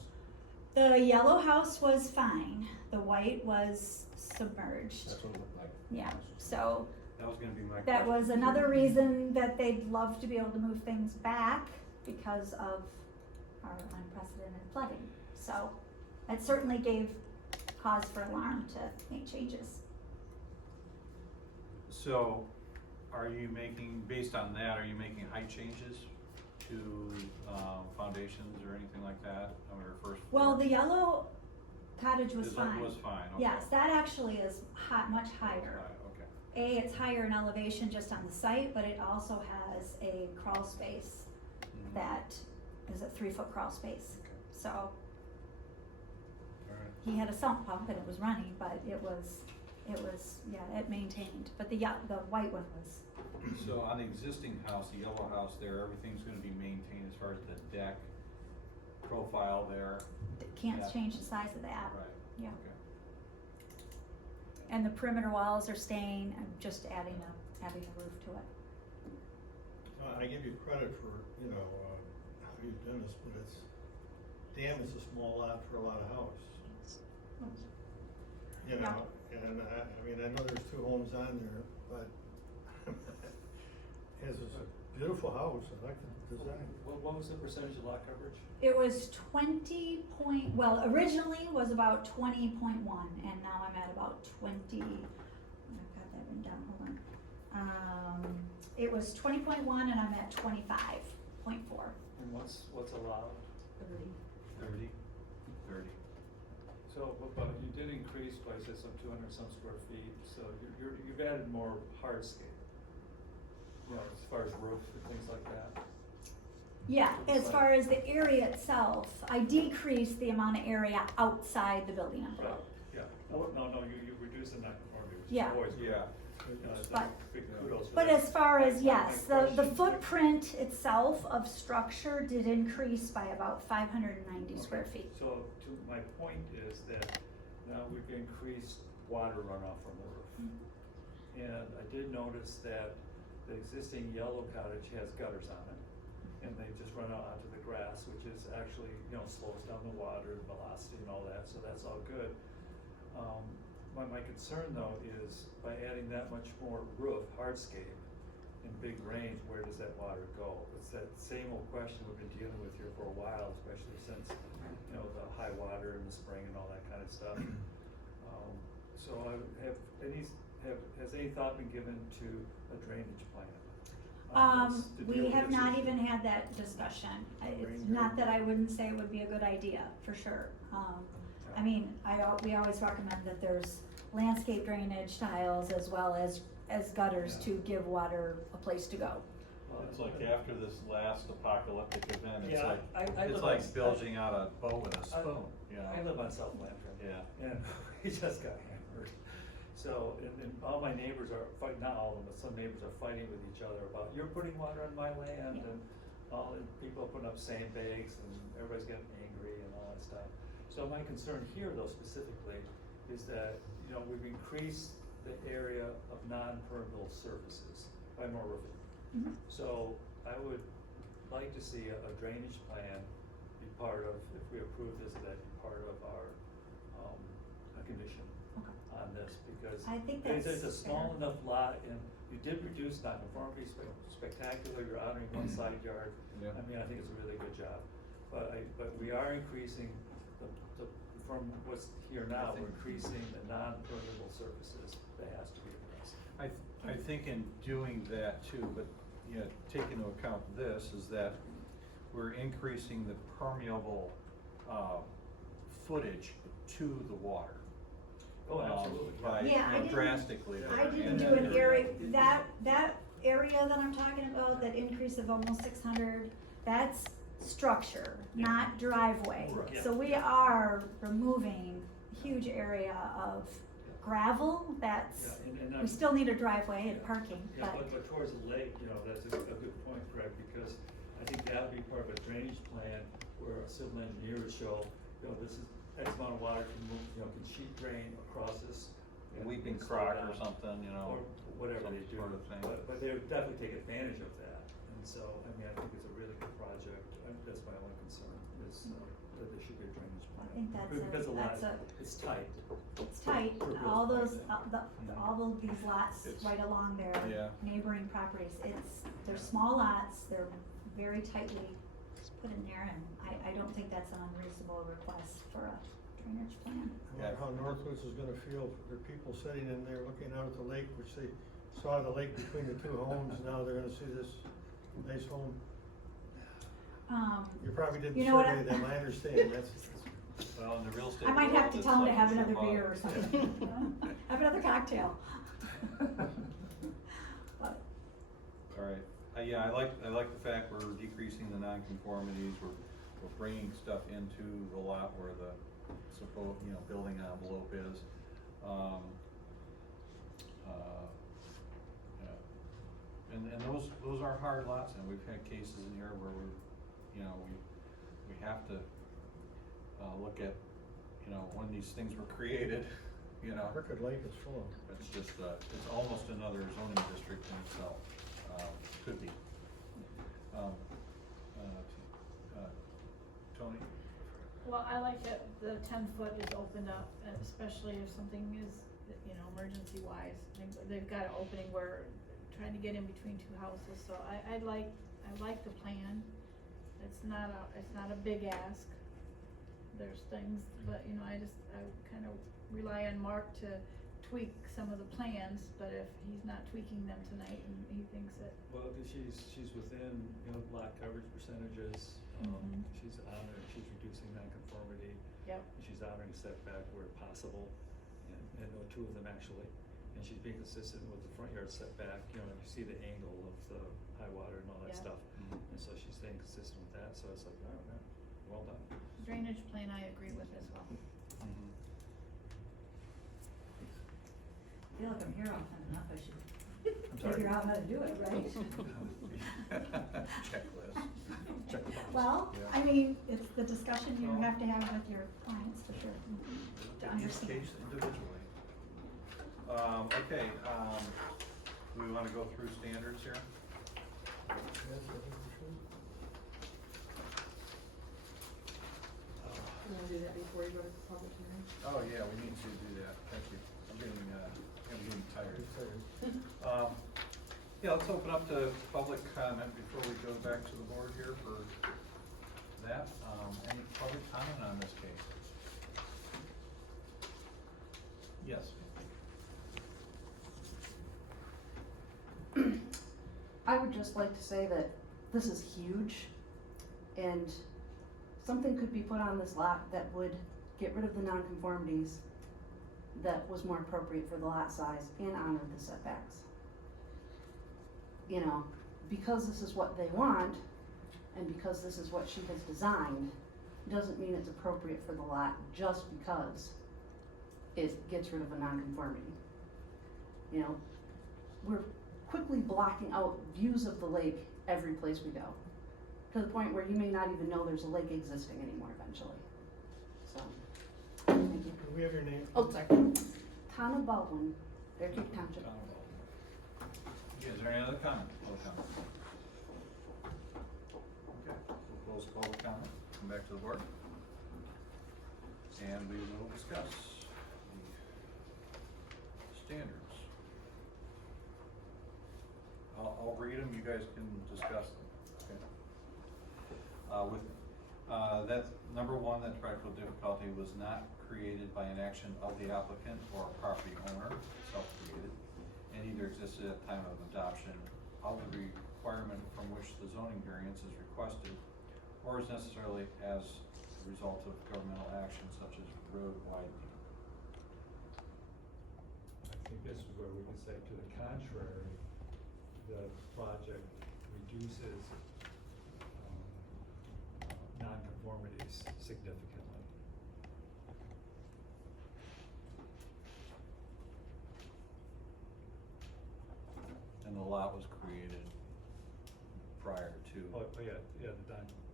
The yellow house was fine, the white was submerged, That's what it looked like. yeah, so That was gonna be my question. that was another reason that they'd love to be able to move things back because of our unprecedented flooding. So it certainly gave cause for alarm to make changes. So, are you making, based on that, are you making height changes to, foundations or anything like that, on your first floor? Well, the yellow cottage was fine. Was fine, okay. Yes, that actually is much higher. Okay. It's higher in elevation just on the site, but it also has a crawl space Mhm. that is a 3-foot crawl space. Okay. So All right. he had a sump pump and it was running, but it was, yeah, it maintained. But the white one was, So on the existing house, the yellow house there, everything's gonna be maintained as far as the deck profile there? can't Yeah. change the size of that. Right. Yeah. Okay. And the perimeter walls are staying, I'm just adding a roof to it. I give you credit for, how you've done this, but it's a small lot for a lot of houses. You know, and I know there's 2 homes on there, but it's a beautiful house, I like the design. What was the percentage of lot coverage? It was originally was about 20.1, and now I'm at about 20, I've got that written down, hold on. It was 20.1 and I'm at 25.4. And what's allowed? 30. So, but you did increase by, say, some 200 some square feet, so you've added more hardscape. As far as roof and things like that. Yeah, as far as the area itself, I decreased the amount of area outside the building envelope. Yeah, no, you reduced the non-conformity, which is Yeah. always. Yeah. It's But- big kudos for But that. as far as, My yes, the question- footprint itself of structure did increase by about 590 square Okay. feet. So, my point is that now we've increased water runoff from the roof. And I did notice that the existing yellow cottage has gutters on it, and they just run out onto the grass, which is actually, slows down the water, velocity and all that, so that's all good. My concern though is by adding that much more roof, hardscape, in big rains, where does that water go? It's that same old question we've been dealing with here for a while, especially since, the high water in the spring and all that kind of stuff. So has any thought been given to a drainage plan? To deal We with have this not issue? even had that discussion. It's Rain not that I drainage. wouldn't say it would be a good idea, for sure. I mean, we always recommend that there's landscape drainage tiles as well as gutters Yeah. to give water a place to go. Well, It's like after this last apocalyptic event, it's Yeah, like, I it's live like on- bilging out a boat with a spoon, I live on South Lantern. Yeah. And we just got hammered. So, and all my neighbors are fighting, not all of them, but some neighbors are fighting with each other about, you're putting water on my land, Yeah. and people are putting up sandbags, and everybody's getting angry and all that stuff. So my concern here though specifically is that, we've increased the area of non-permeable surfaces by more roofing. Mhm. So I would like to see a drainage plan be part of, if we approve this, that be part of our, a condition Okay. on this, because I think it's a that's small fair. enough lot, and you did reduce nonconformity, spectacular, you're honoring one side yard. Yeah. I mean, I think it's a really good job, but we are increasing from what's here now, we're increasing the non-permeable surfaces, that has to be addressed. I think in doing that too, but, take into account this, is that we're increasing the permeable, footage to the water. Oh, absolutely. By, Yeah, I didn't- drastically. I didn't And do then- an area, that area that I'm talking about, that increase of almost 600, that's structure, Yeah. not driveway. Right. So we are removing a huge area of gravel, that's, Yeah, and we I'm- still need a driveway and Yeah. parking, Yeah, but. but towards the lake, that's a good point, Craig, because I think that'd be part of a drainage plan where a civil engineer would show, this is X amount of water can move, can sheet drain across this. and Weeping slow Croc down, or something, Or whatever some they do, sort of thing. but they would definitely take advantage of that, and so, I think it's a really good project, that's my only concern, is, that there should be a drainage I plan. think that's Because the lot, a, it's tight. it's tight, For real all those, estate. all of these lots It's- right along there, Yeah. neighboring properties, they're small lots, they're very tightly put in there, and I don't think that's an unreasonable request for a drainage plan. I wonder how Northwoods is gonna feel, there are people sitting in there looking out at the lake, which they saw the lake between the two homes, now they're gonna see this nice home. You probably didn't You know what survey them, I understand, that's. Well, in the real estate I might have world, to it's tell them to like have you another should buy beer it. or something. Have another cocktail. But, All right, yeah, I like the fact we're decreasing the nonconformities, we're bringing stuff into the lot where the building envelope is. Yeah. And those are hard lots, and we've had cases in here where we have to, look at, when these things were created, Crooked Lake is full of. it's just, it's almost another zoning district in itself, could be. Tony? Well, I like that the 10-foot is opened up, and especially if something is, emergency wise. They've got an opening where, trying to get in between two houses, so I like the plan. It's not a big ask. There's things, but, I kind of rely on Mark to tweak some of the plans, but if he's not tweaking them tonight and he thinks that, Well, she's within, lot coverage percentages, Mhm. she's reducing nonconformity. Yep. She's honoring setback where possible, and no, two of them actually, and she's being consistent with the front yard setback, you see the angle of the high water and all that Yeah. stuff. And so she's staying consistent with that, so it's like, oh, yeah, well done. drainage plan I agree with as well. Mm-hmm. I feel like I'm here often enough, I should I'm sorry? figure out how to do it, right? Checklist. Check the box. Well, Yeah. I mean, it's the discussion you have to have with your clients for sure, to Each understand. case individually. Okay, Do we wanna go through standards here? Yes, I think we should. You wanna do that before you go to public hearing? Oh, yeah, we need to do that, thank you. I'm getting tired. It's tired. Yeah, let's open up to public comment before we go back to the board here for that. Any public comment on this case? Yes. I would just like to say that this is huge, and something could be put on this lot that would get rid of the nonconformities that was more appropriate for the lot size and honor the setbacks. You know, because this is what they want, and because this is what she has designed, doesn't mean it's appropriate for the lot just because it gets rid of a nonconformity. You know, we're quickly blocking out views of the lake every place we go, to the point where you may not even know there's a lake existing anymore eventually. So, thank you. Can we have your name? Oh, sorry. Tana Baldwin, Bear Creek Township. Okay, is there any other comment? Public comment? Okay, we'll close public comment, come back to the board. And we will discuss the standards. I'll read them, you guys can discuss them, okay? That's number one, that practical difficulty was not created by an action of the applicant or a property owner, self-created, and either existed at the time of adoption of the requirement from which the zoning variance is requested, or is necessarily as a result of governmental action such as road widening. I think this is where we can say to the contrary, the project reduces nonconformities significantly. And the lot was created prior to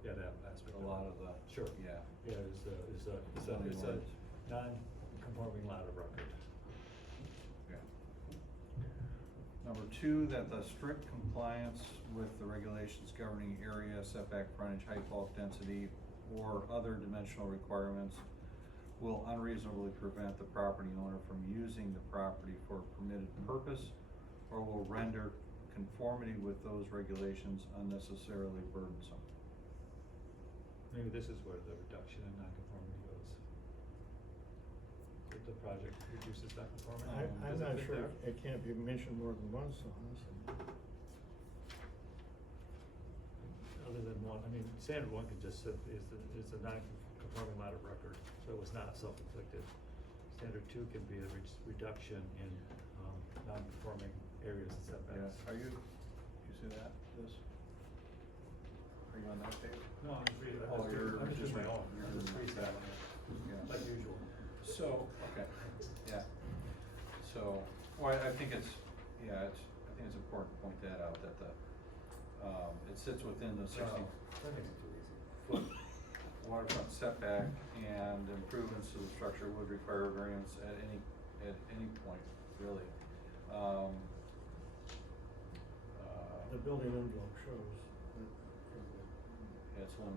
That aspect. a lot of the. Sure. Yeah. Yeah, it's a Zoning ordinance. non-conforming lot of record. Yeah. Number two, that the strict compliance with the regulations governing area, setback, frontage, height, bulk, density, or other dimensional requirements will unreasonably prevent the property owner from using the property for a permitted purpose, or will render conformity with those regulations unnecessarily burdensome. Maybe this is where the reduction in nonconformity goes. If the project reduces nonconformity. I'm does it not fit sure, there? it can't be mentioned more than once, honestly. Other than one, I mean, standard one could just say is a non-conforming lot of record, so it was not self-inflicted. Standard two can be a reduction in, non-conforming areas and setbacks. Are you see that, this? Are you on that page? No, I'm just reading, Oh, you're I'm just just my own, you're I'm just reading freestyling that. it, Yeah. like usual. So, okay, yeah. So, well, I think it's important to point that out, that the, it sits within the 60 That makes it too easy. foot waterfront setback, and improvements to the structure would require variance at any point, really. The building envelope shows that. It's one,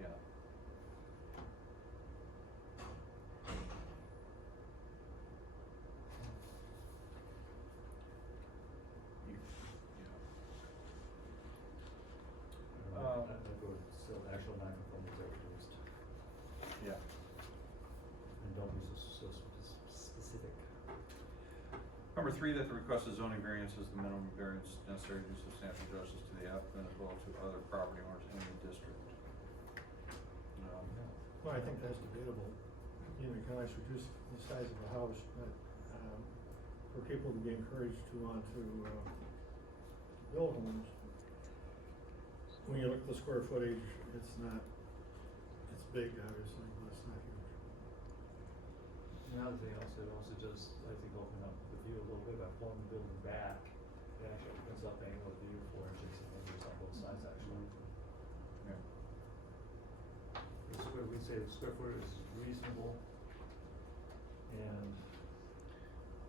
yeah. That goes, so actual non-conformities are reduced, Yeah. and don't be so specific. Number three, that the requested zoning variance is the minimum variance necessary to do substantial justice to the applicant as well as to other property owners in the district. Well, I think that's debatable. You know, you can always reduce the size of a house, but, for people to be encouraged to want to, build homes, when you look at the square footage, it's big, obviously, but it's not huge. Another thing else, it also just, I think, open up the view a little bit by pulling the building back. It actually opens up angle view 4 inches and maybe on both sides actually. Yeah. We say the square footage is reasonable, and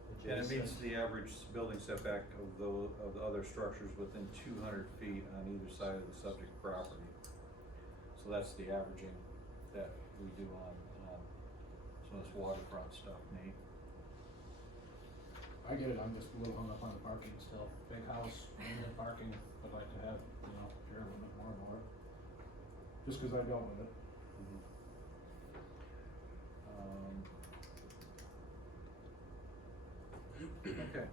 the And it meets adjacent. the average building setback of the other structures within 200 feet on either side of the subject property. So that's the averaging that we do on some of this waterfront stuff, Nate. I get it, I'm just a little hung up on the parking still. Big house, limited parking, I'd like to have, hear a little bit more about it. Just cause I dealt with it. Okay,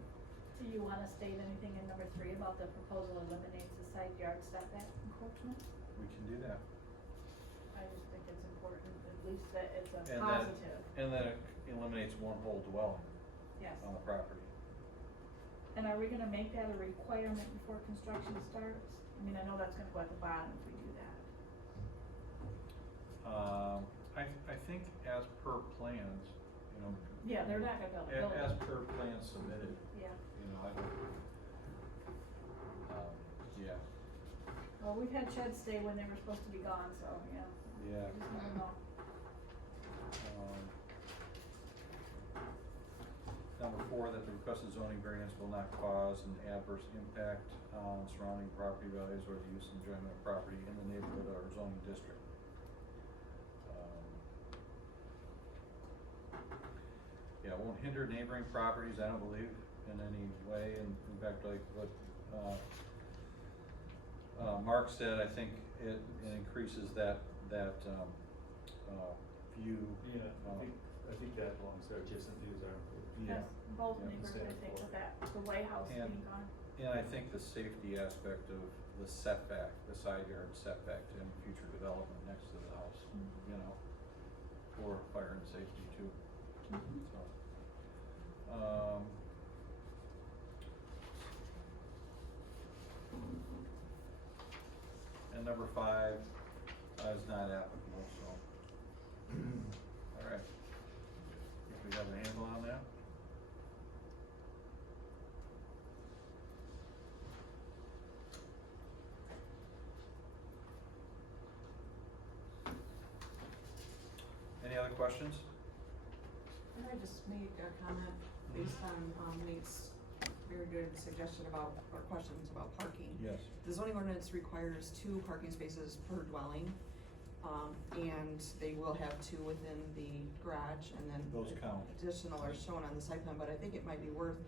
Do you wanna state anything in number 3 about the proposal eliminates the side yard setback encroachment? we can do that. I just think it's important, at least that it's a And positive. And then it eliminates one whole dwelling Yes. on the property. And are we gonna make that a requirement before construction starts? I mean, I know that's gonna go at the bottom if we do that. I think as per plans, Yeah, they're not gonna build a building. as per plans submitted, Yeah. I don't, yeah, Well, we've had sheds stay when they were supposed to be gone, so, yeah. yeah. You just never know. Number 4, that the requested zoning variance will not cause an adverse impact on surrounding property values or the use and enjoyment of property in the neighborhood or zoning district. Yeah, it won't hinder neighboring properties, I don't believe, in any way, and in fact, like what, Mark said, I think it increases that, view. Yeah, I think that belongs there, adjacent views are. Yeah. Yes, both Yeah, neighborhoods, I stand think, for with that, the White House And- being gone. And I think the safety aspect of the setback, the side yard setback to any future development next to the house, for fire and safety too, so. And number 5 is not applicable, so. All right. Think we have a handle on that? Any other questions? Can I just make a comment based on Nate's very good suggestion about, or questions about parking? Yes. The zoning ordinance requires 2 parking spaces per dwelling, and they will have 2 within the garage, and then Those count. additional are shown on the site plan, but I think it might be worth,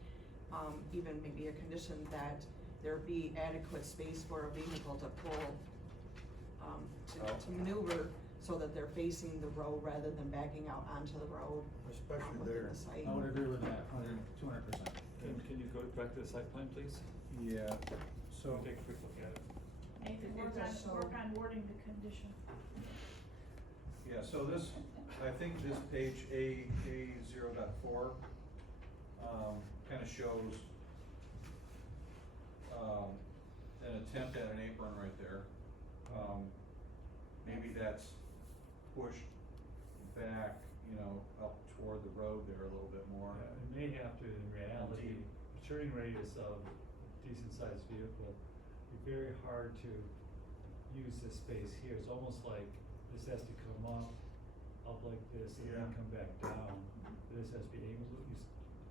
even maybe a condition that there be adequate space for a vehicle to pull, to maneuver, so that they're facing the road rather than backing out onto the road, Especially within there. the site. I would agree with that, 200%. Can you go back to the site plan, please? Yeah, So take a quick look at it. Nathan, It does show- work on wording the condition. yeah, so this, I think this page A0.4, kinda shows, an attempt at an apron right there. Maybe that's pushed back, up toward the road there a little bit more. Yeah, it may have to, in reality, turning radius of a decent sized vehicle, be very hard to use this space here. It's almost like this has to come up like this, and then Yeah. come back down. This has to be able to use.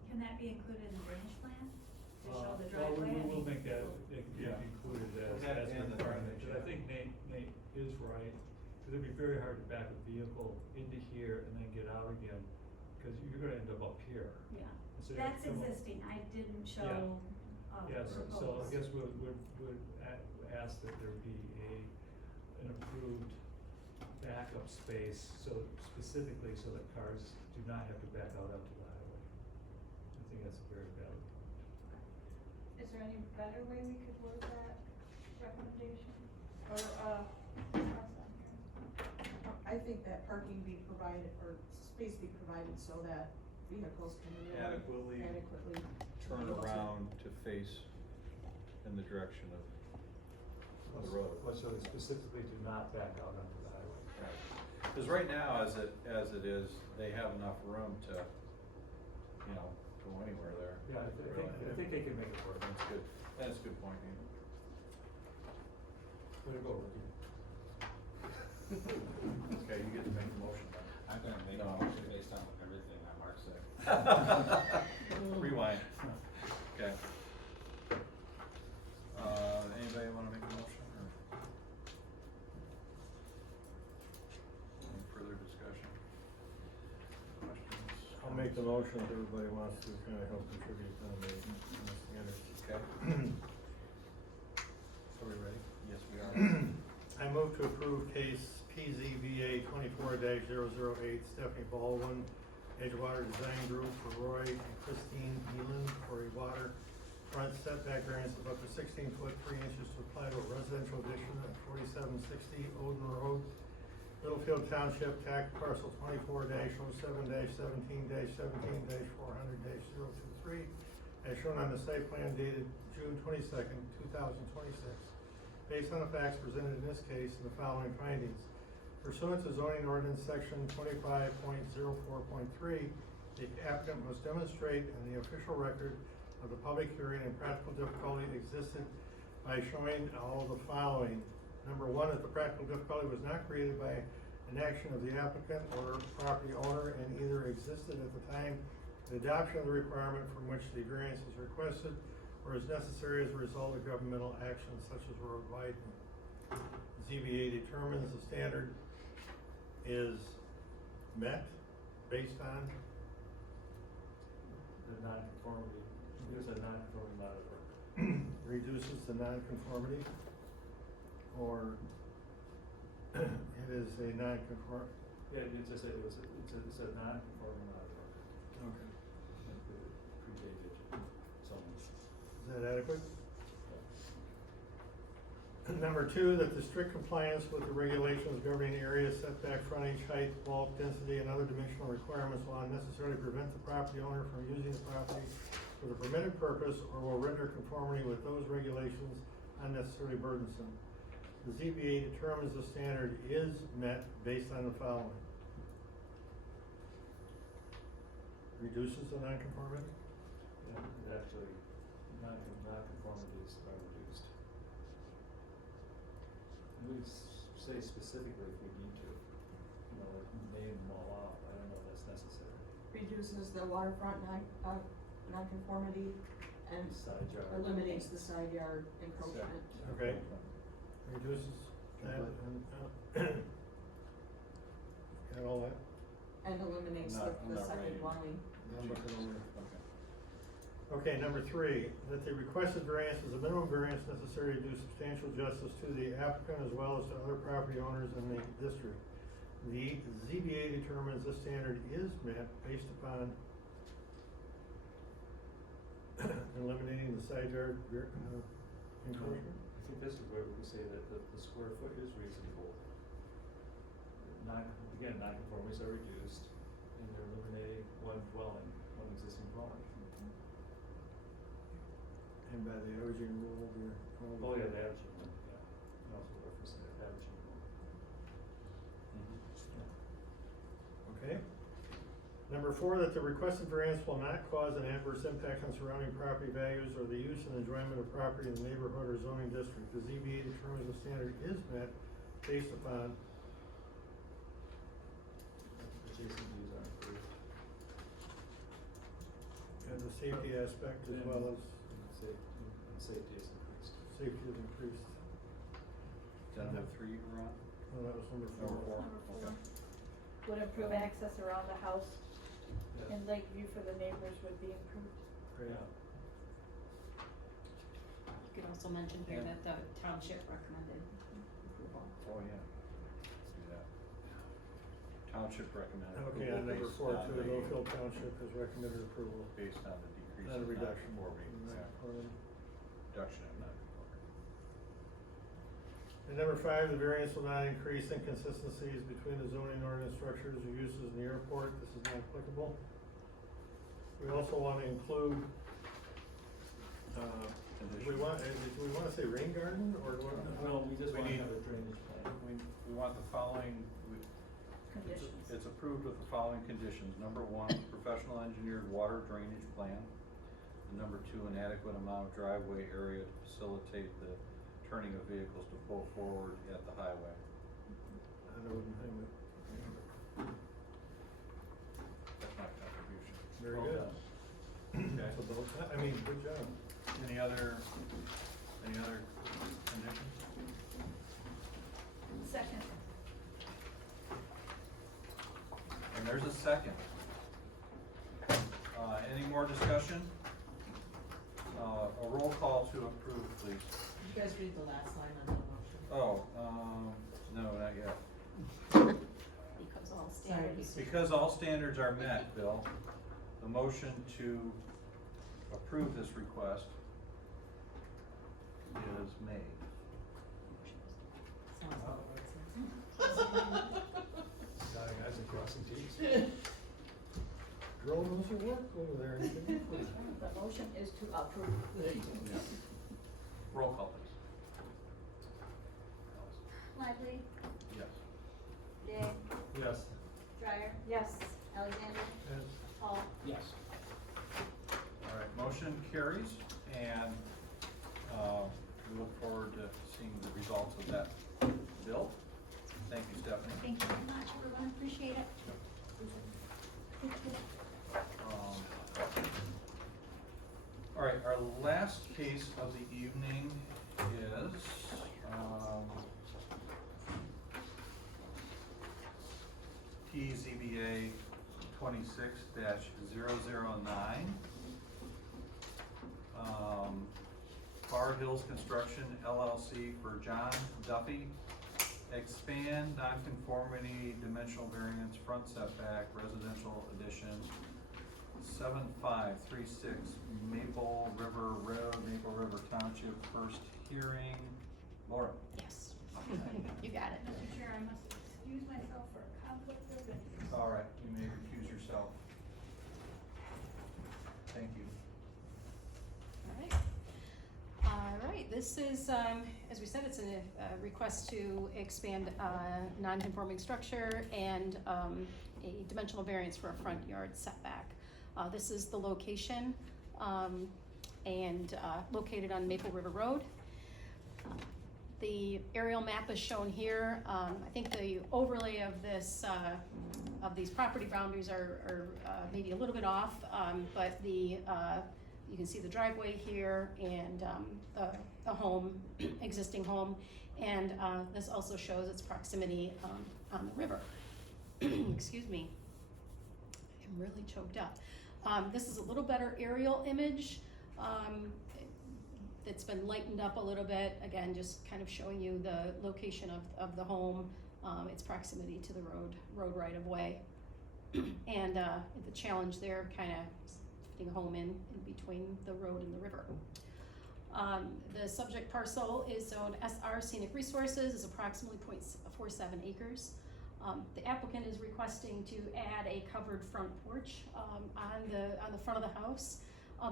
Can that be included in the drainage plan? To show the Well, driveway? we'll make that, it can be Yeah. included We'll have as it a in the requirement, drainage, because I yeah. think Nate is right. Cause it'd be very hard to back a vehicle into here and then get out again, cause you're gonna end up up here. Yeah, And so you have that's to come up- existing, I didn't show, Yeah, so I proposed. guess would ask that there be an approved backup space, so specifically so that cars do not have to back out onto the highway. I think that's a very valid point. Is there any better way we could word that recommendation, or, process on here? I think that parking be provided, or space be provided so that vehicles can maneuver adequately. Turn around to face in the direction of the road. So they specifically do not back out onto the highway. Cause right now, as it is, they have enough room to, go anywhere there. Yeah, I think they can make it work. That's good, that's a good point, Ian. Way to go, Ricky. Okay, you get to make the motion. I'm gonna make a No. motion based on everything that Mark said. Rewind. Okay. Anybody wanna make a motion or? Any further discussion? Questions? I'll make the motion if everybody wants to kind of help contribute on the standards. Okay. So we ready? Yes, we are. I move to approve case PZBA 24-008 Stephanie Baldwin, Edgewater Design Group for Roy and Christine Nealon for a water front setback variance of up to 16 foot 3 inches to apply to a residential addition at 4760 Odin Road, Littlefield Township, tax parcel 24-07-17-17-400-023, as shown on the site plan dated June 22nd, 2026. Based on the facts presented in this case and the following findings. Pursuant to zoning ordinance section 25.04.3, the applicant must demonstrate in the official record of the public hearing and practical difficulty existed by showing all the following. Number one, that the practical difficulty was not created by an action of the applicant or property owner and either existed at the time of the adoption of the requirement from which the variance is requested or is necessary as a result of governmental action such as road widening. ZBA determines the standard is met based on The non-conformity, there's a non-conforming lot of work. reduces the nonconformity, or it is a non-conform. Yeah, it just said it's a non-conforming lot of work. Okay. Predated zoning. Is that adequate? Number two, that the strict compliance with the regulations governing area, setback, frontage, height, bulk, density, and other dimensional requirements will unnecessarily prevent the property owner from using the property for the permitted purpose or will render conformity with those regulations unnecessarily burdensome. The ZBA determines the standard is met based on the following. Reduces the nonconformity? Yeah, it actually, non-conformities are reduced. We say specifically if we need to, like name them all out, I don't know if that's necessary. Reduces the waterfront nonconformity and Side yard. eliminates the side yard encroachment. Okay. Reduces that and, got all that? And eliminates Not- the not second rated. dwelling. I'm looking over. Okay. Okay, number three, that the requested variance is a minimum variance necessary to do substantial justice to the applicant as well as to other property owners in the district. The ZBA determines the standard is met based upon eliminating the side yard encroachment. I think this is where we can say that the square foot is reasonable. Non-conformities are reduced, and they're eliminating one existing dwelling. And by the averaging rule, the. Oh, yeah, the averaging one, yeah. And also referencing the averaging one. Okay. Number four, that the requested variance will not cause an adverse impact on surrounding property values or the use and enjoyment of property in the neighborhood or zoning district. The ZBA determines the standard is met based upon. Adjacent views are improved. And the safety aspect as well as And safety is increased. safety is increased. Is that number three, Ron? No, that was number four. Number four. Number four. Okay. Would improve access around the house Yes. and Lakeview for the neighbors would be improved. Great. Yeah. You could also mention here Yeah. that the township recommended approval. Oh, yeah. Let's do that. Township recommended Okay, on approval number based four, on too, the- Littlefield Township has recommended approval. Based on the decrease Not a in reduction. non-conformity, yeah. Reduction in non-conformity. And number five, the variance will not increase inconsistencies between the zoning ordinance structures or uses in the airport. This is not applicable. We also want to include, do we want to say rain garden or do we want? No, we just We want to need- have a drainage plan. We want the following, Conditions. it's approved with the following conditions. Number one, professional engineered water drainage plan. And number two, an adequate amount of driveway area to facilitate the turning of vehicles to pull forward at the highway. On Odin Highway. That's my contribution. Very about that, I mean, good job. Any other conditions? Second. And there's a second. Any more discussion? A roll call to approve, please. Did you guys read the last line on the motion? Oh, no, not yet. Because all Sorry. standards. Because all standards are met, Bill, the motion to approve this request is made. Sounds about right. Dotting i's and crossing t's. Girl knows her work over there. The motion is to approve. Roll call, please. Lively, Yes. Day, Yes. Dryer, Yes. Alexander, Hall. Yes. All right, motion carries, and we look forward to seeing the results of that bill. Thank you, Stephanie. Thank you very much, everyone, appreciate it. All right, our last case of the evening is, PZBA 26-009. Bar Hills Construction LLC for John Duffy. Expand nonconformity dimensional variance front setback residential addition 7536 Maple River Road, Maple River Township, first hearing. Laura. Yes, you got it. Mr. Chair, I must excuse myself for a conflict of interest. All right, you may recuse yourself. Thank you. All right, this is, as we said, it's a request to expand non-conforming structure and a dimensional variance for a front yard setback. This is the location and located on Maple River Road. The aerial map is shown here. I think the overlay of this, of these property boundaries are maybe a little bit off, but the you can see the driveway here and the home, existing home, and this also shows its proximity on the river. Excuse me, I'm really choked up. This is a little better aerial image. It's been lightened up a little bit, again, just kind of showing you the location of the home, its proximity to the road right of way. And the challenge there, kind of fitting a home in between the road and the river. The subject parcel is zoned SR Scenic Resources, is approximately 0.47 acres. The applicant is requesting to add a covered front porch on the front of the house.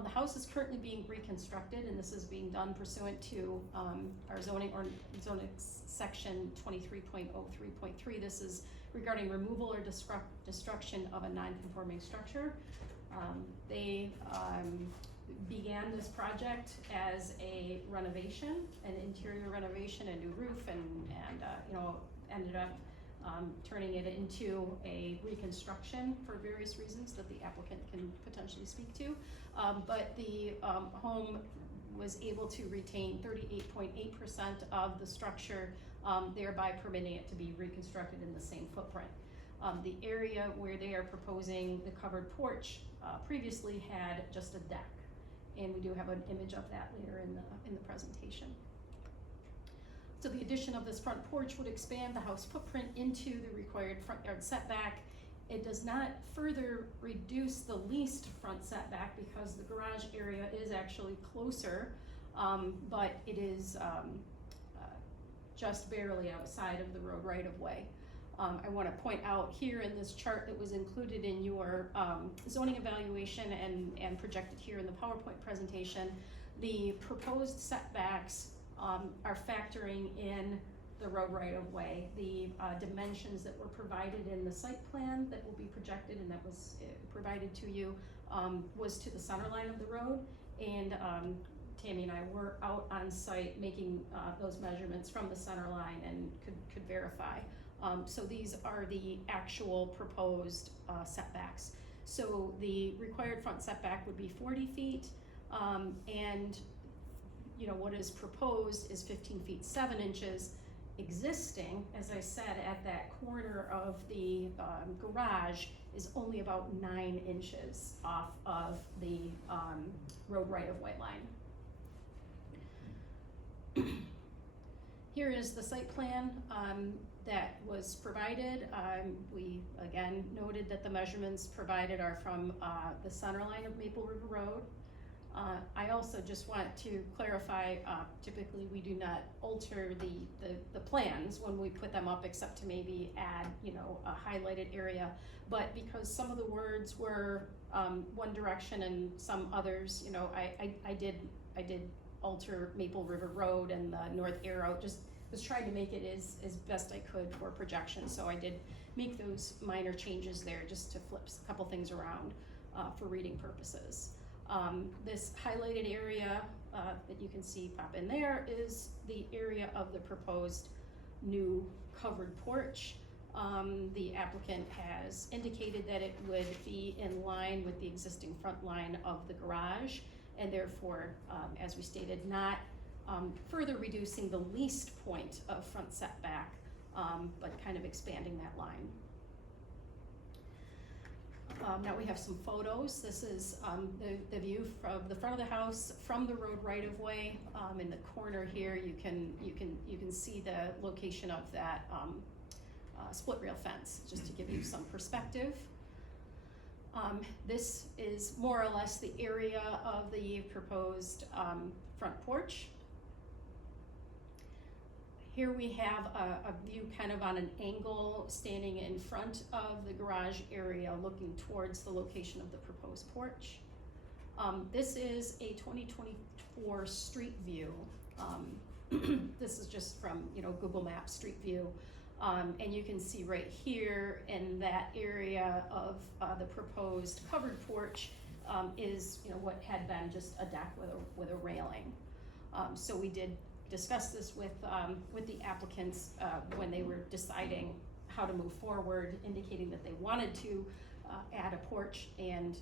The house is currently being reconstructed, and this is being done pursuant to our zoning section 23.03.3. This is regarding removal or destruction of a non-conforming structure. They began this project as a renovation, an interior renovation, a new roof, and ended up turning it into a reconstruction for various reasons that the applicant can potentially speak to. But the home was able to retain 38.8% of the structure, thereby permitting it to be reconstructed in the same footprint. The area where they are proposing the covered porch previously had just a deck, and we do have an image of that later in the presentation. So the addition of this front porch would expand the house footprint into the required front yard setback. It does not further reduce the least front setback because the garage area is actually closer, but it is just barely outside of the road right of way. I want to point out here in this chart that was included in your zoning evaluation and projected here in the PowerPoint presentation, the proposed setbacks are factoring in the road right of way. The dimensions that were provided in the site plan that will be projected and that was provided to you was to the center line of the road, and Tammy and I were out on site making those measurements from the center line and could verify. So these are the actual proposed setbacks. So the required front setback would be 40 feet, and what is proposed is 15 feet 7 inches. Existing, as I said, at that corner of the garage is only about 9 inches off of the road right-of-way line. Here is the site plan that was provided. We again noted that the measurements provided are from the center line of Maple River Road. I also just want to clarify, typically we do not alter the plans when we put them up, except to maybe add, a highlighted area. But because some of the words were one direction and some others, I did alter Maple River Road and the north arrow, just was trying to make it as best I could for projection. So I did make those minor changes there just to flip a couple things around for reading purposes. This highlighted area that you can see pop in there is the area of the proposed new covered porch. The applicant has indicated that it would be in line with the existing front line of the garage, and therefore, as we stated, not further reducing the least point of front setback, but kind of expanding that line. Now we have some photos. This is the view from the front of the house from the road right of way. In the corner here, you can see the location of that split rail fence, just to give you some perspective. This is more or less the area of the proposed front porch. Here we have a view kind of on an angle, standing in front of the garage area, looking towards the location of the proposed porch. This is a 2024 street view. This is just from Google Maps Street View. And you can see right here in that area of the proposed covered porch is what had been just a deck with a railing. So we did discuss this with the applicants when they were deciding how to move forward, indicating that they wanted to add a porch, and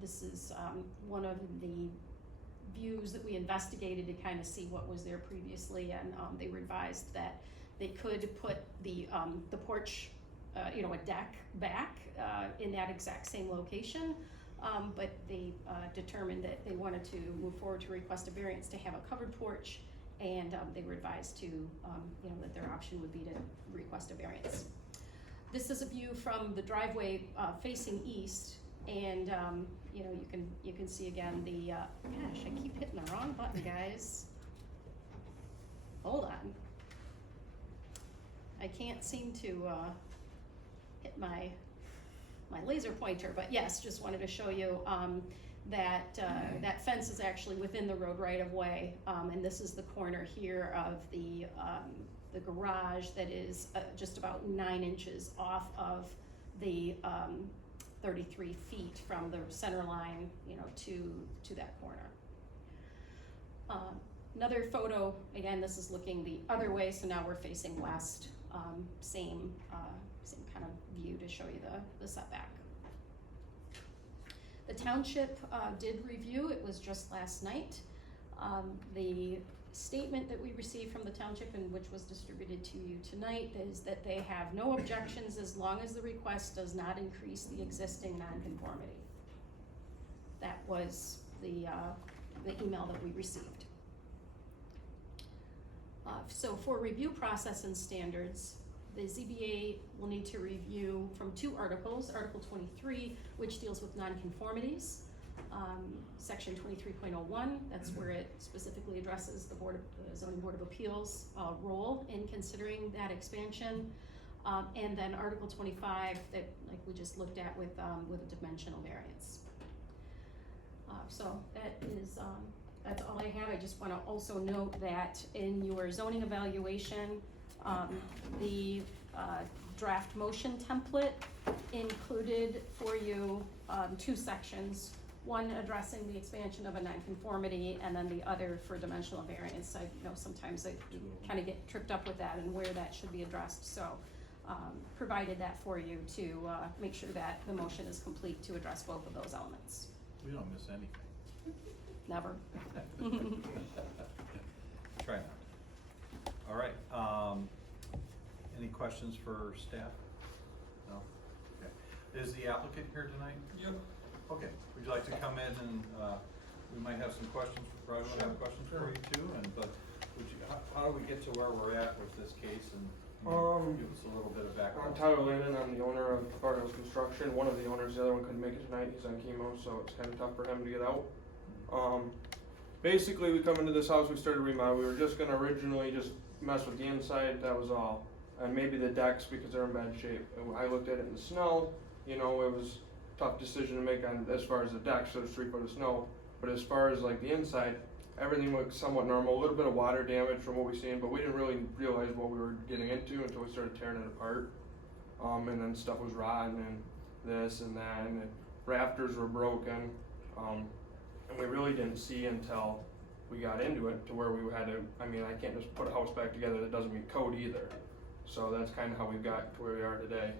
this is one of the views that we investigated to kind of see what was there previously, and they were advised that they could put the porch, a deck back in that exact same location, but they determined that they wanted to move forward to request a variance to have a covered porch, and they were advised to, that their option would be to request a variance. This is a view from the driveway facing east, and you can see again the, gosh, I keep hitting the wrong button, guys. Hold on. I can't seem to hit my laser pointer, but yes, just wanted to show you that fence is actually within the road right of way, and this is the corner here of the garage that is just about 9 inches off of the 33 feet from the center line, to that corner. Another photo, again, this is looking the other way, so now we're facing west. Same kind of view to show you the setback. The township did review, it was just last night. The statement that we received from the township, and which was distributed to you tonight, is that they have no objections as long as the request does not increase the existing nonconformity. That was the email that we received. So for review process and standards, the ZBA will need to review from 2 articles. Article 23, which deals with nonconformities. Section 23.01, that's where it specifically addresses the Zoning Board of Appeals role in considering that expansion. And then Article 25, that like we just looked at with a dimensional variance. So that is, that's all I have. I just want to also note that in your zoning evaluation, the draft motion template included for you 2 sections, one addressing the expansion of a nonconformity, and then the other for dimensional variance. I know sometimes I kind of get tripped up with that and where that should be addressed. So provided that for you to, make sure that the motion is complete to address both of those elements. We don't miss anything. Never. Try not. All right, any questions for staff? No? Okay. Is the applicant here tonight? Yep. Okay, would you like to come in and, we might have some questions, probably will have questions for you too, and, but would you, how do we get to where we're at with this case and give us a little bit of I'm background? Tyler Landon, I'm the owner of Fargo's Construction. One of the owners, the other one couldn't make it tonight, he's on chemo, so it's kinda tough for him to get out. Basically, we come into this house, we started remodel, we were just gonna originally just mess with the inside, that was all. And maybe the decks, because they're in bad shape. And I looked at it in the snow, you know, it was a tough decision to make on, as far as the decks, so there's 3 foot of snow. But as far as like the inside, everything looked somewhat normal, a little bit of water damage from what we seen, but we didn't really realize what we were getting into until we started tearing it apart. And then stuff was rotten and this and that, and the rafters were broken. And we really didn't see until we got into it to where we had to, I mean, I can't just put a house back together that doesn't meet code either. So that's kinda how we got to where we are today.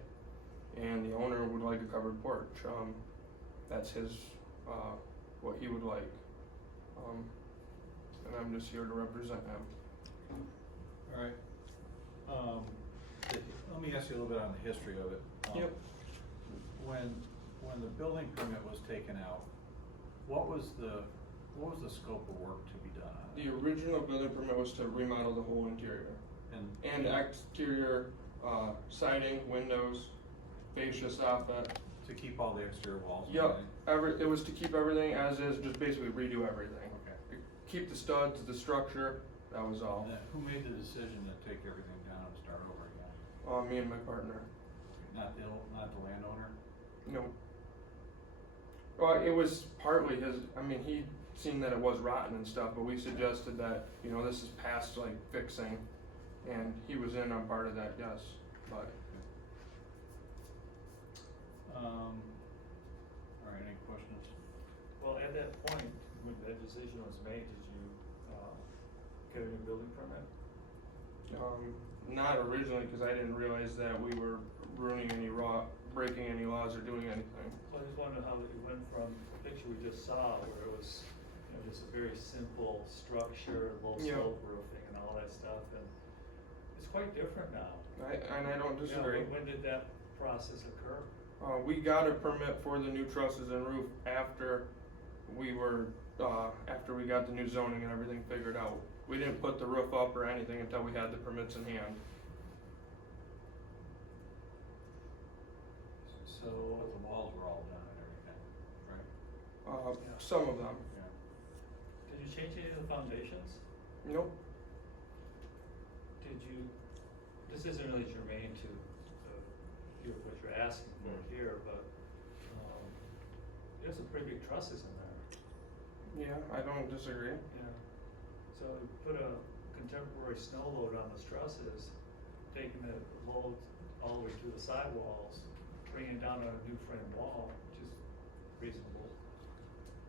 And the owner would like a covered porch. That's his, what he would like. And I'm just here to represent him. All right. Let me ask you a little bit on the history of it. Yep. When the building permit was taken out, what was the scope of work to be done on it? The original building permit was to remodel the whole interior. And exterior, siding, windows, fascia soffit. To keep all the exterior walls and Yep, everything? it was to keep everything as is, just basically redo everything. Okay. Keep the studs, the structure, that was all. And who made the decision to take everything down and start over again? Me and my partner. Not the landowner? No. Well, it was partly his, I mean, he seen that it was rotten and stuff, but we suggested that, you know, this is past like fixing, and he was in on part of that, yes, but. All right, any questions? Well, at that point, when that decision was made, did you, get a new building permit? Not originally, cause I didn't realize that we were breaking any laws or doing anything. So I just wondered how it went from the picture we just saw, where it was, you know, just a very simple structure, low Yeah. slope roofing and all that stuff, and it's quite different now. And I don't Yeah, disagree. when did that process occur? We got a permit for the new trusses and roof after we were, after we got the new zoning and everything figured out. We didn't put the roof up or anything until we had the permits in hand. So the walls were all done and everything, right? Some of them. Yeah. Did you change any of the foundations? Nope. Did you, this isn't really germane to what you're asking for here, but, there's some pretty big trusses in there. Yeah, I don't disagree. Yeah. So you put a contemporary snow load on the trusses, taking the load all the way to the sidewalls, bringing it down on a new frame wall, which is reasonable.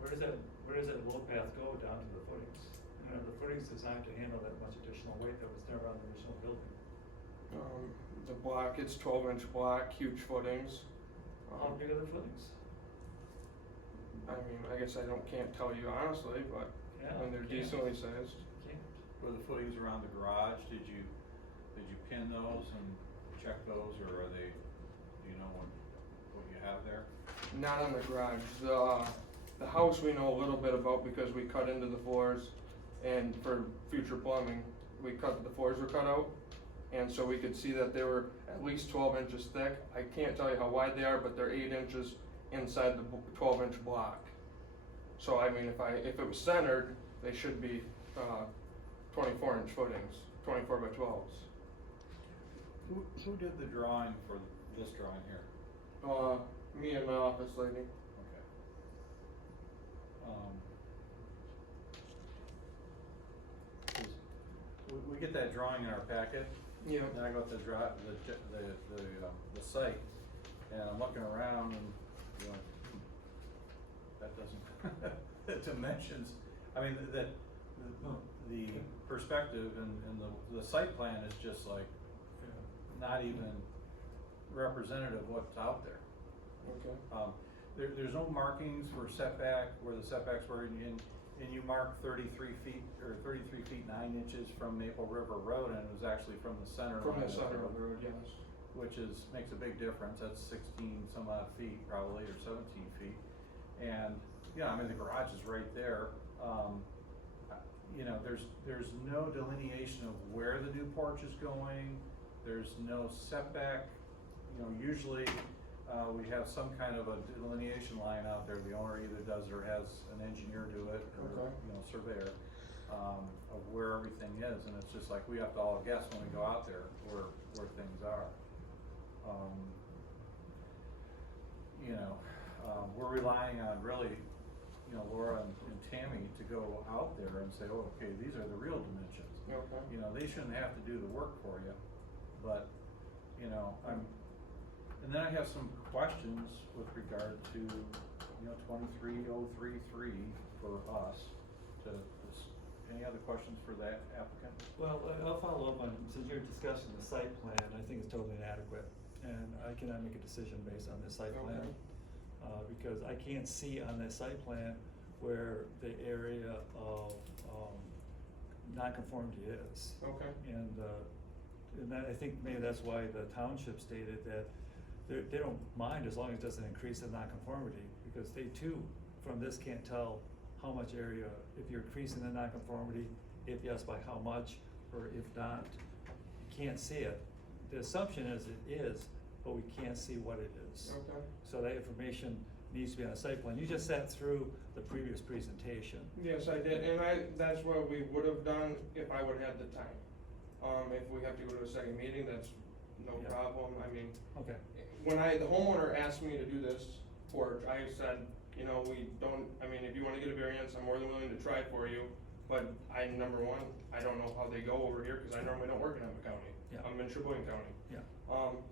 Where does that load path go down to the footings? You know, the footings designed to handle that much additional weight that was never on the original building. The block, it's 12-inch block, huge footings. How big are the footings? I mean, I guess can't tell you honestly, but Yeah, and they're can't. decently sized. Can't. Were the footings around the garage, did you pin those and check those, or are they, do you know what you have there? Not on the garage. The house we know a little bit about because we cut into the floors, and for future plumbing, the floors were cut out. And so we could see that they were at least 12 inches thick. I can't tell you how wide they are, but they're 8 inches inside the 12-inch block. So I mean, if it was centered, they should be 24-inch footings, 24 by 12s. Who did the drawing for this drawing here? Me and my office lady. Okay. We get that drawing in our packet. Yeah. Then I go to the site, and I'm looking around and, you know, that doesn't, the dimensions, I mean, the perspective and the site plan is just like, not even representative of what's out there. Okay. There's no markings for setback, where the setbacks were and you mark 33 feet, or 33 feet 9 inches from Maple River Road, and it was actually from the center From line the of center of the road, yes. which makes a big difference. That's 16 some odd feet probably, or 17 feet. And, yeah, I mean, the garage is right there. You know, there's no delineation of where the new porch is going. There's no setback. You know, usually, we have some kind of a delineation line out there. The owner either does or has an engineer do it, or, Okay. you know, surveyor, of where everything is. And it's just like, we have to all guess when we go out there where things are. You know, we're relying on really, you know, Laura and Tammy to go out there and say, oh, okay, these are the real dimensions. Okay. You know, they shouldn't have to do the work for you, but, you know, and then I have some questions with regard to, you know, 23033 for us to, any other questions for that applicant? Well, I'll follow up on, since you're discussing the site plan, I think it's totally inadequate, and I cannot make a decision based on this site plan. Okay. Because I can't see on this site plan where the area of, nonconformity is. Okay. And that, I think maybe that's why the township stated that they don't mind as long as it doesn't increase the nonconformity, because they too, from this, can't tell how much area, if you're increasing the nonconformity, if yes, by how much, or if not, you can't see it. The assumption is it is, but we can't see what it is. Okay. So that information needs to be on the site plan. You just sat through the previous presentation. Yes, I did, and that's what we would have done if I would have had the time. If we have to go to a second meeting, that's no Yeah. problem. I mean, Okay. when the homeowner asked me to do this porch, I said, you know, if you wanna get a variance, I'm more than willing to try for you. But number one, I don't know how they go over here, cause I normally don't work in Emmet County. Yeah. I'm in Sheboygan County. Yeah.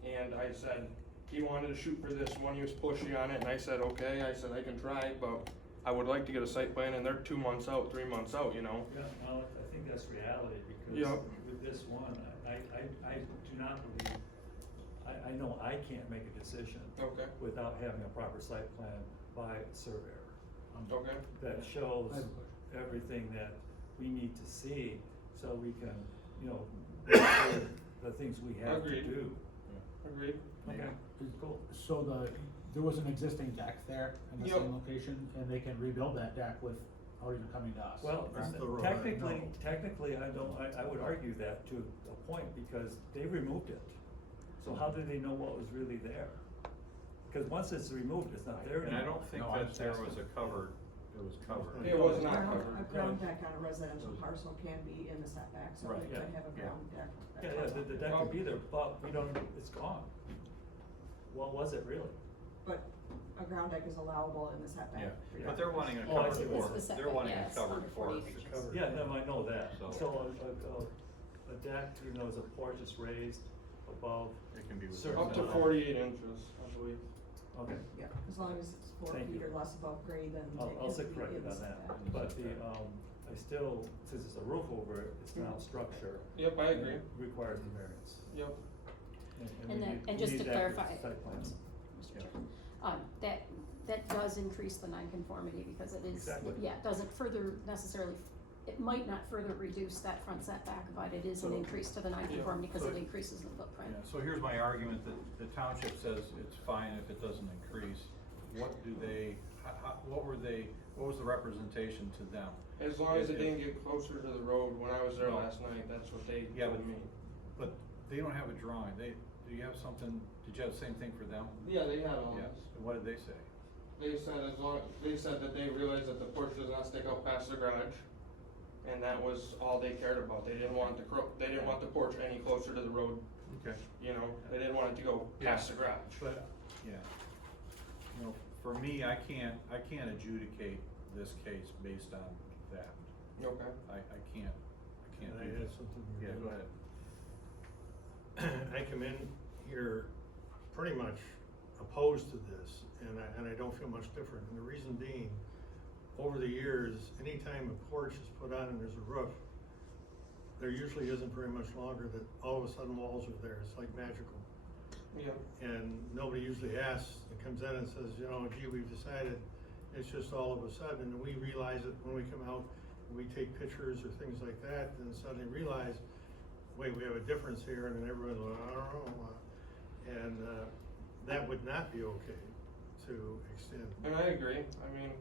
And I said, he wanted to shoot for this one, he was pushy on it, and I said, okay, I said, I can try, but I would like to get a site plan, and they're 2 months out, 3 months out, you know? Yeah, no, I think that's reality, because Yep. with this one, I do not believe, I know I can't make a decision Okay. without having a proper site plan by a surveyor. Okay. That shows everything that we need to see, so we can, you know, do the things we have to Agreed. do. Agreed. Okay, cool. So there was an existing deck there in the Yep. same location, and they can rebuild that deck without even coming to us. Well, correct? technically, I would argue that to a point, because they removed it. So how do they know what was really there? Because once it's removed, it's not there And anymore. I don't think No, I that just there asked was them. a covered, it was covered. It was not A covered. ground deck on a residential parcel can be in the setback, so Right. they could have a ground deck. Yeah, the deck could be there, but we don't, it's gone. What was it really? But a ground deck is allowable in the setback. Yeah, but they're wanting a Oh, I covered see. It's the porch, they're setback, wanting yeah, a it's covered under 40 porch. inches. Yeah, no, I know that. So- So a deck, even though it's a porch, it's raised above. It can be with. Certain Up to amount. 48 inches, I believe. Okay. Yeah, as long as it's 4 Thank feet you. or less above grade, then I'll it sit can be corrected in the on that, setback. but I still, since it's a roof over it, it's now structure. Yep, I agree. It requires the variance. Yep. And we then, need- and we just need to that for clarify, site plans. Mr. Chairman, that does increase the nonconformity, because it is, Exactly. yeah, it doesn't further necessarily, it might not further reduce that front setback, but it is an So- increase to the nonconformity, because So- it increases the footprint. Yeah, so here's my argument, that the township says it's fine if it doesn't increase. What do they, what was the representation to them? As long as it If- didn't get closer to the road, when I was there No. last night, that's what they Yeah, told me. But they don't have a drawing, do you have something, did you have the same thing for them? Yeah, they had all Yeah, this. and what did they say? They said that they realized that the porch does not stick out past the garage, and that was all they cared about. They didn't want the porch any closer to the road, Okay. you know, they didn't want it to go past the garage. But, yeah, you know, for me, I can't adjudicate this case based on that. Okay. I can't Can I do add that. something? Yeah, go ahead. I come in here pretty much opposed to this, and I don't feel much different, and the reason being, over the years, anytime a porch is put on and there's a roof, there usually isn't very much longer that all of a sudden walls are there, it's like magical. Yeah. And nobody usually asks, it comes in and says, you know, gee, we've decided, it's just all of a sudden, and we realize it when we come out, and we take pictures or things like that, and suddenly realize, wait, we have a difference here, and then everyone's like, I don't know. And that would not be okay to extend. And I agree. I mean,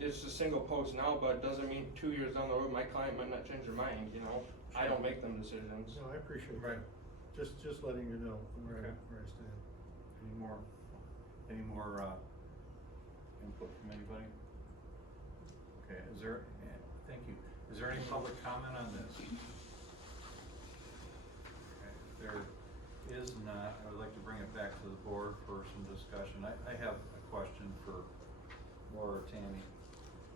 it's a single post now, but it doesn't mean 2 years down the road, my client might not change their mind, you know? I don't make them decisions. No, I appreciate Right. that. Just letting you know where Okay. I stand. Any more input from anybody? Okay, thank you. Is there any public comment on this? Okay, if there is not, I would like to bring it back to the board for some discussion. I have a question for Laura or Tammy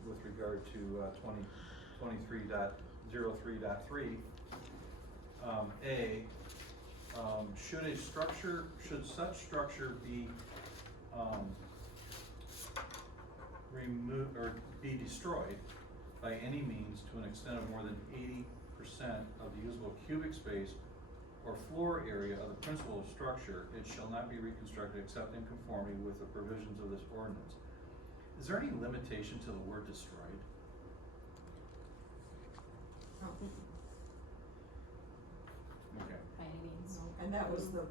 with regard to 2023.03.3. Should such structure be removed or be destroyed by any means to an extent of more than 80% of the usable cubic space or floor area of the principal structure, it shall not be reconstructed except in conformity with the provisions of this ordinance. Is there any limitation to the word destroyed? Okay. By any means. And that was the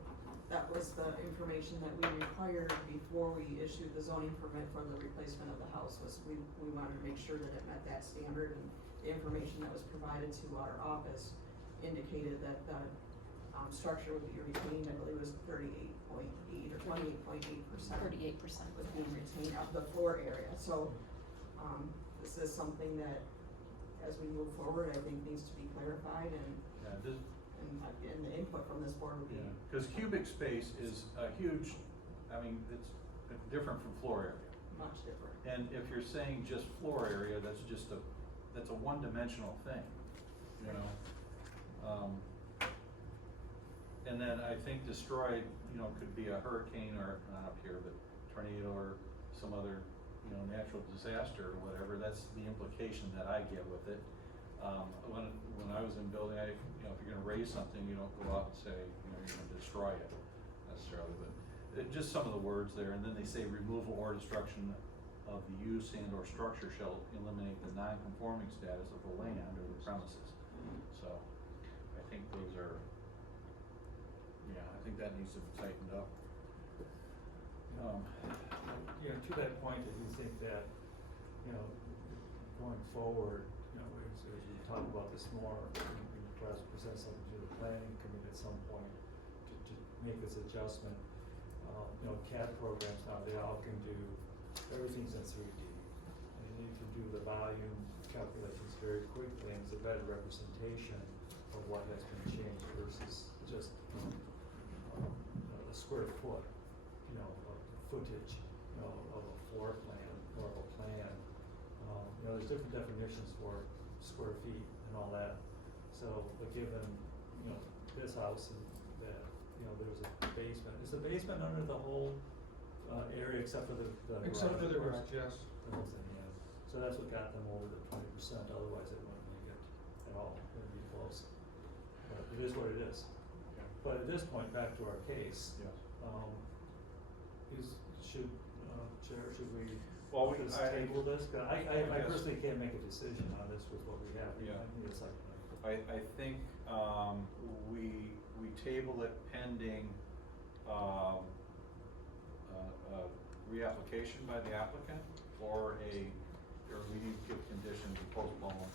information that we required before we issued the zoning permit for the replacement of the house, was we wanted to make sure that it met that standard, and the information that was provided to our office indicated that the structure would be retained. I believe it was 38.8 or 28.8%. 38%. Was being retained of the floor area, so, this is something that, as we move forward, I think needs to be clarified, and the input from this board would be. Yeah, because cubic space is a huge, I mean, it's different from floor area. Much different. And if you're saying just floor area, that's a one-dimensional thing, you know? And then I think destroyed, could be a hurricane, or not up here, but tornado or some other, natural disaster or whatever. That's the implication that I get with it. When I was in building, if you're gonna raise something, you don't go out and say, you're gonna destroy it necessarily, but just some of the words there, and then they say removal or destruction of the use and or structure shall eliminate the non-conforming status of the land or the premises. So, I think those are, I think that needs to be tightened up. To that point, I do think that, going forward, as we talk about this more, we perhaps present something to the planning committee at some point to make this adjustment. CAD programs now, they all can do, everything's in 3D. And you can do the volume calculations very quickly, and it's a better representation of what has been changed versus just, a square foot, of footage, of a floor plan or of a plan. There's different definitions for square feet and all that. So, but given, this house and that, there's a basement. Is the basement under the whole, area except for the garage? Except for the of course? garage, yes. The whole thing, yeah. So that's what got them over the 20%, otherwise it wouldn't make it at all, it wouldn't be close. But it is what it is. Okay. But at this point, back to our case. Yes. Chair, should we Well, just table this? 'Cause I guess- personally can't make a decision on this with what we have. Yeah. I think it's like. I think, we table it pending, reapplication by the applicant, or we need to give condition to postpone.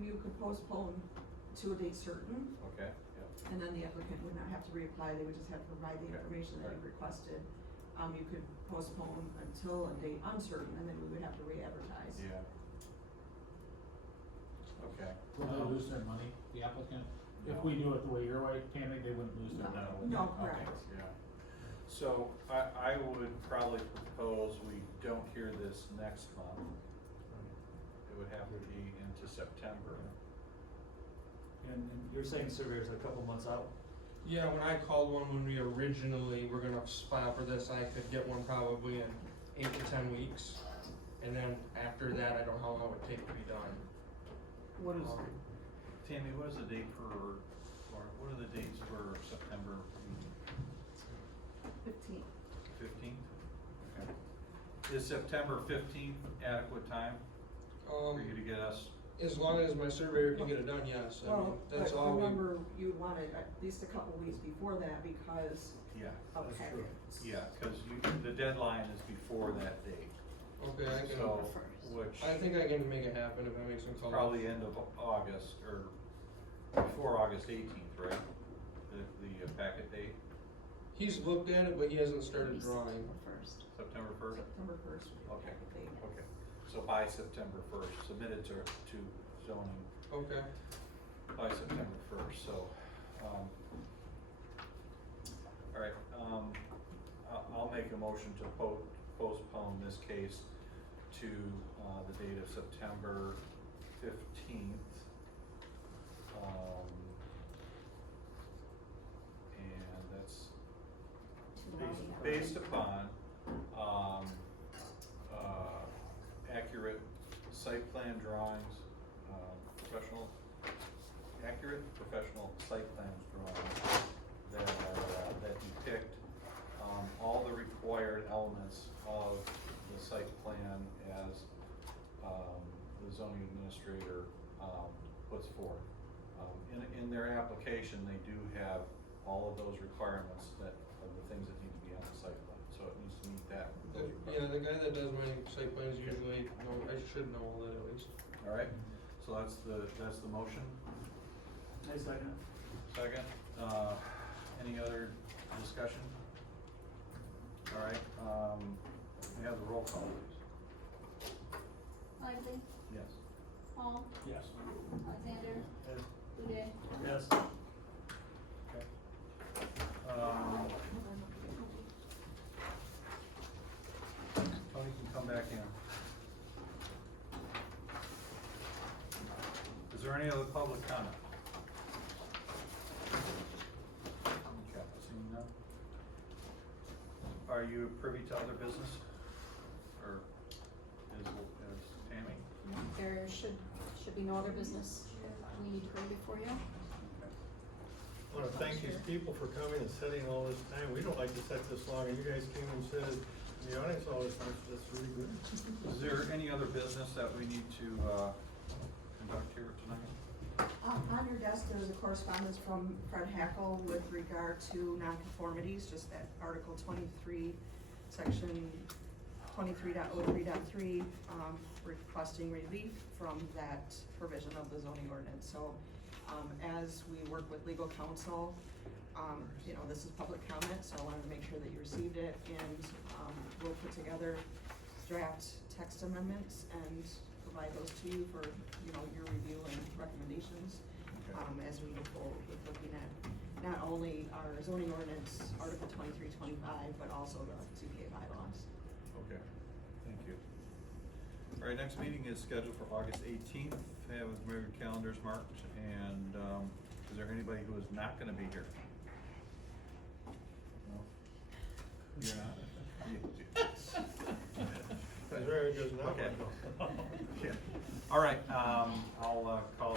You could postpone to a date certain, Okay, yeah. and then the applicant would not have to reapply, they would just have to provide the Okay, information that right. you requested. You could postpone until a date uncertain, and then we would have to re-advertise. Yeah. Okay. Will they lose their money, the applicant? If we do it the way your way, Tammy, they wouldn't lose their money. No, Okay, correct. yeah. So I would probably propose we don't hear this next month. It would have to be into September. And you're saying surveyors a couple months out? Yeah, when I called one when we originally were gonna file for this, I could get one probably in 8 to 10 weeks. And then after that, I don't know how long it would take to be done. What is, Tammy, what is the date for, or what are the dates for September meeting? is September 15th adequate time for you to get us? As long as my surveyor can get it done, yes, I mean, Well, that's but all we. remember, you want it at least a couple weeks before that because Yeah, of That's true. packets. yeah, because the deadline is before that date. Okay, I can, So, which I think I can make it happen if I make some calls. probably end of August or before August 18th, right? The packet date, He's looked at it, but he hasn't started drawing. September 1st? September first. Okay, okay. So by September 1st, submitted to zoning Okay. by September 1st, so, all right, I'll make a motion to postpone this case to, the date of September 15th. And that's based upon, accurate site plan drawings, accurate professional site plans drawings that are, that depict, all the required elements of the site plan as, the zoning administrator, puts forth. In their application, they do have all of those requirements that, of the things that need to be on the site plan, so it needs to meet that. Yeah, the guy that does my site plans usually I should know all that at least. All right, so that's the motion. I second it. Second, any other discussion? All right, we have the roll call, please. Lively, Yes. Hall, Yes. Alexander, Yes. Uday, Yes. Okay. Tony can come back in. Is there any other public comment? Okay, seeing none. Are you privy to other business? Or is Tammy? There should be no other business we need to bring before you. I wanna thank these people for coming and setting all this time. We don't like to set this long, and you guys came and said in the audience all this time, so that's really good. Is there any other business that we need to, conduct here tonight? On your desk, there's a correspondence from Fred Hackle with regard to nonconformities, just that Article 23, Section 23.03.3, requesting relief from that provision of the zoning ordinance. So, as we work with legal counsel, you know, this is public comment, so I wanted to make sure that you received it, and, we'll put together draft text amendments and provide those to you for, you know, your review and recommendations, as we move forward with looking at not only our zoning ordinance, Article 23-25, but also the CPA bylaws. Okay, thank you. All right, next meeting is scheduled for August 18th. Have your calendars marked, and, is there anybody who is not gonna be here? No? You're not? That's very good, not Okay. one. Yeah. All right, I'll call